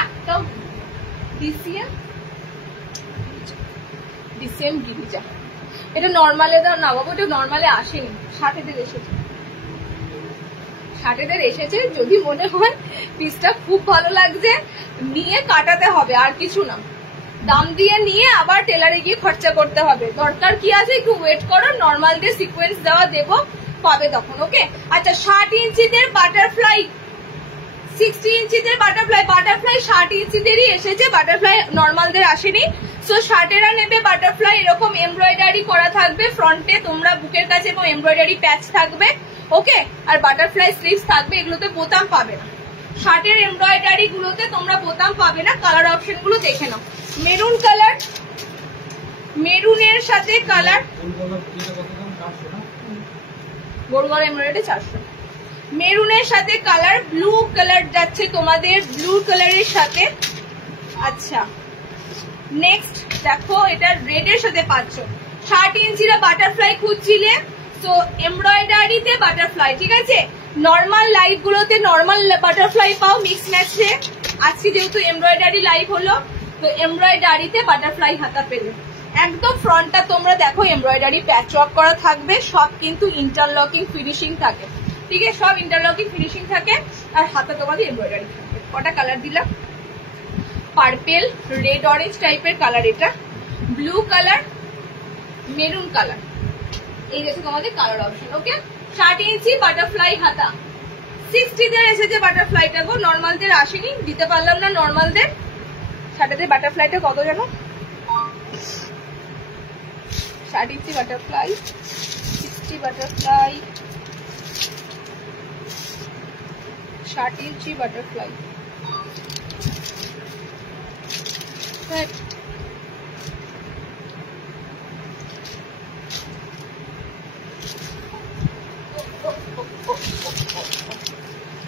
একটাও ডিসিএম গিরিজা, এটা নর্মালে দাও না বাবু, এটা নর্মালে আসেনি, 60-দের এসেছে, 60-দের এসেছে। যদি মনে হয় পিসটা খুব ভালো লাগছে, নিয়ে কাটাতে হবে, আর কিছু না। দাম দিয়ে নিয়ে আবার টেলারে গিয়ে খরচা করতে হবে, দরকার কি আছে? একটু ওয়েট করো, নর্মাল দিয়ে সিকোয়েন্স দেওয়া দেবো, পাবে তখন, ওকে? আচ্ছা, 60 ইঞ্চিদের বাটারফ্লাই 60 ইঞ্চিদের বাটারফ্লাই, বাটারফ্লাই 60 ইঞ্চিদেরই এসেছে, বাটারফ্লাই নর্মালদের আসেনি। সো শার্টেরা নেবে বাটারফ্লাই, এরকম এমব্রয়ডারি করা থাকবে ফ্রন্টে, তোমরা বুকের কাছে এবং এমব্রয়ডারি প্যাচ থাকবে, ওকে। আর বাটারফ্লাই স্লিভস থাকবে, এগুলোতে বোতাম পাবে না। শার্টের এমব্রয়ডারি গুলোতে তোমরা বোতাম পাবে না। কালার অপশন গুলো দেখে নাও। মেরুন কালার, মেরুনের সাথে কালার, গোল গলা এমব্রয়ডারি 400। মেরুনের সাথে কালার, ব্লু কালার যাচ্ছে তোমাদের, ব্লু কালারের সাথে। আচ্ছা নেক্সট দেখো, এটা রেড এর সাথে পাচ্ছ। 60 ইঞ্চিরা বাটারফ্লাই খুঁজছিলে, তো এমব্রয়ডারিতে বাটারফ্লাই, ঠিক আছে। নর্মাল লাইভ গুলোতে নর্মাল বাটারফ্লাই পাও মিক্স ম্যাচে। আজকে যেহেতু এমব্রয়ডারি লাইভ হলো, তো এমব্রয়ডারিতে বাটারফ্লাই হাতা পেলে। একদম ফ্রন্টটা তোমরা দেখো এমব্রয়ডারি প্যাচ ওয়ার্ক করা থাকবে, সব কিন্তু ইন্টারলকিং ফিনিশিং থাকে, ঠিক আছে, সব ইন্টারলকিং ফিনিশিং থাকে। আর হাতা তোমাদের এমব্রয়ডারি থাকবে। কটা কালার দিলাম, পার্পেল, রেড অরেঞ্জ টাইপের কালার, এটা ব্লু কালার, মেরুন কালার, এই হচ্ছে তোমাদের কালার অপশন, ওকে। 60 ইঞ্চি বাটারফ্লাই হাতা, 60 দের এসেছে বাটারফ্লাইটা গো, নর্মালদের আসেনি, দিতে পারলাম না নর্মালদের। 60 বাটারফ্লাইটা কত জানো, 60 ইঞ্চি বাটারফ্লাই, 60 বাটারফ্লাই, 60 ইঞ্চি বাটারফ্লাই, right.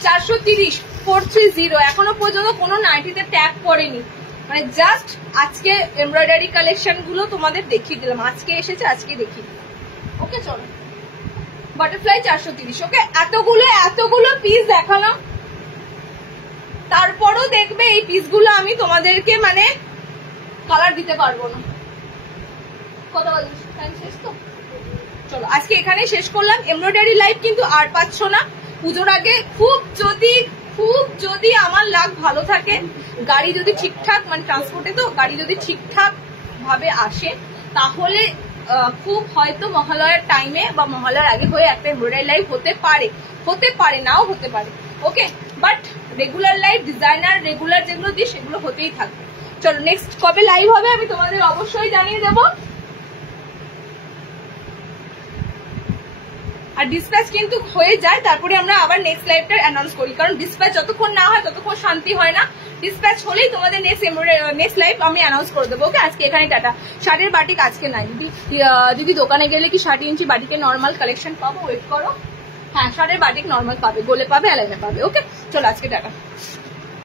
430, 430, এখনো পর্যন্ত কোনো নাইটিতে ট্যাগ করেনি, মানে জাস্ট আজকে এমব্রয়ডারি কালেকশন গুলো তোমাদের দেখিয়ে দিলাম, আজকে এসেছে আজকে দেখিয়ে দিলাম, ওকে। চলো বাটারফ্লাই 430, ওকে। এতগুলো পিস দেখালাম, তারপরও দেখবে এই পিসগুলো আমি তোমাদেরকে মানে কালার দিতে পারবো না। কথা বলিস, টাইম শেষ তো। চলো আজকে এখানে শেষ করলাম। এমব্রয়ডারি লাইভ কিন্তু আর পাচ্ছ না পুজোর আগে। খুব যদি আমার লাক ভালো থাকে, গাড়ি যদি ঠিকঠাক, মানে ট্রান্সপোর্টে তো গাড়ি যদি ঠিকঠাক ভাবে আসে, তাহলে খুব হয়তো মহালয়ার টাইমে বা মহালয়ার আগে হয়ে একটা এমব্রয়ডারি লাইভ হতে পারে, নাও হতে পারে, okay. But regular live, designer regular যেগুলো দিই সেগুলো হতেই থাকবে। চলো নেক্সট কবে লাইভ হবে আমি তোমাদের অবশ্যই জানিয়ে দেবো। আর ডিসপ্যাচ কিন্তু হয়ে যায়, তারপরে আমরা আবার নেক্সট লাইভটা অ্যানাউন্স করি, কারণ ডিসপ্যাচ যতক্ষণ না হয় ততক্ষণ শান্তি হয় না। ডিসপ্যাচ হলেই তোমাদের নেক্সট লাইভ আমি অ্যানাউন্স করে দেবো, ওকে। আজকে এখানে টাটা। শাড়ির বাটিক আজকে নাই দিদি, দোকানে গেলে কি 60 ইঞ্চি বাটিকে নর্মাল কালেকশন পাবো? ওয়েট করো, হ্যাঁ শাড়ির বাটিক নর্মাল পাবে, গোলে পাবে, অ্যালাইনে পাবে, ওকে। চলো আজকে টাটা।